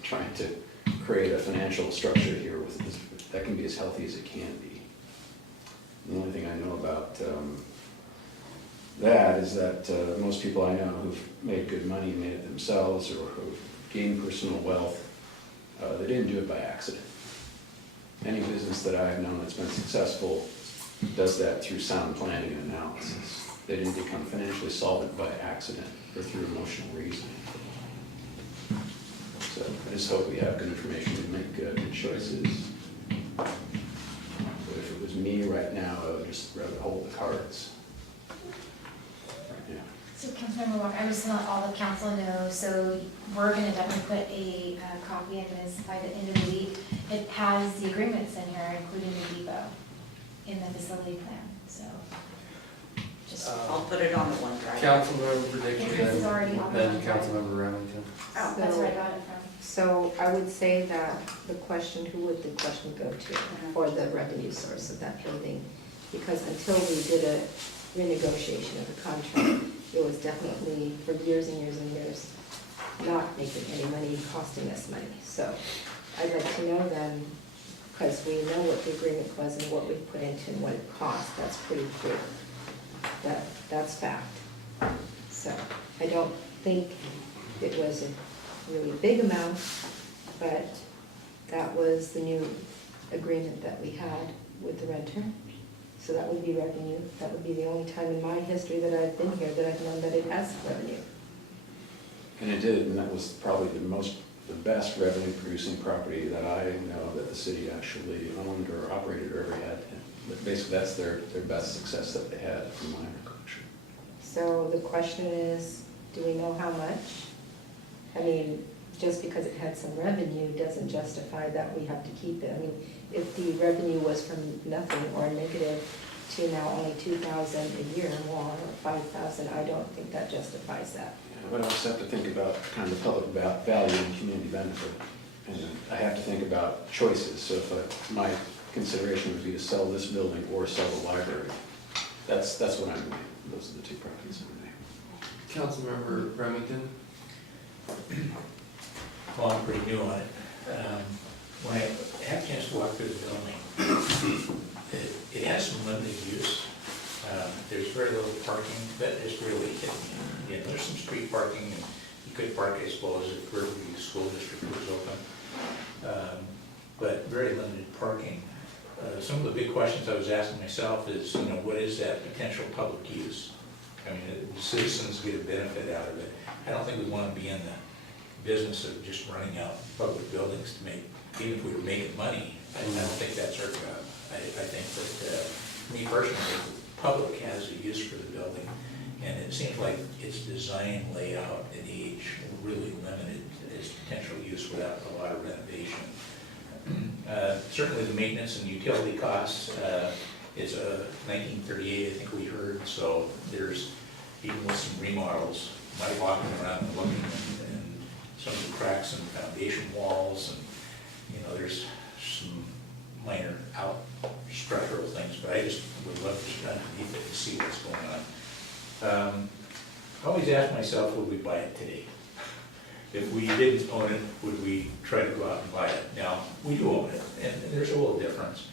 trying to create a financial structure here that can be as healthy as it can be. The only thing I know about that is that most people I know who've made good money, made it themselves, or who've gained personal wealth, they didn't do it by accident. Any business that I've known that's been successful does that through sound planning and analysis. They didn't become financially solvent by accident or through emotional reasoning. So I just hope we have good information to make good choices. But if it was me right now, I would just rather hold the cards. Right now. So Councilmember Walker, I just want all the council know, so we're gonna definitely put a copy of this by the end of the week. It has the agreements in here, including the depot, in the facility plan, so. Just, I'll put it on the OneDrive. Councilmember Predictor, This is already on the then website. Councilmember Remington. Oh, that's where I got it from. So I would say that the question, who would the question go to for the revenue source of that building? Because until we did a renegotiation of the contract, it was definitely for years and years and years not making any money, costing us money. So I'd like to know then, because we know what the agreement was and what we put into and what it cost, that's pretty clear. That's fact. So I don't think it was a really big amount, but that was the new agreement that we had with the renter. So that would be revenue. That would be the only time in my history that I've been here that I've known that it has revenue. And it did, and that was probably the best revenue producing property that I know that the city actually owned or operated or ever had. But basically, that's their best success that they had from my recollection. So the question is, do we know how much? I mean, just because it had some revenue doesn't justify that we have to keep it. I mean, if the revenue was from nothing or negative to now only 2,000 a year more or 5,000, I don't think that justifies that. Yeah, but I also have to think about kind of the public value and community benefit. And I have to think about choices. So if my consideration would be to sell this building or sell the library, that's what I'm weighing. Those are the two properties I'm weighing. Councilmember Remington. Well, I'm pretty new on it. When I had a chance to walk through the building, it has some limited use. There's very little parking, that is really hit me. You know, there's some street parking, and you could park, I suppose, if Riverview School District was open. But very limited parking. Some of the big questions I was asking myself is, you know, what is that potential public use? I mean, the citizens get a benefit out of it. I don't think we want to be in the business of just running out public buildings to make, even if we were making money, I don't think that's our job. I think that, me personally, the public has a use for the building, and it seems like its design, layout, and age really limited its potential use without a lot of renovation. Certainly the maintenance and utility costs, it's a 1938, I think we heard, so there's, even with some remodels, my walking around and looking, and some of the cracks in the foundation walls, and, you know, there's some minor structural things, but I just would love to get underneath it to see what's going on. I always ask myself, would we buy it today? If we didn't own it, would we try to go out and buy it? Now, we do own it, and there's a little difference.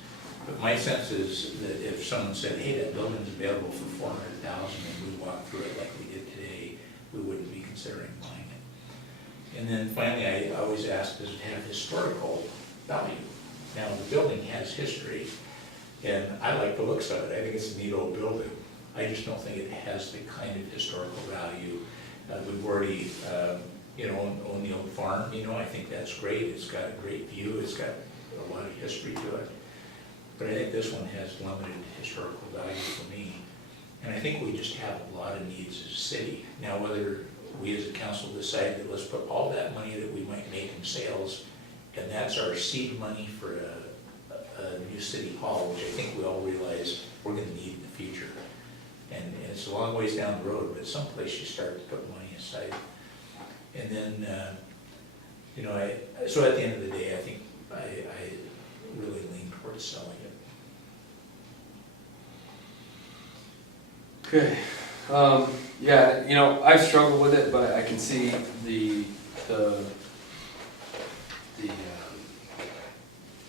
But my sense is that if someone said, hey, that building's available for $400,000, and we walked through it like we did today, we wouldn't be considering buying it. And then finally, I always ask, does it have historical value? Now, the building has history, and I like the looks of it. I think it's a neat old building. I just don't think it has the kind of historical value. We've already, own the old farm, I think that's great. It's got a great view, it's got a lot of history to it. But I think this one has limited historical value for me. And I think we just have a lot of needs as a city. Now, whether we as a council decide that let's put all that money that we might make in sales, and that's our seed money for a new city hall, which I think we all realize we're gonna need in the future. And it's a long ways down the road, but someplace you start to put money aside. And then, so at the end of the day, I think I really lean towards selling it. Okay, I've struggled with it, but I can see the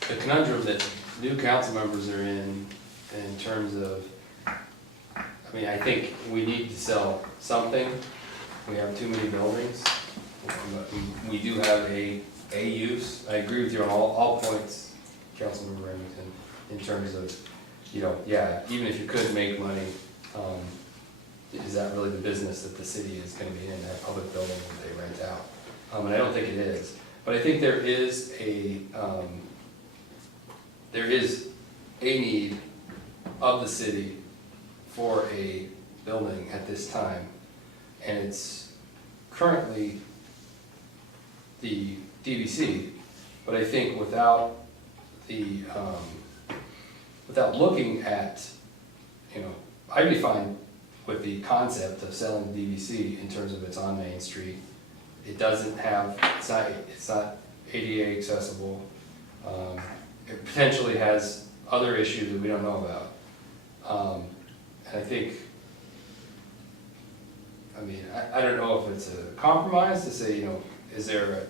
the conundrum that new council members are in terms of, I mean, I think we need to sell something. We have too many buildings. We do have a use. I agree with you on all points, Councilmember Remington, in terms of, you know, yeah, even if you could make money, is that really the business that the city is gonna be in, that public building that they rent out? And I don't think it is. But I think there is a need of the city for a building at this time. And it's currently the DVC, but I think without looking at, you know, I'd be fine with the concept of selling the DVC in terms of it's on Main Street. It doesn't have, it's not ADA accessible. It potentially has other issues that we don't know about. And I think, I mean, I don't know if it's a compromise to say, you know, is there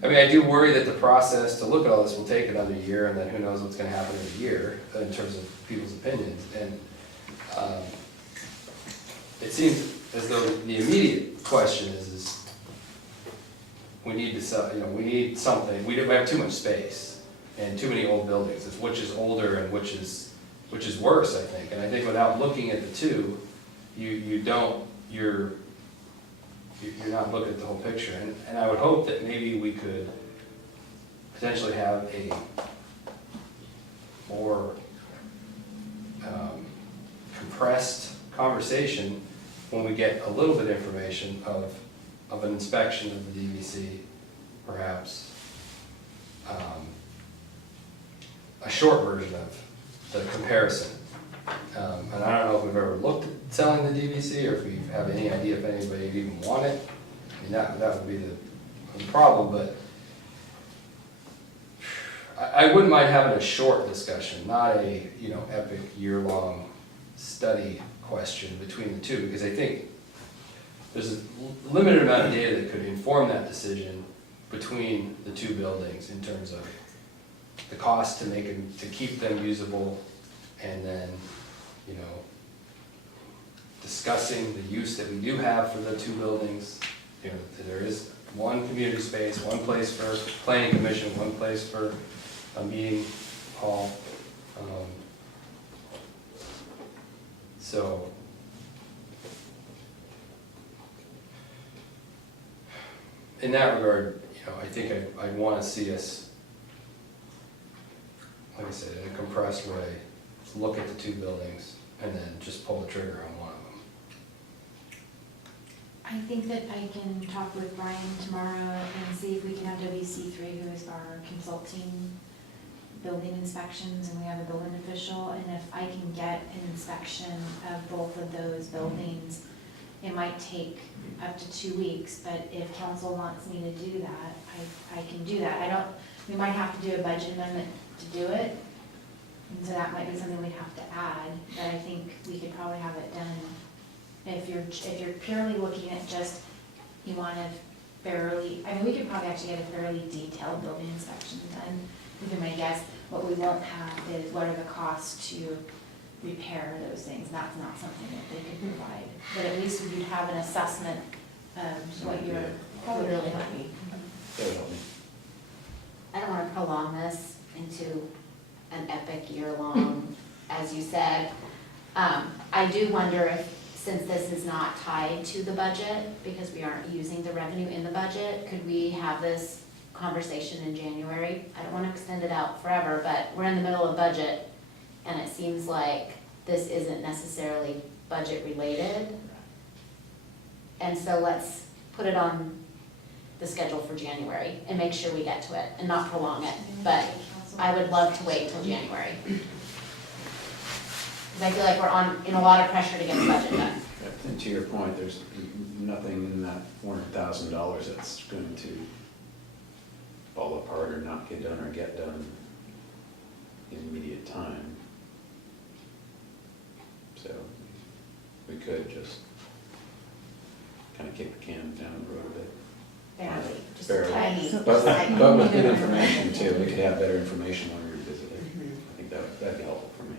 I mean, I do worry that the process to look at all this will take another year, and then who knows what's gonna happen in a year in terms of people's opinions. And it seems as though the immediate question is we need to sell, you know, we need something. We have too much space and too many old buildings, which is older and which is worse, I think. And I think without looking at the two, you're not looking at the whole picture. And I would hope that maybe we could potentially have a more compressed conversation when we get a little bit of information of an inspection of the DVC, perhaps. A short version of the comparison. And I don't know if we've ever looked at selling the DVC or if we have any idea if anybody would even want it. I mean, that would be the problem, but I wouldn't mind having a short discussion, not a, you know, epic year-long study question between the two, because I think there's a limited amount of data that could inform that decision between the two buildings in terms of the cost to keep them usable, and then, you know, discussing the use that we do have for the two buildings. You know, there is one community space, one place for planning commission, one place for a meeting hall. So in that regard, you know, I think I'd want to see us, like I said, in a compressed way, look at the two buildings and then just pull the trigger on one of them. I think that I can talk with Brian tomorrow and see if we can have WC3, who is our consulting building inspections, and we have a building official, and if I can get an inspection of both of those buildings, it might take up to 2 weeks, but if council wants me to do that, I can do that. We might have to do a budget amendment to do it, and so that might be something we'd have to add, but I think we could probably have it done. If you're purely looking at just, you want to fairly, I mean, we could probably actually get a fairly detailed building inspection done. Would be my guess. What we won't have is what are the costs to repair those things. That's not something that they could provide. But at least you'd have an assessment of what you're, would really help me. That would help me. I don't want to prolong this into an epic year-long, as you said. I do wonder if, since this is not tied to the budget, because we aren't using the revenue in the budget, could we have this conversation in January? I don't want to extend it out forever, but we're in the middle of budget, and it seems like this isn't necessarily budget related. And so let's put it on the schedule for January and make sure we get to it and not prolong it. But I would love to wait till January. Because I feel like we're in a lot of pressure to get the budget done. And to your point, there's nothing in that $400,000 that's going to fall apart or not get done or get done in immediate time. So we could just kind of kick the can down the road a bit. Barely, just Barely. tiny. But with good information too. could have better information when we revisit it. I think that'd be helpful for me.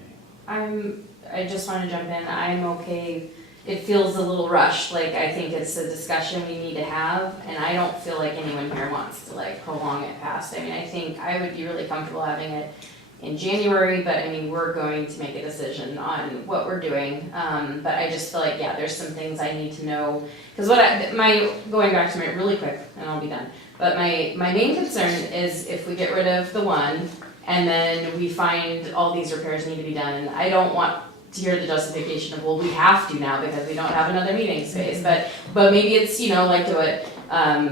I just want to jump in, I'm okay, it feels a little rushed, like I think it's a discussion we need to have, and I don't feel like anyone here wants to like prolong it past. I mean, I think I would be really comfortable having it in January, but I mean, we're going to make a decision on what we're doing. But I just feel like, yeah, there's some things I need to know, because going back to my, really quick, and I'll be done. But my main concern is if we get rid of the one, and then we find all these repairs need to be done, I don't want to hear the justification of, well, we have to now because we don't have another meeting space, but maybe it's, like to what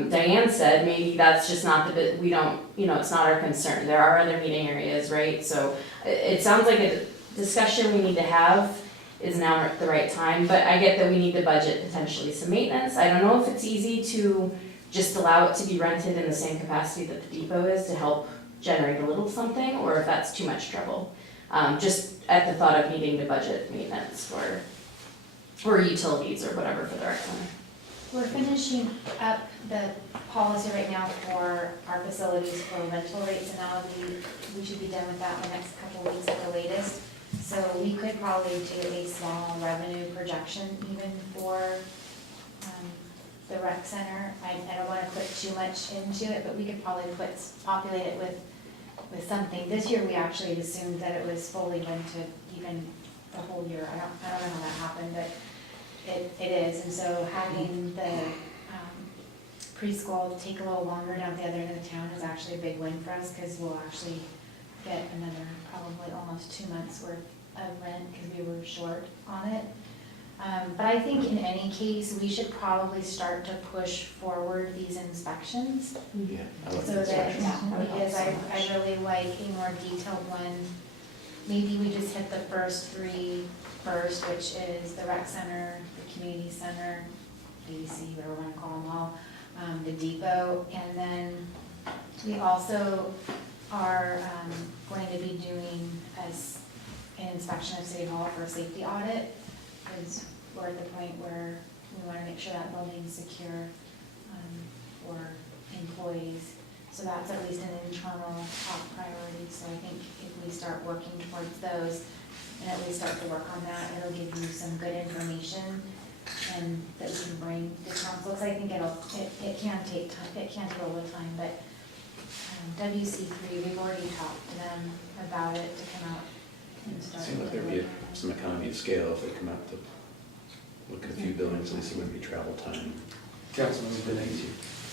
Diane said, maybe that's just not we don't, it's not our concern, there are other meeting areas, right? So it sounds like a discussion we need to have is now the right time, but I get that we need to budget potentially some maintenance. I don't know if it's easy to just allow it to be rented in the same capacity that the depot is to help generate a little something, or if that's too much trouble. Just at the thought of needing to budget maintenance or utilities or whatever for the rec center. We're finishing up the policy right now for our facilities for rental rates, and we should be done with that in the next couple of weeks at the latest. So we could probably do a small revenue projection even for the rec center. I don't want to put too much into it, but we could probably populate it with something. This year, we actually assumed that it was fully rented even the whole year. I don't know how that happened, but it is. And so having the preschool take a little longer down at the other end of the town is actually a big win for us, because we'll actually get another probably almost 2 months worth of rent because we were short on it. But I think in any case, we should probably start to push forward these inspections. Yeah, I like So the that, discussion. because I really like a more detailed one. Maybe we just hit the first three first, which is the rec center, the community center, ABC, whatever we want to call them all, the depot, and then we also are going to be doing an inspection of City Hall for a safety audit, because we're at the point where we want to make sure that building's secure for employees. So that's at least an internal top priority. So I think if we start working towards those and at least start to work on that, it'll give you some good information and that we can bring to council. Because I think it can take time, it can take a little time, but WC3, we've already talked to them about it to come out and start. Seems like there'd be some economy of scale if they come out to look at a few buildings, at least it wouldn't be travel time. Councilman Bennett.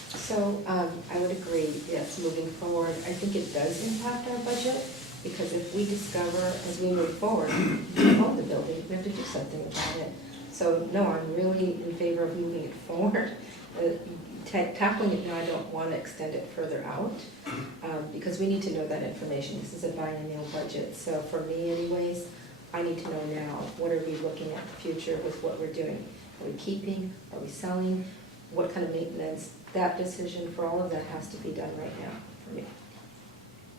So I would agree, yes, moving forward, I think it does impact our budget, because if we discover as we move forward, we own the building, we have to do something about it. So no, I'm really in favor of moving it forward. Tackling it now, I don't want to extend it further out, because we need to know that information. This is a biennial budget, so for me anyways, I need to know now, what are we looking at the future with what we're doing? Are we keeping, are we selling, what kind of maintenance? That decision for all of that has to be done right now for me.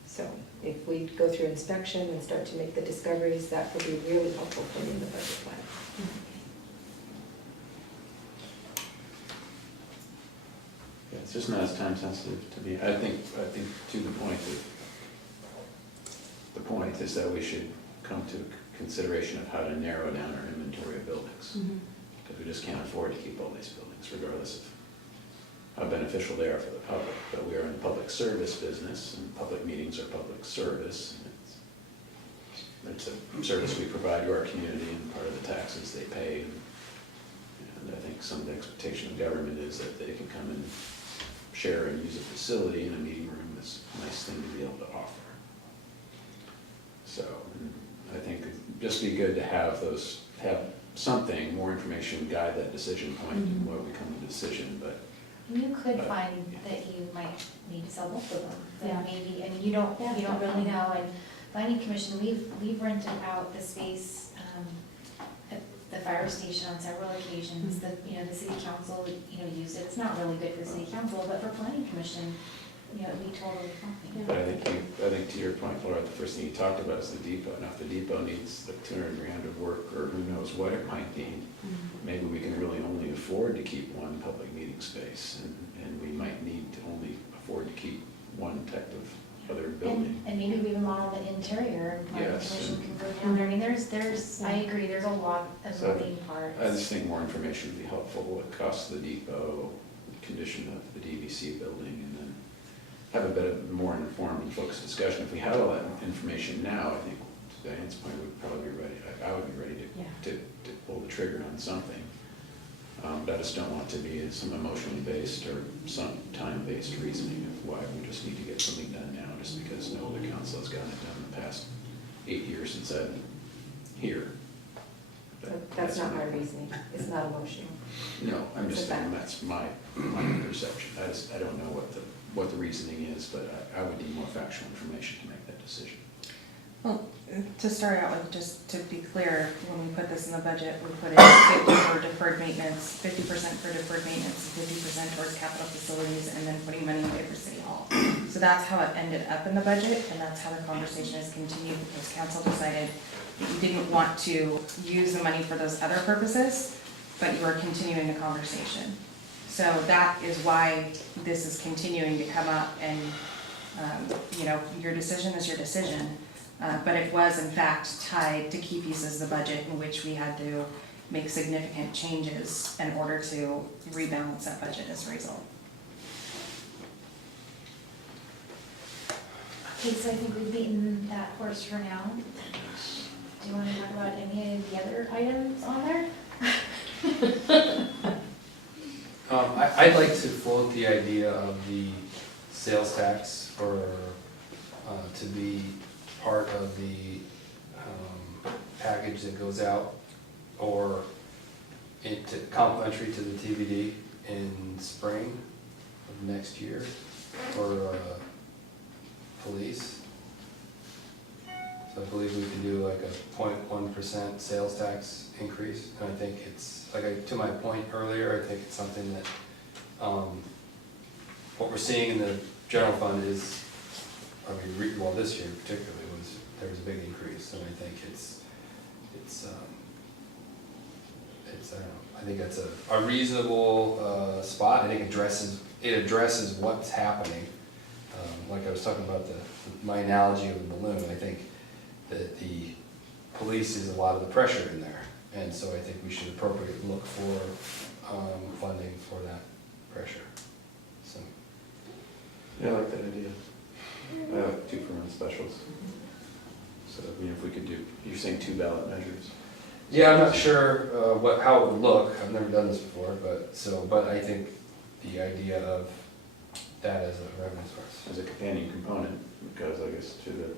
So if we go through inspection and start to make the discoveries, that would be really helpful for me in the budget plan. Yeah, it's just not as time sensitive to me. I think to the point is that we should come to consideration of how to narrow down our inventory of buildings. Because we just can't afford to keep all these buildings regardless of how beneficial they are for the public. But we are in the public service business, and public meetings are public service. It's a service we provide to our community and part of the taxes they pay. And I think some of the expectation of government is that they can come and share and use a facility in a meeting room. Is a nice thing to be able to offer. So I think it'd just be good to have something, more information guide that decision point and where we come to a decision, but. You could find that you might need to sell both of them, Yeah. that maybe, and you don't really know, and planning commission, we've rented out the space, at the fire station on several occasions, the city council, used it, it's not really good for city council, but for planning commission, it'd be totally fine. But I think to your point, Laura, the first thing you talked about is the depot. Now, if the depot needs like $200,000 of work, or who knows what it might need, maybe we can really only afford to keep one public meeting space, and we might need to only afford to keep one type of other building building. And maybe we even model the interior, and planning Yes. commission can go down there. I mean, I agree, there's a lot of So, moving parts. I just think more information would be helpful, what costs the depot, the condition of the DVC building, and then have a bit of more informed and focused discussion. If we had all that information now, I think to Diane's point, we'd probably be ready, I would be ready to pull the trigger on something. But I just don't want it to be some emotionally based or some time-based reasoning of why we just need to get something done now, just because no other council has gotten it done in the past 8 years since I've been here. That's not my reasoning, it's not emotional. No, I'm just It's a saying fact. that's my perception. I don't know what the reasoning is, but I would need more factual information to make that decision. Well, to start out with, just to be clear, when we put this in the budget, we put in 50 for deferred maintenance, 50% for deferred maintenance, 50% towards capital facilities, and then putting money away for City Hall. So that's how it ended up in the budget, and that's how the conversation has continued, because council decided that you didn't want to use the money for those other purposes, but you were continuing the conversation. So that is why this is continuing to come up, and, your decision is your decision. But it was in fact tied to key pieces of the budget in which we had to make significant changes in order to rebalance that budget as a result. Okay, so I think we've beaten that horse for now. Do you want to talk about any of the other items on there? I'd like to float the idea of the sales tax to be part of the package that goes out, or complimentary to the TBD in spring of next year for police. So I believe we could do like a 0.1% sales tax increase, and I think it's, to my point earlier, I think it's something that, what we're seeing in the general fund is, this year particularly, there was a big increase, and I think it's I don't know, I think that's a reasonable spot. I think it addresses what's happening. Like I was talking about my analogy of the balloon, I think that the police is a lot of the pressure in there, and so I think we should appropriately look for funding for that pressure. So. Yeah, I like that idea. I like 2-for-1 specials. So, if we could do, you're saying 2 ballot measures? Yeah, I'm not sure how it would look. I've never done this before, but I think the idea of that as a revenue source. As a companion component, because I guess to the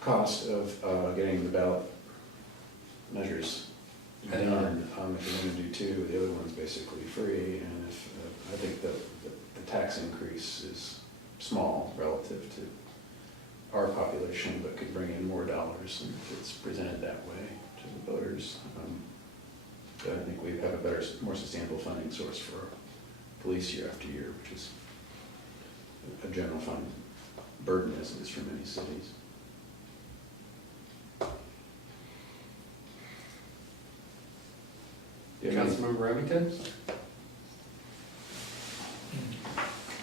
cost of getting the ballot measures done, if you want to do 2, the other one's basically free, and if, I think the tax increase is small relative to our population, but could bring in more dollars, and if it's presented that way to the voters, then I think we have a better, more sustainable funding source for police year after year, which is a general fund burden as it is for many cities. Councilmember Remington?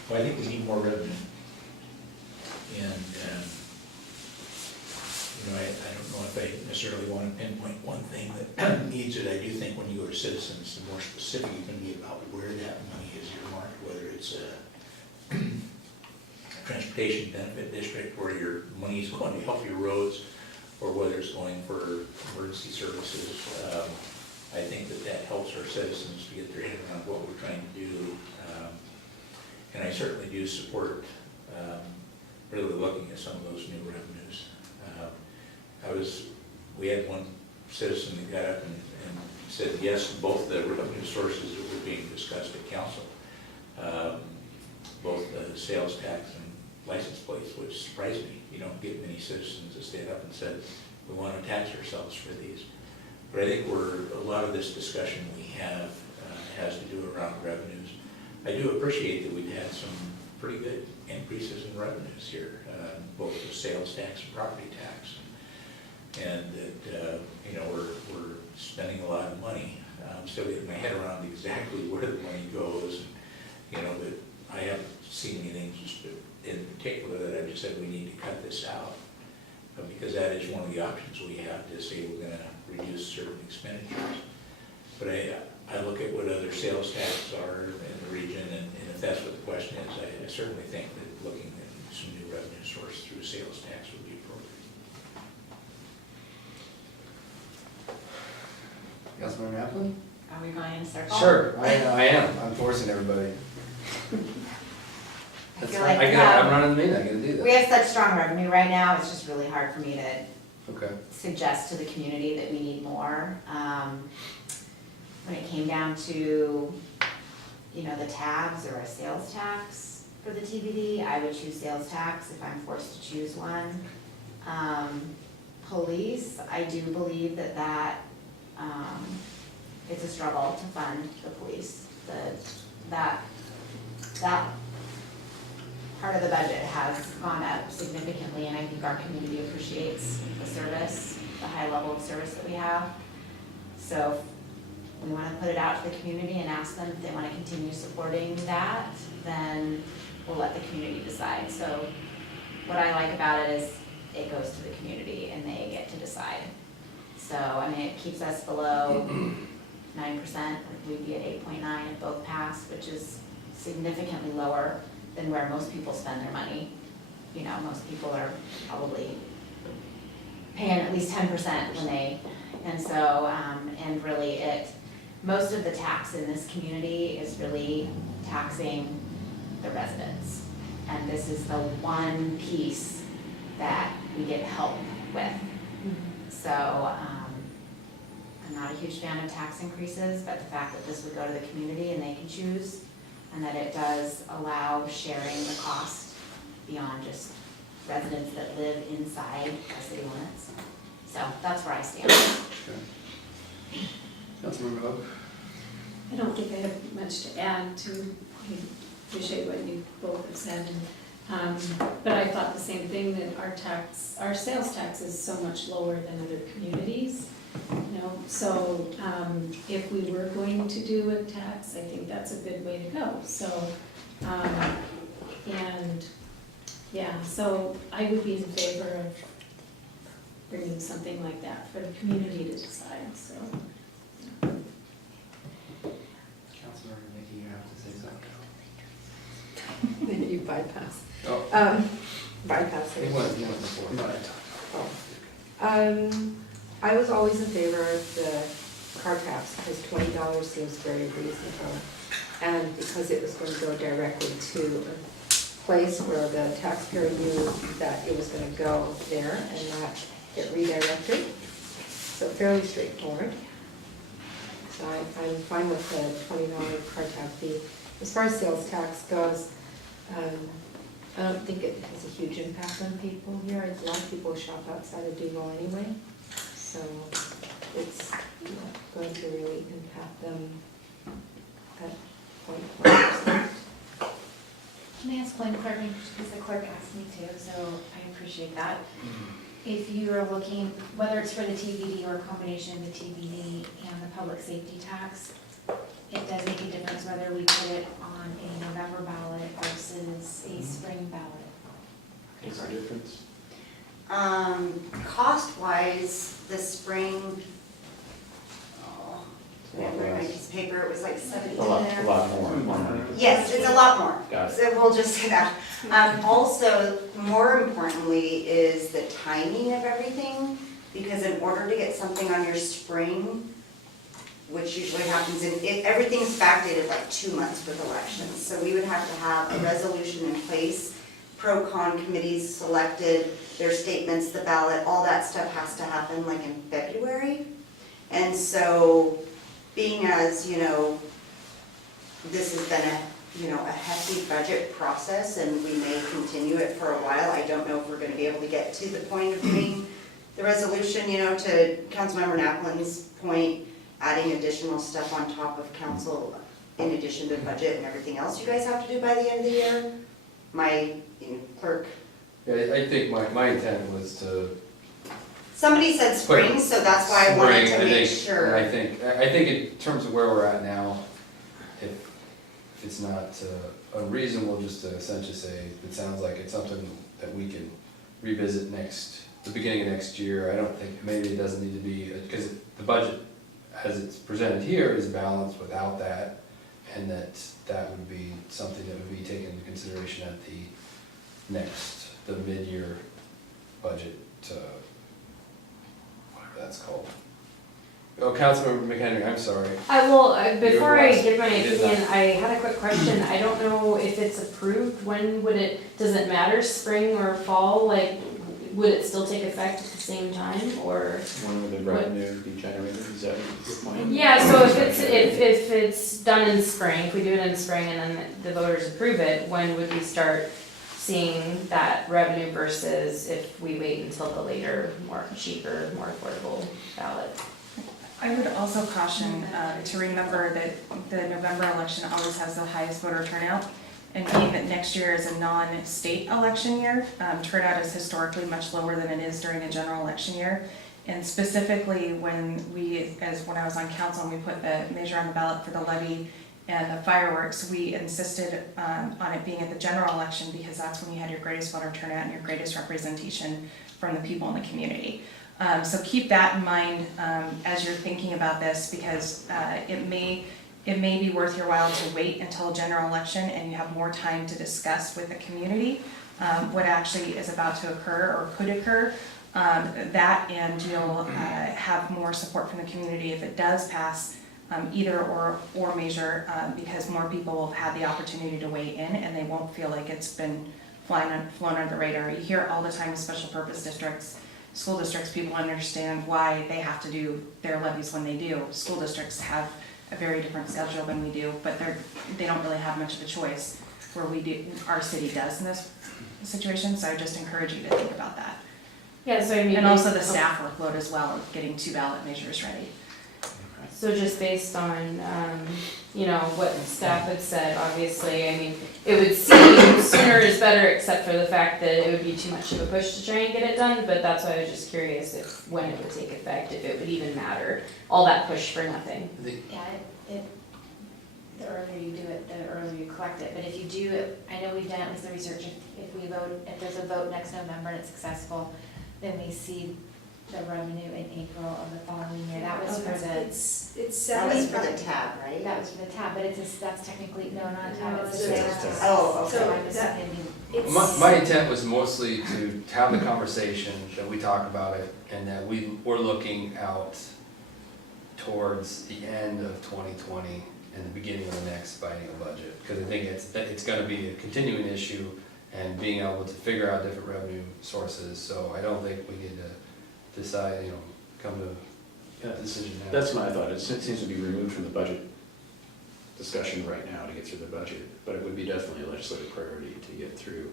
Well, I think we need more revenue. And, I don't know if I necessarily want to pinpoint one thing that needs it. I do think when you go to citizens, the more specific you can be about where that money is earmarked, whether it's a transportation benefit district where your money is going to help your roads, or whether it's going for emergency services. I think that helps our citizens to get their head around what we're trying to do. And I certainly do support really looking at some of those new revenues. We had one citizen that got up and said yes to both the revenue sources that were being discussed at council, both the sales tax and license plates, which surprised me. You don't get many citizens that stand up and said, we want to tax ourselves for these. But I think a lot of this discussion we have has to do around revenues. I do appreciate that we've had some pretty good increases in revenues here, both the sales tax and property tax. And that, we're spending a lot of money. I'm still getting my head around exactly where the money goes. But I haven't seen anything just in particular that I just said we need to cut this out. Because that is one of the options we have to say we're gonna reduce certain expenditures. But I look at what other sales tax are in the region, and if that's what the question is, I certainly think that looking at some new revenue source through sales tax would be appropriate. Councilmember Napoli? Are we going in a circle? Sure, I am, I'm forcing everybody. I That's feel fine. like, I'm running the meeting, I gotta do we that. have such strong revenue right now, it's just really hard for me to Okay. suggest to the community that we need more. When it came down to, you know, the tabs or a sales tax for the TBD, I would choose sales tax if I'm forced to choose one. Police, I do believe that it's a struggle to fund the police. That part of the budget has gone up significantly, and I think our community appreciates the service, the high level of service that we have. So if we wanna put it out to the community and ask them if they wanna continue supporting that, then we'll let the community decide. So what I like about it is it goes to the community and they get to decide. So, I mean, it keeps us below 9%, we'd be at 8.9 if both pass, which is significantly lower than where most people spend their money. You know, most people are probably paying at least 10% when they, and so, and really most of the tax in this community is really taxing the residents. And this is the one piece that we get help with. So, I'm not a huge fan of tax increases, but the fact that this would go to the community and they can choose, and that it does allow sharing the cost beyond just residents that live inside the city limits. So that's where I stand. Okay. Councilmember Hope? I don't think I have much to add to, I appreciate what you both have said. But I thought the same thing, that our sales tax is so much lower than other communities. You know, so if we were going to do a tax, I think that's a good way to go. So, and yeah, so I would be in favor of bringing something like that for the community to decide, so. Councilmember Nikki, you have to say something. Then you bypass. Oh, Bypass he it. went before. I was always in favor of the car tax because $20 seems very reasonable. And because it was going to go directly to a place where the taxpayer knew that it was going to go there and not get redirected. So fairly straightforward. So I'm fine with the $20 car tax fee. As far as sales tax goes, I don't think it has a huge impact on people here. A lot of people shop outside of Duval anyway. So it's not going to really impact them at 0.1%. Can I ask one question, because the clerk asked me to, so I appreciate that. If you are looking, whether it's for the TBD or a combination of the TBD and the public safety tax, it does make a difference whether we put it on a November ballot versus a spring ballot. What's the difference? Cost-wise, the spring, I have my piece of paper, it was like 17 A lot there. more. Yes, it's a lot more. Got it. So we'll just say that. Also, more importantly, is the timing of everything, because in order to get something on your spring, which usually happens everything's backdated like 2 months with elections. So we would have to have a resolution in place, pro-con committees selected, their statements, the ballot, all that stuff has to happen like in February. And so, being as, this has been a hefty budget process and we may continue it for a while. I don't know if we're gonna be able to get to the point of doing the resolution, to Councilmember Naplin's point, adding additional stuff on top of council in addition to budget and everything else you guys have to do by the end of the year. My clerk, Yeah, I think my intent was to. somebody said spring, so that's why I wanted to make sure. I think in terms of where we're at now, if if it's not unreasonable, just to essentially say, it sounds like it's something that we can revisit the beginning of next year. I don't think, maybe it doesn't need to be, because the budget as it's presented here is balanced without that, and that would be something that would be taken into consideration at the mid-year budget, whatever that's called. Oh, Councilmember McHenry, I'm sorry. Before I give my You did opinion, not. I had a quick question. I don't know if it's approved. When would does it matter, spring or fall? Like, would it still take effect at the same time, or? When would the revenue be generated, is that your point? Yeah, so if it's done in spring, if we do it in spring and then the voters approve it, when would we start seeing that revenue versus if we wait until the later, more cheaper, more affordable ballot? I would also caution to remember that the November election always has the highest voter turnout. And being that next year is a non-state election year, turnout is historically much lower than it is during a general election year. And specifically when I was on council and we put the measure on the ballot for the levy and the fireworks, we insisted on it being at the general election because that's when you had your greatest voter turnout and your greatest representation from the people in the community. So keep that in mind as you're thinking about this, because it may be worth your while to wait until a general election and you have more time to discuss with the community what actually is about to occur or could occur. That, and you'll have more support from the community if it does pass either or measure, because more people will have had the opportunity to weigh in and they won't feel like it's been flown under the radar. You hear all the time with special purpose districts, school districts, people understand why they have to do their levies when they do. School districts have a very different schedule than we do, but they don't really have much of a choice where we do, our city does in this situation, so I just encourage you to think about that. Yeah, so I mean. And also the staff workload as well of getting 2 ballot measures ready. So just based on, what staff had said, obviously, I mean, it would seem sooner is better, except for the fact that it would be too much of a push to try and get it done, but that's why I was just curious when it would take effect, if it would even matter, all that push for nothing. Yeah, the earlier you do it, the earlier you collect it, but if you do it, I know we've done at least the research, if there's a vote next November and it's successful, then we see the revenue in April of the following year. That was for the, It's That was 75. for the tab, right? that was for the tab, but that's technically, no, not a tab, No, it's it's a a sales tab. tax. Oh, okay. So I'm just thinking, It's- My intent was mostly to have the conversation, that we talk about it, and that we're looking out towards the end of 2020 and the beginning of the next biennial budget. Because I think it's gonna be a continuing issue, and being able to figure out different revenue sources. So I don't think we need to decide, come to a decision now. That's my thought, it seems to be removed from the budget discussion right now to get through the budget, but it would be definitely a legislative priority to get through.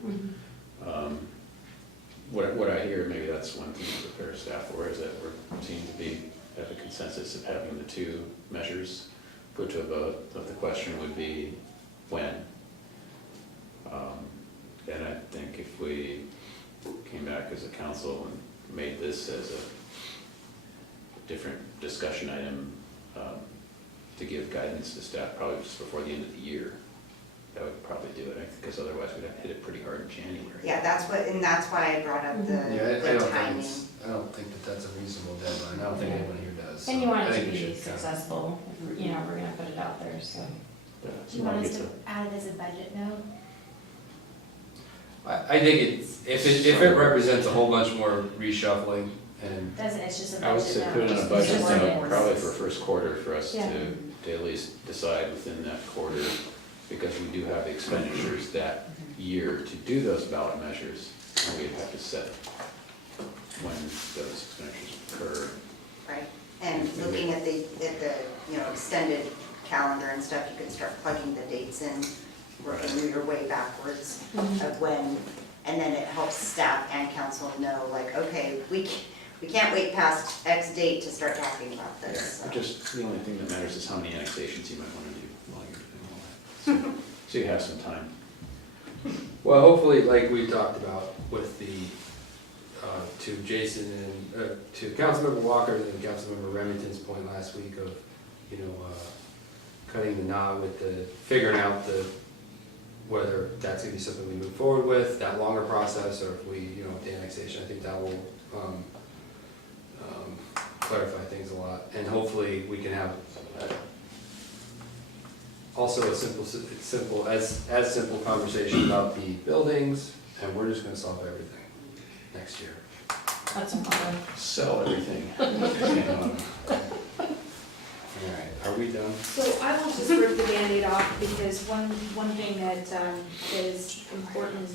What I hear, maybe that's one thing to prepare staff for, is that we seem to have a consensus of having the 2 measures put to a vote. But the question would be when. And I think if we came back as a council and made this as a different discussion item to give guidance to staff, probably just before the end of the year, that would probably do it, because otherwise we'd have to hit it pretty hard in January. Yeah, that's why I brought up Yeah, I the don't timing. I don't think that's a reasonable deadline. I don't think anyone here does. And you want I it think to we be should kinda- successful, we're gonna put it out there, so. Yeah, do you want us to add it as a budget note? I think if it represents a whole bunch more reshuffling and, Doesn't, it's just a budget note. I would say put it on a It's budget just note, ordinance. probably for first quarter, for us Yeah. to at least decide within that quarter, because we do have expenditures that year to do those ballot measures, and we'd have to set when those expenditures occur. Right, and looking at the extended calendar and stuff, you can start plugging the dates in, working your way backwards of when, and then it helps staff and council know, like, okay, we can't wait past X date to start talking about this. so. Just, the only thing that matters is how many annexations you might want to do while you're doing all that. So you have some time. well, hopefully, like we talked about with the, to Jason and, to Councilmember Walker and Councilmember Remington's point last week of, cutting the knot with the, figuring out whether that's gonna be something we move forward with, that longer process, or if we, with the annexation, I think that will, clarify things a lot, and hopefully we can have also a simple conversation about the buildings, and we're just gonna solve everything next year. That's a problem. Sell everything. Alright, are we done? So I will just rip the Band-Aid off, because one thing that is important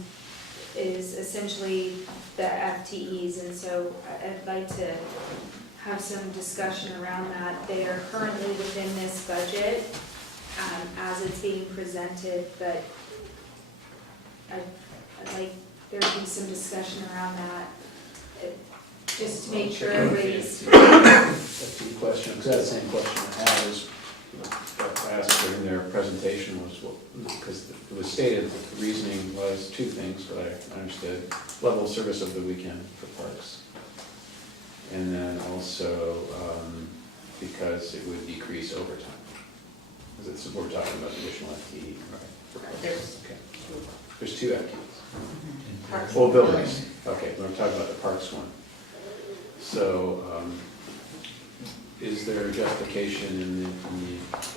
is essentially the FTEs, and so I'd like to have some discussion around that. They are currently within this budget as it's being presented, but I'd like there to be some discussion around that, just to make sure everybody's. That's a good question, because that's the same question I had, is what I asked during their presentation was, because it was stated that the reasoning was two things, but I understood, level of service of the weekend for parks. And then also, because it would decrease overtime. Because it's, we're talking about additional FTE, right? There's two FTEs. Well, buildings, okay, we're talking about the parks one. So, is there a justification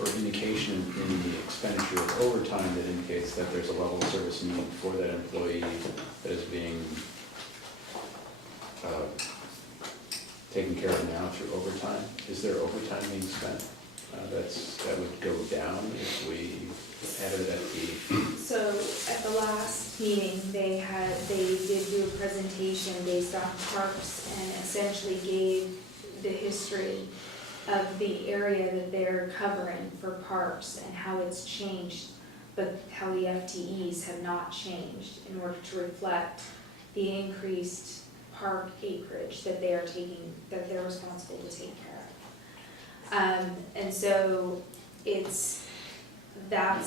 or indication in the expenditure of overtime that indicates that there's a level of service need for that employee that is being taken care of now through overtime? Is there overtime being spent that would go down if we added that FTE? So at the last meeting, they did do a presentation based on parks and essentially gave the history of the area that they're covering for parks and how it's changed, but how the FTEs have not changed in order to reflect the increased park acreage that they are taking, that they're responsible to take care of. And so that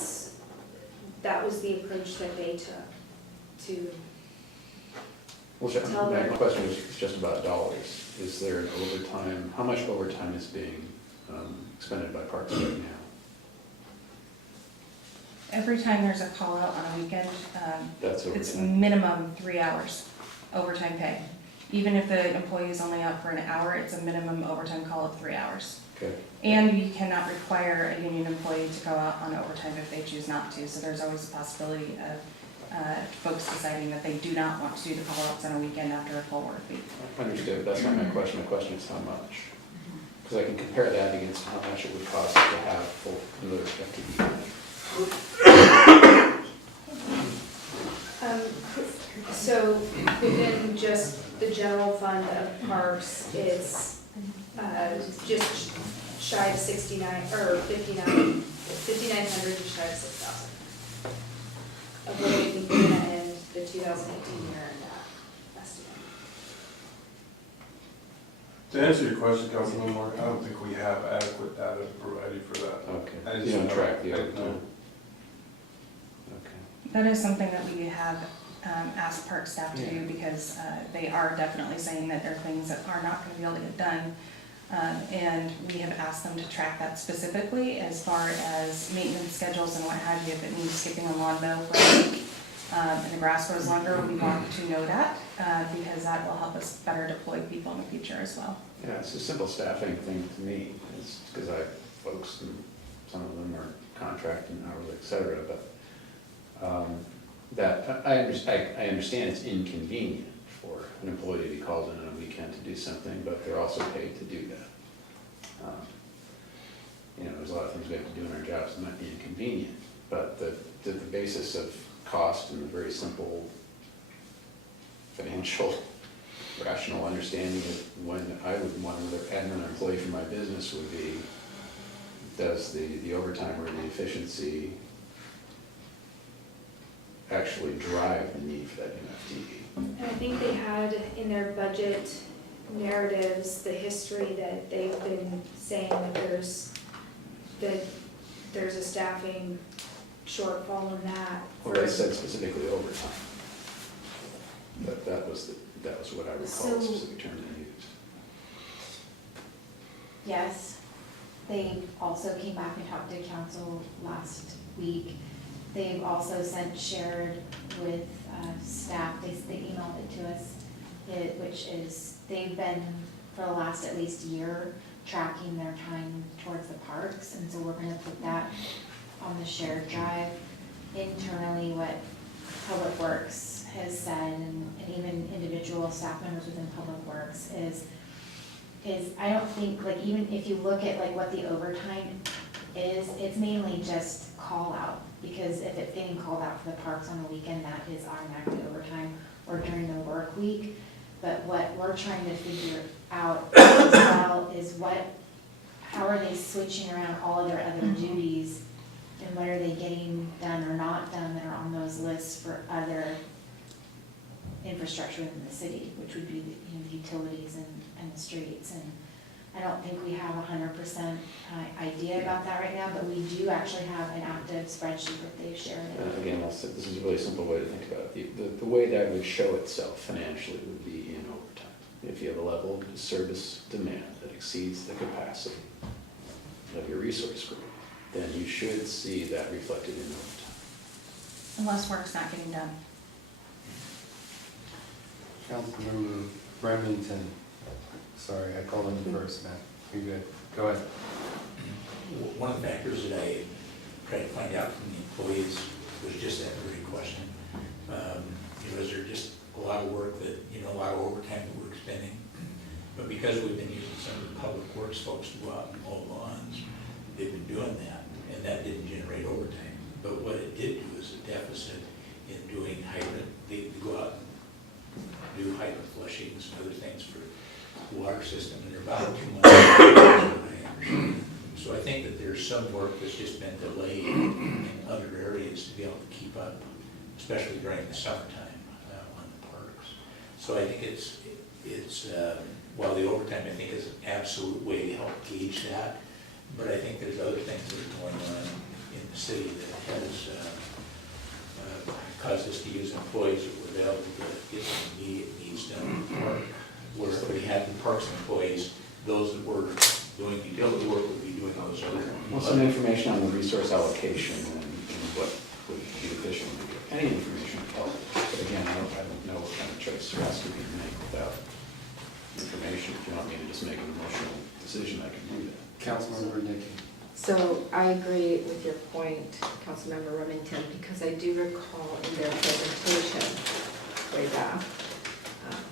was the approach that they took to Well, tell my them. question was just about dollars. Is there an overtime, how much overtime is being expended by parks right now? Every time there's a call out on a weekend, That's it's overtime. minimum 3 hours overtime pay. Even if the employee is only out for an hour, it's a minimum overtime call of 3 hours. Okay. And you cannot require a union employee to go out on overtime if they choose not to. So there's always a possibility of folks deciding that they do not want to do the call outs on a weekend after a full work week. Understood, that's not my question. My question is how much? Because I can compare that against how much it would cost to have full another FTE. So within just the general fund of parks, it's just shy of 69, or 5,900, just shy of 6,000. Of what we think we're gonna end the 2018 year in that estimate. To answer your question, Councilman Moore, I don't think we have adequate data to provide you for that. I Okay, just you don't know- track the I overtime? know. Okay. That is something that we have asked park staff to do because they are definitely saying that there are things that are not gonna be able to get done. And we have asked them to track that specifically as far as maintenance schedules and what have you. If it means skipping a lawn mow for a week and the grass grows longer, we want to know that because that will help us better deploy people in the future as well. Yeah, it's a simple staffing thing to me. It's because I have folks, and some of them are contract and hourly, et cetera, but that, I understand it's inconvenient for an employee to be called in on a weekend to do something, but they're also paid to do that. There's a lot of things we have to do in our jobs that might be inconvenient, but the basis of cost and the very simple financial rational understanding of when I would want to add another employee for my business would be, does the overtime or the efficiency actually drive the need for that new FTE? And I think they had in their budget narratives, the history that they've been saying that there's a staffing shortfall in that. Well, they said specifically overtime. That was what I recall, the So- specific term they used. Yes, They also came back and talked to council last week. They've also shared with staff, they emailed it to us, which is, they've been for the last at least year tracking their time towards the parks, and so we're gonna put that on the shared drive. Internally, what Public Works has said, and even individual staff members within Public Works is I don't think, like, even if you look at like what the overtime is, it's mainly just call out. Because if it's getting called out for the parks on the weekend, that is automatically overtime, or during the work week. But what we're trying to figure out as well is how are they switching around all of their other duties, and what are they getting done or not done that are on those lists for other infrastructure in the city, which would be the utilities and the streets. And I don't think we have 100% idea about that right now, but we do actually have an active spreadsheet that they've shared. Again, this is a really simple way to think about it. The way that would show itself financially would be in overtime. If you have a level of service demand that exceeds the capacity of your resource group, then you should see that reflected in overtime. Unless work's not getting done. Councilmember Remington, sorry, I called him first, Matt. You good? Go ahead. One of the factors that I tried to find out from the employees was just that very question. Is there just a lot of work that, a lot of overtime that we're expending? But because we've been using some of the Public Works folks to go out and mow lawns, they've been doing that, and that didn't generate overtime. But what it did do is a deficit in doing hydrant, they go out and do hydrant flushings and other things for the water system, and they're about 2 months. I understand. So I think that there's some work that's just been delayed in other areas to be able to keep up, especially during the summertime on the parks. So I think it's while the overtime, I think, is an absolute way to help gauge that, but I think there's other things that are going on in the city that has caused us to use employees that were available to get some immediate needs done in the park. Where we had the parks employees, those that were doing utility work would be doing those other. Well, some information on the resource allocation and what would be efficient. Any information would help. But again, I don't know what kind of choice there has to be made without information. If you want me to just make an emotional decision, I can do that. Councilmember Nicky. So I agree with your point, Councilmember Remington, because I do recall in their presentation way back,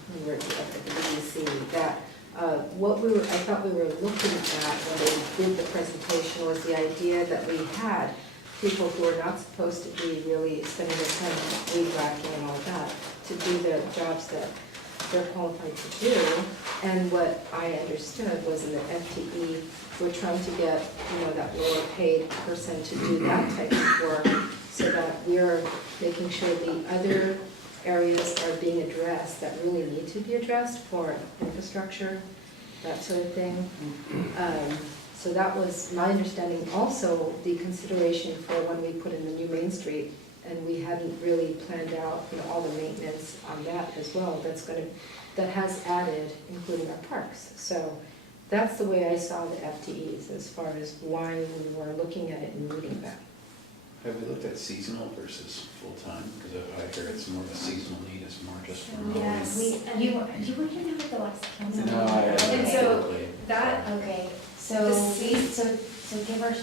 when we were at the BDC, that I thought we were looking at when they did the presentation was the idea that we had people who are not supposed to be really spending their time weed whacking and all that to do the jobs that they're qualified to do. And what I understood was in the FTE, we're trying to get, that lower paid person to do that type of work so that we're making sure the other areas are being addressed that really need to be addressed for infrastructure, that sort of thing. So that was my understanding. Also, the consideration for when we put in the new Main Street, and we hadn't really planned out, all the maintenance on that as well. That has added, including our parks. So that's the way I saw the FTEs as far as why we were looking at it and meeting that. Have we looked at seasonal versus full-time? Because I hear it's more of a seasonal need, it's more just for mowing. Yes, you were here at the last council. No, I And so absolutely. that, Okay, so give our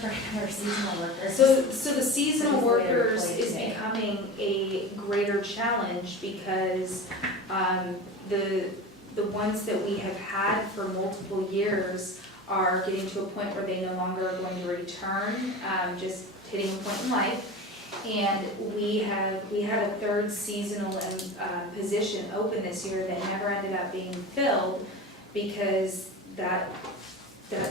seasonal workers. so the seasonal What is their workers place is today? becoming a greater challenge because the ones that we have had for multiple years are getting to a point where they no longer are going to return, just hitting a point in life. And we had a third seasonal position open this year that never ended up being filled because that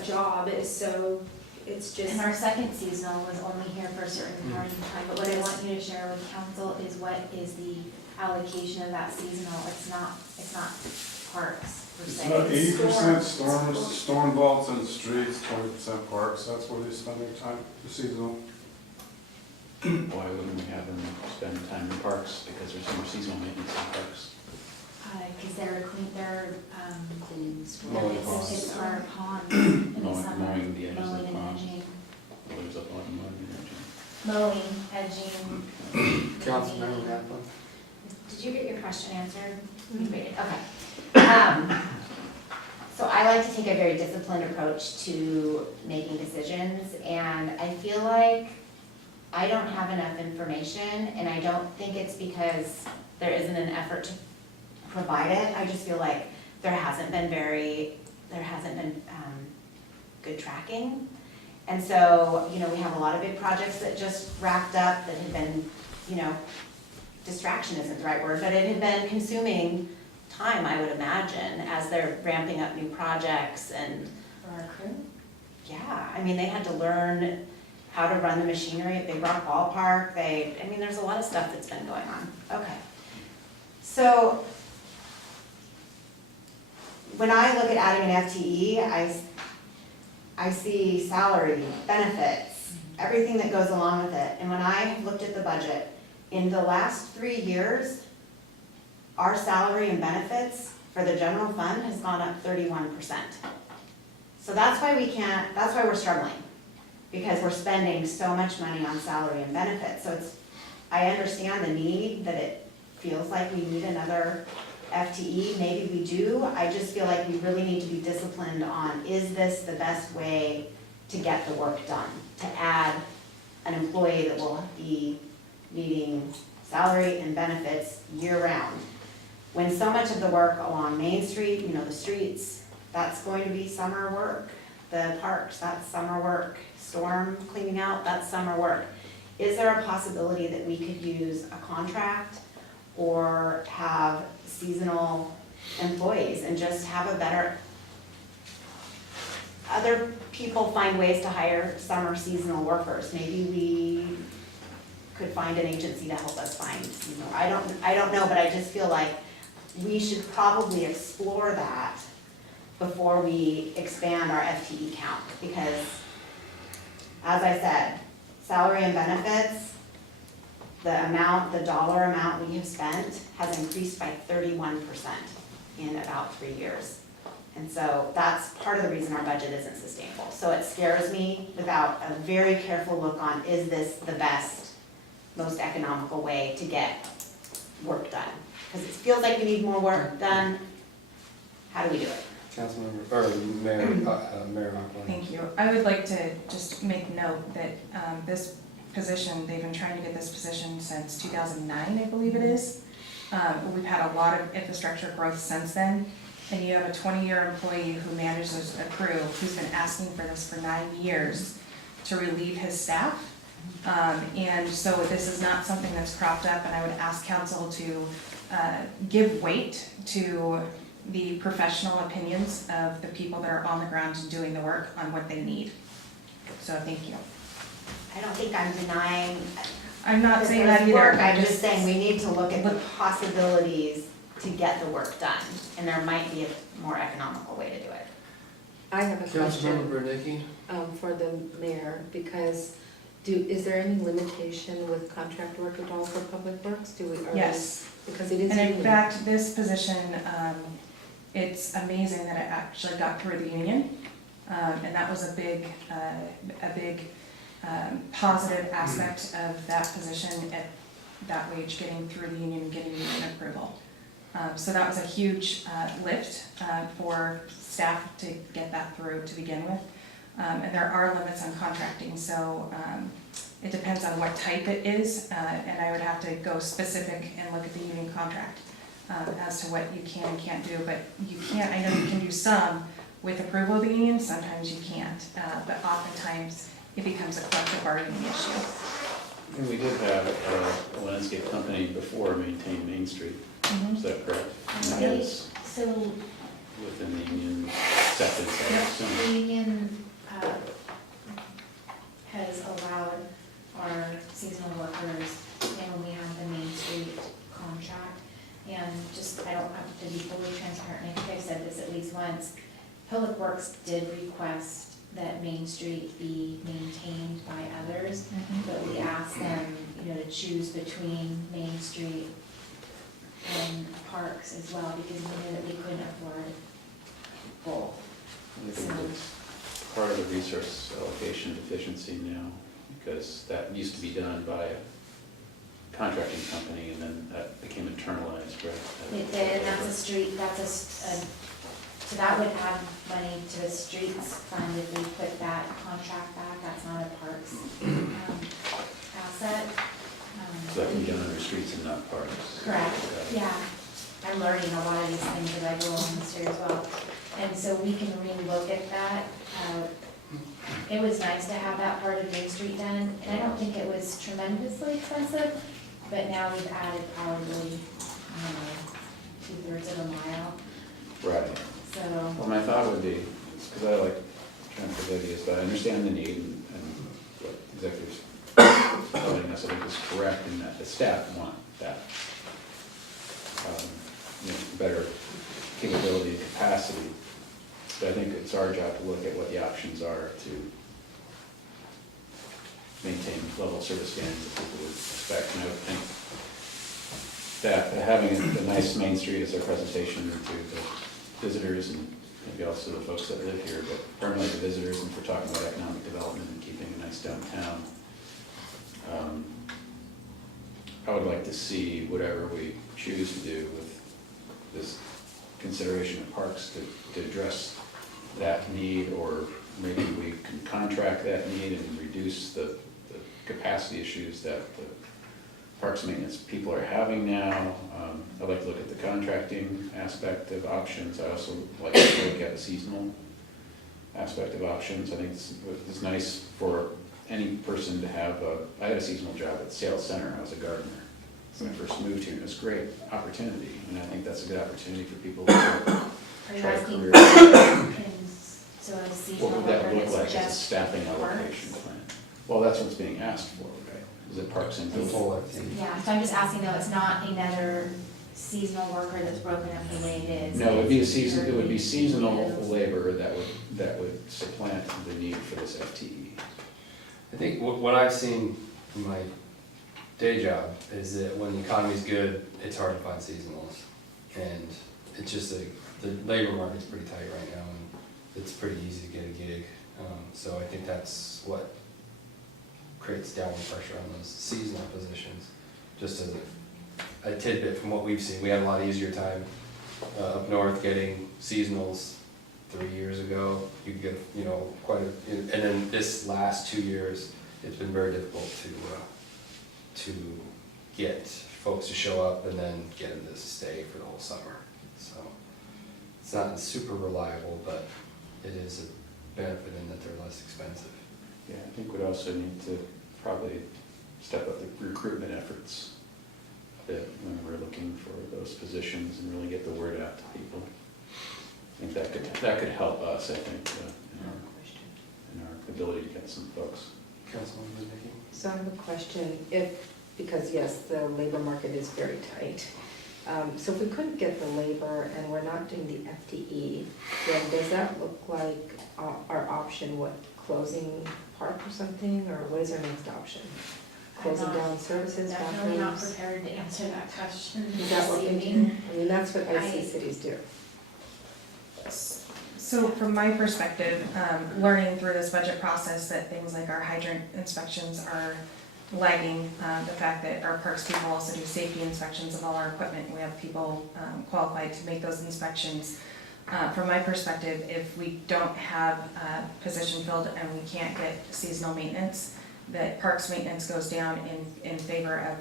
job is so, it's just. And our second seasonal was only here for a certain part of time, but what I want you to share with council is what is the allocation of that seasonal. It's not parks per It's se. about 80% storms. storm vaults and streets, 20% parks. That's where they spend their time, the seasonal. Why wouldn't we have them spend time in parks? Because there's more seasonal maintenance in parks. because they're clean, they're, Cleaning store. Mowing it's, ponds. it's our pond in the Mowing- summer. mowing the edges of Mowing the and pond. edging. Leaves up a lot of mud in Mowing, edging. Councilmember Kaplan? Did you get your question answered? Mm-hmm. You waited, okay. So I like to take a very disciplined approach to making decisions, and I feel like I don't have enough information, and I don't think it's because there isn't an effort to provide it. I just feel like there hasn't been good tracking. And so, you know, we have a lot of big projects that just wrapped up that had been, you know, distraction isn't the right word, but it had been consuming time, I would imagine, as they're ramping up new projects and, For our crew? yeah, I mean, they had to learn how to run the machinery at Big Rock Ballpark. There's a lot of stuff that's been going on. Okay. So, when I look at adding an FTE, I see salary, benefits, everything that goes along with it. And when I looked at the budget, in the last 3 years, our salary and benefits for the general fund has gone up 31%. So that's why we're struggling, because we're spending so much money on salary and benefits. So I understand the need, that it feels like we need another FTE, maybe we do. I just feel like we really need to be disciplined on, is this the best way to get the work done? To add an employee that will be needing salary and benefits year-round. When so much of the work along Main Street, you know, the streets, that's going to be summer work. The parks, that's summer work. Storm cleaning out, that's summer work. Is there a possibility that we could use a contract or have seasonal employees and just have a better, other people find ways to hire summer seasonal workers? Maybe we could find an agency to help us find seasonal. I don't know, but I just feel like we should probably explore that before we expand our FTE count, because as I said, salary and benefits, the dollar amount we have spent has increased by 31% in about 3 years. And so that's part of the reason our budget isn't sustainable. So it scares me without a very careful look on, is this the best, most economical way to get work done? Because it feels like we need more work done. How do we do it? Councilmember, or Mayor Rockland? Thank you. I would like to just make note that this position, they've been trying to get this position since 2009, I believe it is. We've had a lot of infrastructure growth since then, and you have a 20-year employee who manages a crew who's been asking for this for 9 years to relieve his staff. And so this is not something that's cropped up, and I would ask council to give weight to the professional opinions of the people that are on the ground doing the work on what they need. So thank you. I don't think I'm denying I'm not that saying there's that either. work. I'm just saying we need to look at the possibilities to get the work done, and there might be a more economical way to do it. I have a Councilmember question Brodnicki? for the mayor, because is there any limitation with contract work at all for public works? Yes. Because it is. And in union. fact, this position, it's amazing that it actually got through the union. And that was a big positive aspect of that position, at that wage getting through the union and getting union approval. So that was a huge lift for staff to get that through to begin with. And there are limits on contracting, so it depends on what type it is, and I would have to go specific and look at the union contract as to what you can and can't do. But you can't, I know you can do some with approval of the union, sometimes you can't, but oftentimes it becomes a collective bargaining issue. And we did have a landscape company before maintain Main Street, is that correct? And that They- was So within the union acceptance, I the assume. union has allowed our seasonal workers, and when we have the Main Street contract, and just, I don't have to be fully transparent, I think I've said this at least once, Public Works did request that Main Street be maintained by others, but we asked them, to choose between Main Street and parks as well, because we knew that we couldn't afford both. I think it's part of the resource allocation deficiency now, because that used to be done by a contracting company, and then that became internalized, right? It did, and that's a street, so that would add money to the streets fund if we put that contract back, that's not a parks asset. So that can be done under streets and not parks. Correct, yeah. I'm learning a lot of these things as I go along this year as well. And so we can relook at that. It was nice to have that part of Main Street done, and I don't think it was tremendously expensive, but now we've added probably, I don't know, 2/3 of a mile, Right. so. Well, my thought would be, because I like trying to put ideas, but I understand the need and what executives telling us, I think is correct in that the staff want that. Better capability and capacity. But I think it's our job to look at what the options are to maintain level of service standards that people would expect. And I would think that having a nice Main Street as our presentation to the visitors and maybe also the folks that live here, but primarily the visitors, and if we're talking about economic development and keeping a nice downtown, I would like to see whatever we choose to do with this consideration of parks to address that need, or maybe we can contract that need and reduce the capacity issues that the parks maintenance people are having now. I'd like to look at the contracting aspect of options. I also like to look at the seasonal aspect of options. I think it's nice for any person to have I had a seasonal job at Sales Center. I was a gardener when I first moved here, and it was a great opportunity, and I think that's a good opportunity for people to Are you try a asking, career. so a What seasonal would that worker look is like as a just staffing parks? allocation plan? Well, that's what's being asked for, right? Is it parks and The buildings? full FTE. Yeah, so I'm just asking though, it's not another seasonal worker that's broken up the way it is. No, it would be it would be seasonal labor that would supplant the need for this FTE. I think what I've seen in my day job is that when the economy's good, it's hard to find seasonals. And it's just the labor market's pretty tight right now, and it's pretty easy to get a gig. So I think that's what creates downward pressure on those seasonal positions. Just as a tidbit from what we've seen, we had a lot easier time up north getting seasonals 3 years ago. You could get, quite a, and then this last 2 years, it's been very difficult to get folks to show up and then get them to stay for the whole summer. So it's not super reliable, but it is a benefit in that they're less expensive. Yeah, I think we'd also need to probably step up the recruitment efforts a bit when we're looking for those positions and really get the word out to people. I think that could help us, I think, in our ability to get some folks. Councilwoman Vicki? So I have a question, because yes, the labor market is very tight. So if we couldn't get the labor and we're not doing the FTE, then does that look like our option, closing park or something, or what is our next option? Closing down services, Definitely not bathrooms? prepared to answer that question Is that what this they evening. do? I mean, that's what I see cities do. So from my perspective, learning through this budget process that things like our hydrant inspections are lagging, the fact that our parks people also do safety inspections of all our equipment, we have people qualified to make those inspections. From my perspective, if we don't have a position filled and we can't get seasonal maintenance, that parks maintenance goes down in favor of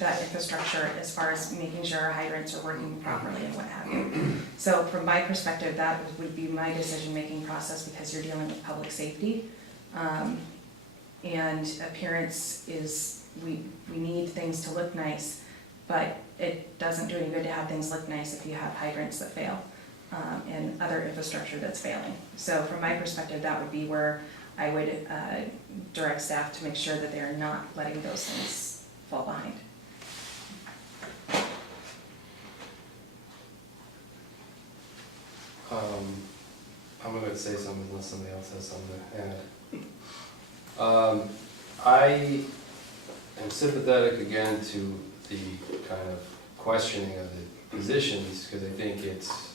that infrastructure as far as making sure our hydrants are working properly and what have you. So from my perspective, that would be my decision-making process, because you're dealing with public safety. And appearance is, we need things to look nice, but it doesn't do any good to have things look nice if you have hydrants that fail, and other infrastructure that's failing. So from my perspective, that would be where I would direct staff to make sure that they are not letting those things fall behind. I'm going to say something unless somebody else has something to add. I am sympathetic again to the kind of questioning of the positions, because I think it's,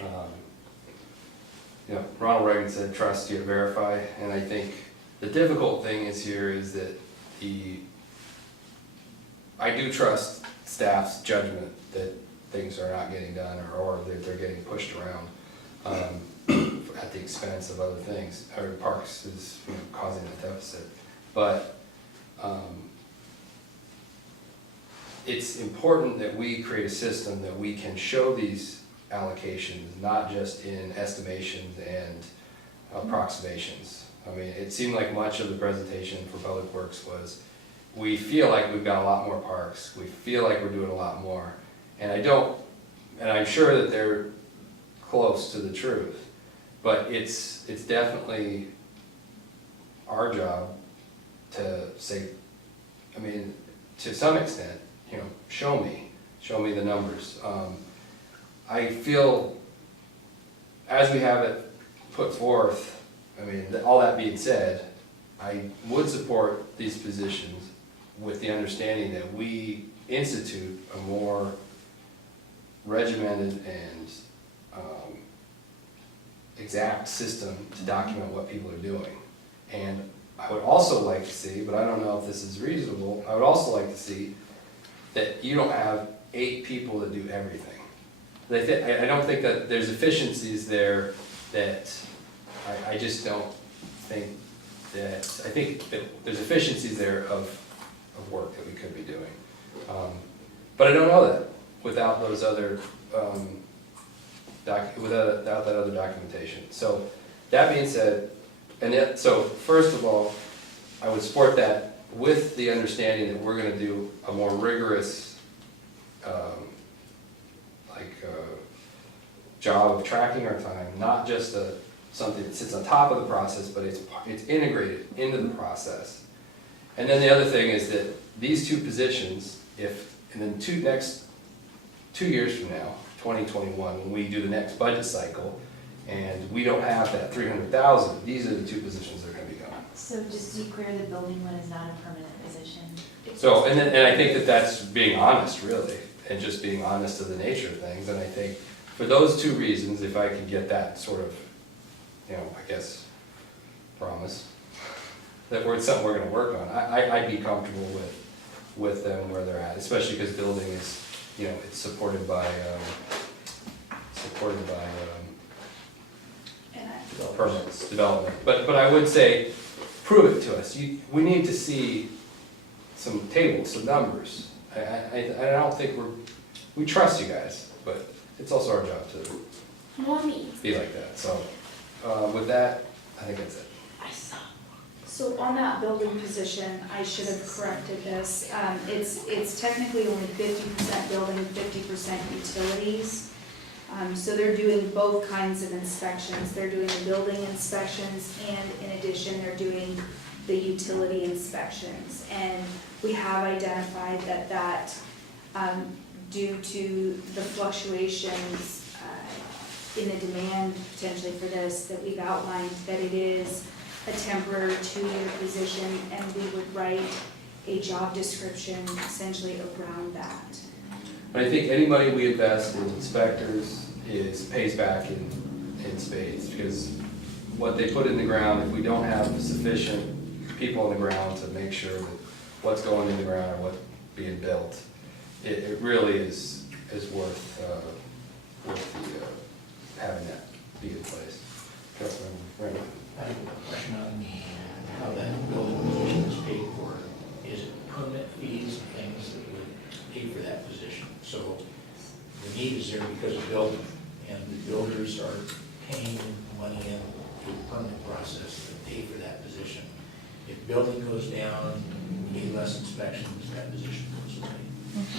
you know, Ronald Reagan said, trust yet verify, and I think the difficult thing is that I do trust staff's judgment that things are not getting done, or that they're getting pushed around, at the expense of other things. Our parks is, you know, causing a deficit, but, it's important that we create a system that we can show these allocations, not just in estimations and approximations. I mean, it seemed like much of the presentation for Public Works was, we feel like we've got a lot more parks, we feel like we're doing a lot more, and I'm sure that they're close to the truth, but it's definitely our job to say, I mean, to some extent, you know, show me the numbers. I feel, as we have it put forth, I mean, all that being said, I would support these positions with the understanding that we institute a more regimented and exact system to document what people are doing. And I would also like to see, but I don't know if this is reasonable, I would also like to see that you don't have 8 people that do everything. I don't think that there's efficiencies there that I just don't think that, I think that there's efficiencies there of work that we could be doing. But I don't know that without those other, without that other documentation. So that being said, so first of all, I would support that with the understanding that we're gonna do a more rigorous job of tracking our time, not just something that sits on top of the process, but it's integrated into the process. And then the other thing is that these 2 positions, if in the next 2 years from now, 2021, when we do the next budget cycle, and we don't have that 300,000, these are the 2 positions that are gonna be gone. So just to be clear, the building one is not a permanent position. So, and I think that that's being honest, really, and just being honest to the nature of things, and I think for those 2 reasons, if I could get that sort of, you know, I guess, promise, that it's something we're gonna work on, I'd be comfortable with them where they're at, especially because building is, you know, it's supported by permits, development. But I would say, prove it to us. We need to see some tables, some numbers. I don't think we trust you guys, but it's also our job to be like that. So with that, I think that's it. So on that building position, I should have corrected this. It's technically only 50% building, 50% utilities. So they're doing both kinds of inspections. They're doing the building inspections, and in addition, they're doing the utility inspections. And we have identified that due to the fluctuations in the demand potentially for this, that we've outlined that it is a temporary 2-year position, and we would write a job description essentially around that. But I think any money we invest in inspectors pays back in spades, because what they put in the ground, if we don't have sufficient people on the ground to make sure that what's going in the ground or what's being built, it really is worth having that be in place. Right. I have a question on how that building position is paid for. Is it permit fees and things that would pay for that position? So the need is there because of building, and the builders are paying money in through the permit process to pay for that position. If building goes down, we need less inspections, that position goes away.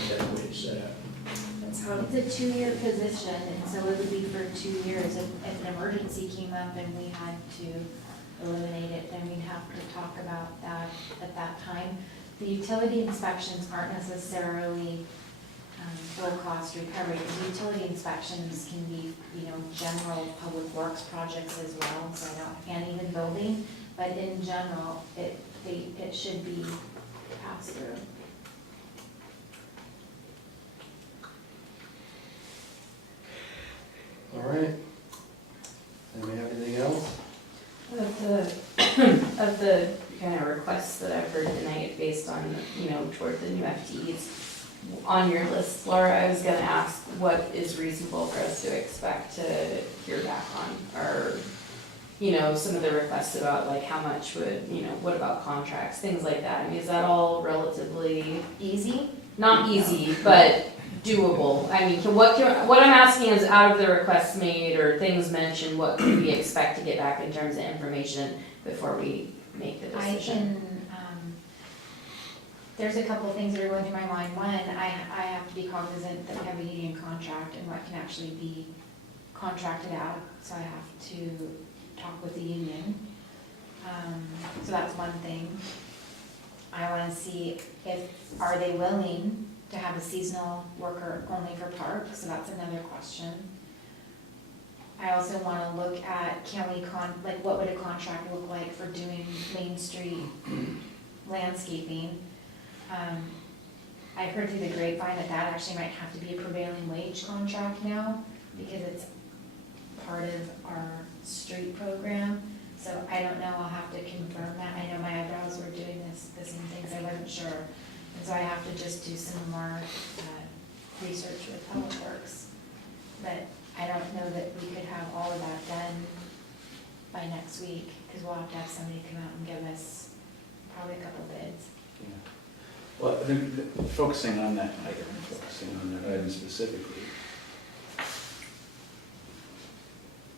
Is that the way it's set up? That's how. It's a 2-year position, and so it would be for 2 years. If an emergency came up and we had to eliminate it, then we'd have to talk about that at that time. The utility inspections aren't necessarily full cost recovery, because utility inspections can be, you know, general public works projects as well, so and even building, but in general, it should be passed through. right. Anybody have anything else? Of the kind of requests that I've heard tonight based on, toward the new FTEs, on your list, Laura, I was gonna ask what is reasonable for us to expect to hear back on? Or, some of the requests about like how much would, what about contracts, things like that. I mean, is that all relatively Easy? not easy, but doable? I mean, what I'm asking is, out of the requests made or things mentioned, what can we expect to get back in terms of information before we make the I decision? can, there's a couple of things that are going through my mind. One, I have to be cognizant that we have a union contract and what can actually be contracted out, so I have to talk with the union. So that's one thing. I wanna see are they willing to have a seasonal worker only for park, so that's another question. I also wanna look at, what would a contract look like for doing Main Street landscaping? I heard through the grapevine that actually might have to be a prevailing wage contract now, because it's part of our street program. So I don't know, I'll have to confirm that. I know my eyebrows were doing the same things, I wasn't sure. And so I have to just do some more research with Public Works. But I don't know that we could have all of that done by next week, because we'll have to have somebody come out and give us probably a couple bids. Yeah. Well, I think focusing on that item specifically,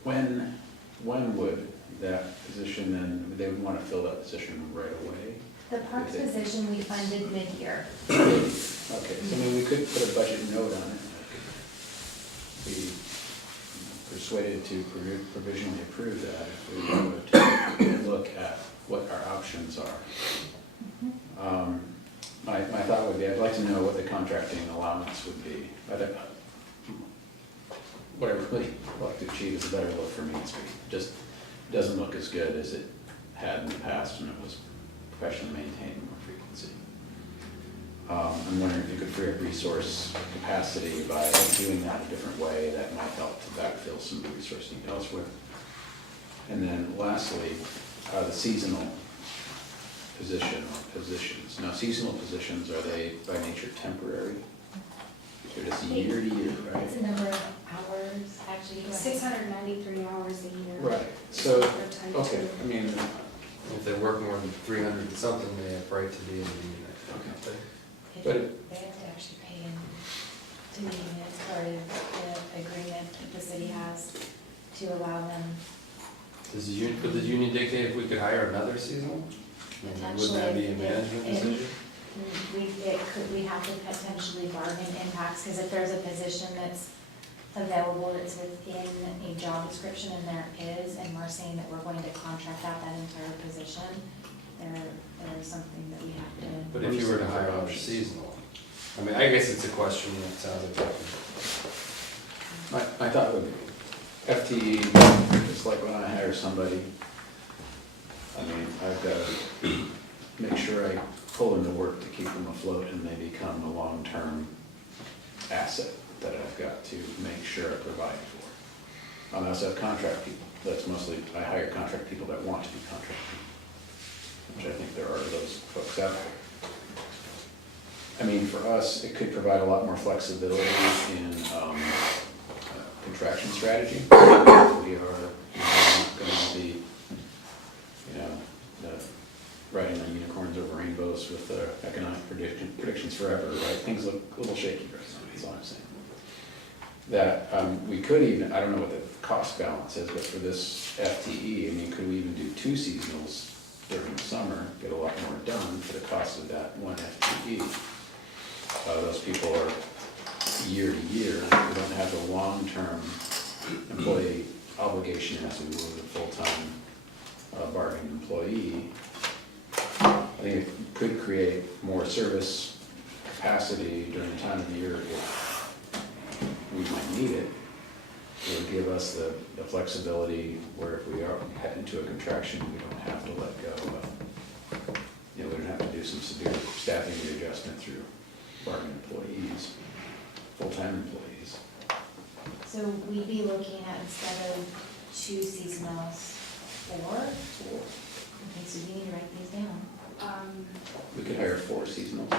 when would that position, then, they would want to fill that position right away? The parks position we funded mid-year. Okay, so I mean, we could put a budget note on it, be persuaded to provisionally approve that if we would look at what our options are. My thought would be, I'd like to know what the contracting allowance would be. What I really like to achieve is a better look for Main Street. It just doesn't look as good as it had in the past when it was professionally maintained more frequency. I'm wondering if you could free up resource capacity by doing that a different way. That might help to backfill some resource need elsewhere. And then lastly, the seasonal positions. Now, seasonal positions, are they by nature temporary? They're just year to year, right? It's a number of hours, actually. 693 hours a year. Right, so, For time okay, two. I mean, If they work more than 300 and something, they have right to be in the union. okay. They But have to actually pay to the union, it's part of the agreement that the city has to allow them. Would the union dictate if we could hire another seasonal? And wouldn't that be a management decision? We have to potentially bargain impacts, because if there's a position that's available that's within a job description, and there is, and we're saying that we're going to contract out that entire position, there is something that we have to. But if you were to hire another seasonal, I mean, I guess it's a question that sounds like. my thought would be, FTE, just like when I hire somebody, I mean, I've got to make sure I pull them to work to keep them afloat and they become a long-term asset that I've got to make sure I provide for. I also have contract people. That's mostly, I hire contract people that want to be contract people, which I think there are those folks out there. I mean, for us, it could provide a lot more flexibility in contraction strategy. We are not going to be, riding on unicorns over rainbows with economic predictions forever, right? Things look a little shaky right now, that's all I'm saying. That we could even, I don't know what the cost balance is, but for this FTE, I mean, could we even do 2 seasonals during the summer, get a lot more done for the cost of that 1 FTE? Those people are year to year, we don't have the long-term employee obligation as we would with a full-time bargaining employee. I think it could create more service capacity during the time of the year if we might need it. It would give us the flexibility where if we are heading to a contraction, we don't have to let go of, we don't have to do some severe staffing readjustment through bargaining employees, full-time employees. So we'd be looking at, instead of 2 seasonals, 4? Okay, so you need to write these down. We could hire 4 seasonals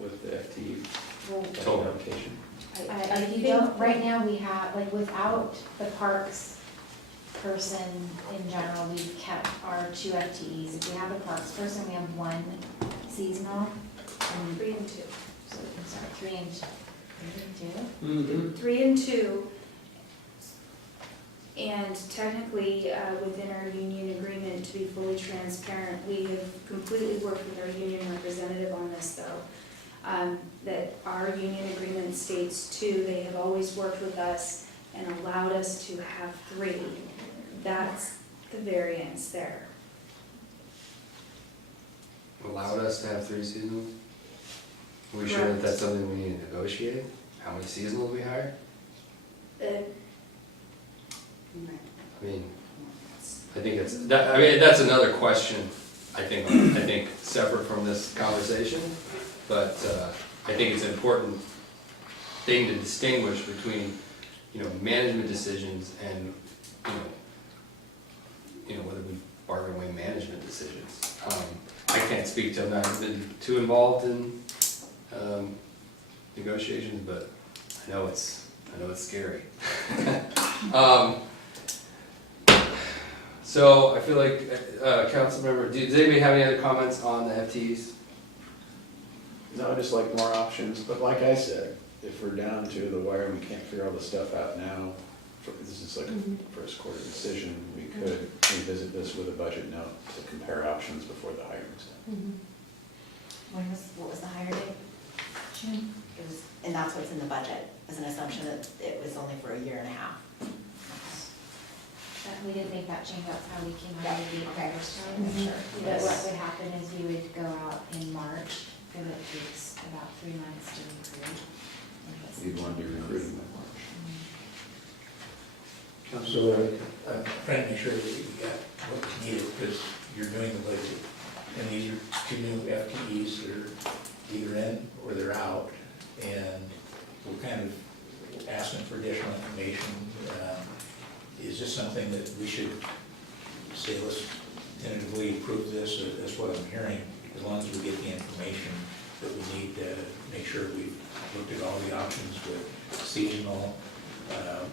with the FTE Well, Total. allocation. if you don't, right now we have, like, without the parks person in general, we've kept our 2 FTEs. If we have a parks person, we have 1 seasonal, and 3 and 2. so we can start 3 and 2. 3 and 2. And technically, within our union agreement, to be fully transparent, we have completely worked with our union representative on this though. That our union agreement states 2, they have always worked with us and allowed us to have 3. That's the variance there. Allowed us to have 3 seasonals? Are we sure that Correct. that's something we need to negotiate? How many seasonals we hire? Uh, I mean, I think that's another question, I think separate from this conversation. But I think it's an important thing to distinguish between, management decisions and, whether we bargain away management decisions. I can't speak to, I've been too involved in negotiations, but I know it's scary. So I feel like, council member, does anybody have any other comments on the FTEs? No, just like more options, but like I said, if we're down to the wire and we can't figure all this stuff out now, this is like a first quarter decision, we could revisit this with a budget note to compare options before the hiring stuff. What was the hire date? June. It was, and that's what's in the budget, as an assumption that it was only for a year and a half. We didn't make that change, that's how we came out of the Okay. first time. Sure. But what would happen is we would go out in March, and it takes about 3 months to recruit. You'd want to be recruiting that much. So, I'm trying to make sure that we got what's needed, because you're doing the budget. And these are 2 new FTEs that are either in or they're out, and we're kind of asking for additional information. Is this something that we should say, let's tentatively approve this? That's what I'm hearing, as long as we get the information that we need to make sure we've looked at all the options with seasonal,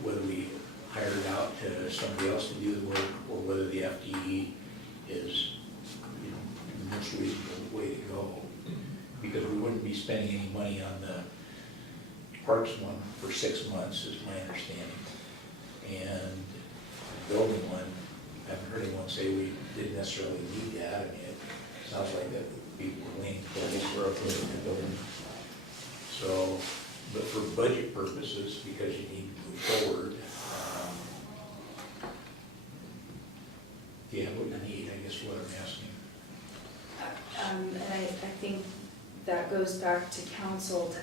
whether we hire it out to somebody else to do the work, or whether the FTE is, the most reasonable way to go. Because we wouldn't be spending any money on the parks one for 6 months, is my understanding. And the building one, I haven't heard anyone say we didn't necessarily need that. I mean, it sounds like that would be leaning towards for the building. So, but for budget purposes, because you need to move forward, yeah, what you need, I guess what I'm asking. And I think that goes back to council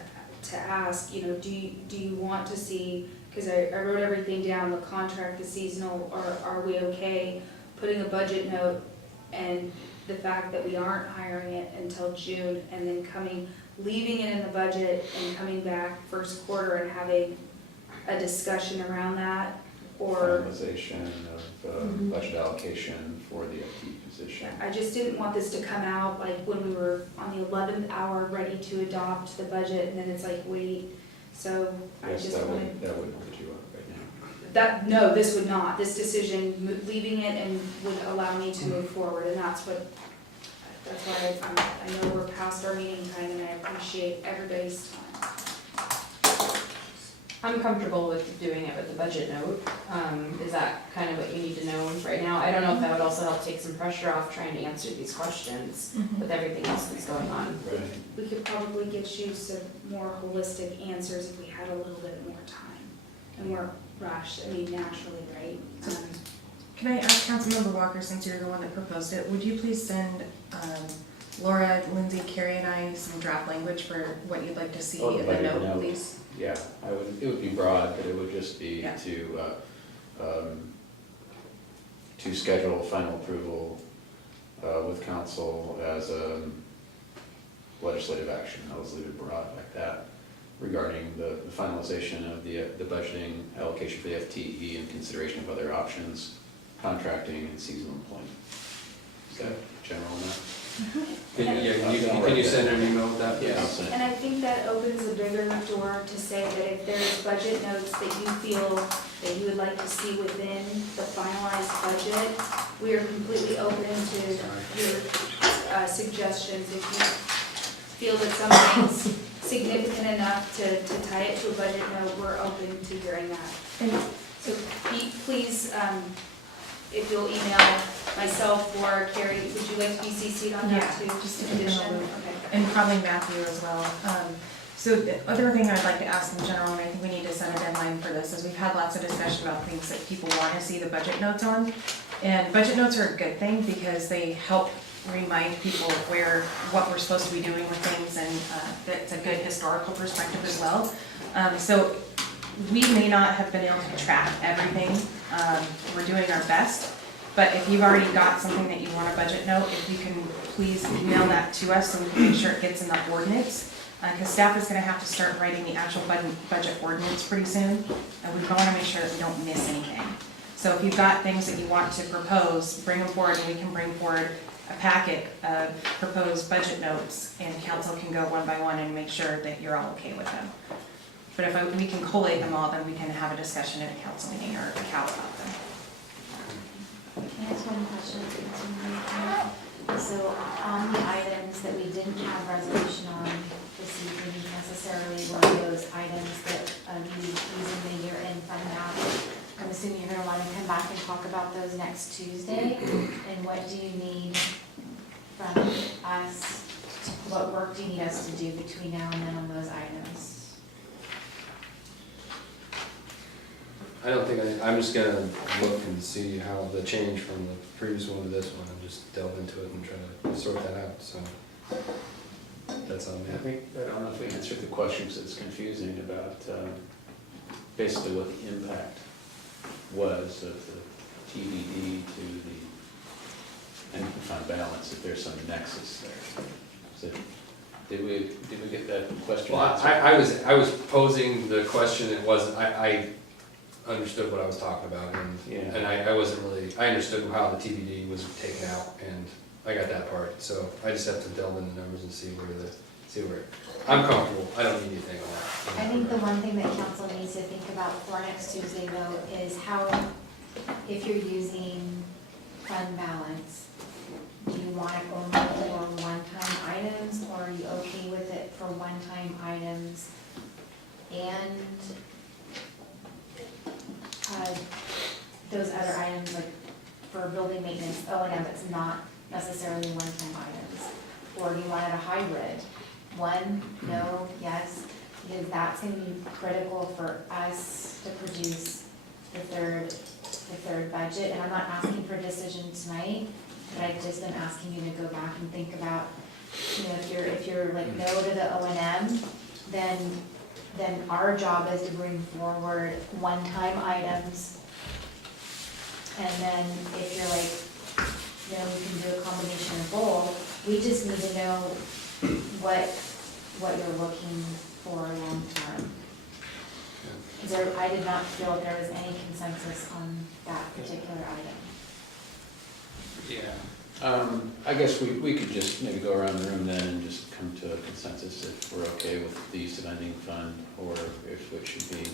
to ask, do you want to see, because I wrote everything down, the contract, the seasonal, are we okay putting a budget note and the fact that we aren't hiring it until June, and then leaving it in the budget and coming back first quarter and having a discussion around that, or? Finalization of budget allocation for the FTE position. I just didn't want this to come out like when we were on the 11th hour ready to adopt the budget, and then it's like, wait, so I Yes, just wanted. that would put you up right now. No, this would not. This decision, leaving it and would allow me to move forward, and that's why I know we're past our meeting time, and I appreciate everybody's time. I'm comfortable with doing it with the budget note. Is that kind of what you need to know right now? I don't know if that would also help take some pressure off trying to answer these questions with everything else that's going on. Right. We could probably get you some more holistic answers if we had a little bit more time, and we're rushed, naturally, right? Can I ask Councilmember Walker, since you're the one that proposed it, would you please send Laura, Lindsay, Carrie, and I some draft language for what you'd like to see Oh, the in the budget note, note. please? Yeah, it would be broad, but it would just be Yeah. to schedule final approval with council as a legislative action. I'll just leave it broad like that. regarding the finalization of the budgeting, allocation for the FTE, and consideration of other options, contracting and seasonal employment. Is that general enough? Can you send her an email with that? Yeah, I'll send it. And I think that opens a bigger door to say that if there's budget notes that you feel that you would like to see within the finalized budget, we are completely open to your suggestions. If you feel that something's significant enough to tie it to a budget note, we're open to hearing that. And So please, if you'll email myself or Carrie, would you like to be CC'd on that too? Yeah, just to keep in the Addition? loop. Okay. And probably Matthew as well. So the other thing I'd like to ask in general, and I think we need to set a deadline for this, is we've had lots of discussion about things that people want to see the budget notes on. And budget notes are a good thing because they help remind people what we're supposed to be doing with things, and that's a good historical perspective as well. So we may not have been able to track everything. We're doing our best. But if you've already got something that you want a budget note, if you can please email that to us so we can make sure it gets in the ordinance. Because staff is gonna have to start writing the actual budget ordinance pretty soon. And we wanna make sure that we don't miss anything. So if you've got things that you want to propose, bring them forward and we can bring forward a packet of proposed budget notes, and council can go one by one and make sure that you're all okay with them. But if we can collate them all, then we can have a discussion at a council meeting or a CAL about them. Can I ask one question? So on the items that we didn't have resolution on this evening necessarily were those items that you using the year-end fund balance. I'm assuming you're gonna wanna come back and talk about those next Tuesday. And what do you need from us? What work do you need us to do between now and then on those items? I don't think, I'm just gonna look and see how the change from the previous one to this one, and just delve into it and try to sort that out, so. That's on I me. think, I don't know if we answered the question because it's confusing about basically what the impact was of the TBD to the end fund balance, if there's some nexus there. So, did we get that question Well, answered? I was posing the question, it wasn't, I understood what I was talking about, Yeah. and I wasn't really, I understood how the TBD was taken out, and I got that part, so I just have to delve into the numbers and see where, I'm comfortable, I don't need anything on that. I think the one thing that council needs to think about for next Tuesday though is how, if you're using fund balance, do you want it only for one-time items, or are you okay with it for one-time items and those other items like for building maintenance, O&M, it's not necessarily one-time items? Or do you want it a hybrid? One, no, yes, because that's gonna be critical for us to produce the third budget. And I'm not asking for a decision tonight, but I just am asking you to go back and think about, you know, if you're like no to the O&M, then our job is to bring forward one-time items. And then if you're like, you know, we can do a combination of both, we just need to know what you're looking for long-term. I did not feel there was any consensus on that particular item. Yeah. I guess we could just maybe go around the room then and just come to a consensus if we're okay with the use of ending fund, or if it should be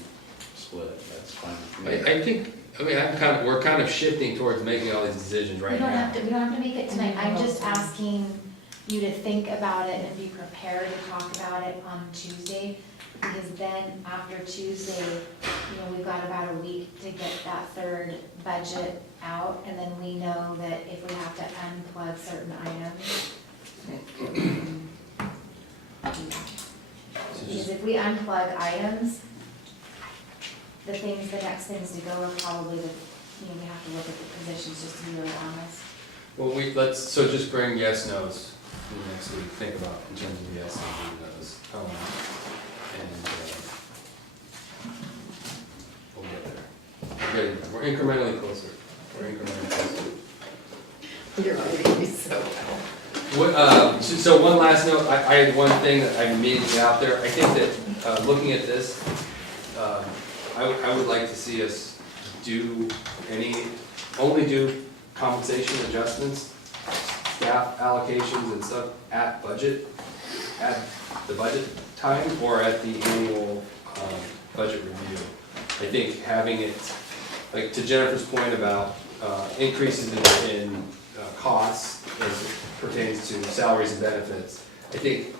split, that's fine with me. I think, we're kind of shifting towards making all these decisions right We don't now. have to make it tonight, I'm just asking you to think about it and be prepared to talk about it on Tuesday. Because then after Tuesday, you know, we've got about a week to get that third budget out, and then we know that if we have to unplug certain items. Because if we unplug items, the next things to go are probably we have to look at the positions, just to be really honest. Well, so just bring yes, nos the next week, think about in terms of yes and no's. We'll get there. We're incrementally closer. You're reading me so well. So one last note, I had one thing that I made out there. I think that looking at this, I would like to see us only do compensation adjustments, staff allocations and stuff at the budget time or at the annual budget review. I think having it, like to Jennifer's point about increases in costs as it pertains to salaries and benefits, I think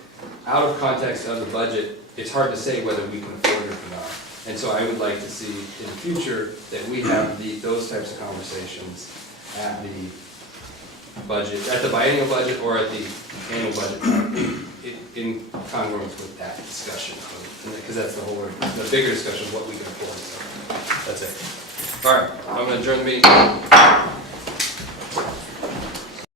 out of context of the budget, it's hard to say whether we can afford it or not. And so I would like to see in the future that we have those types of conversations at the budget, at the biennial budget or at the annual budget time, in congruence with that discussion. Because that's the bigger discussion of what we can afford. So that's it. All right, I'm gonna adjourn the meeting.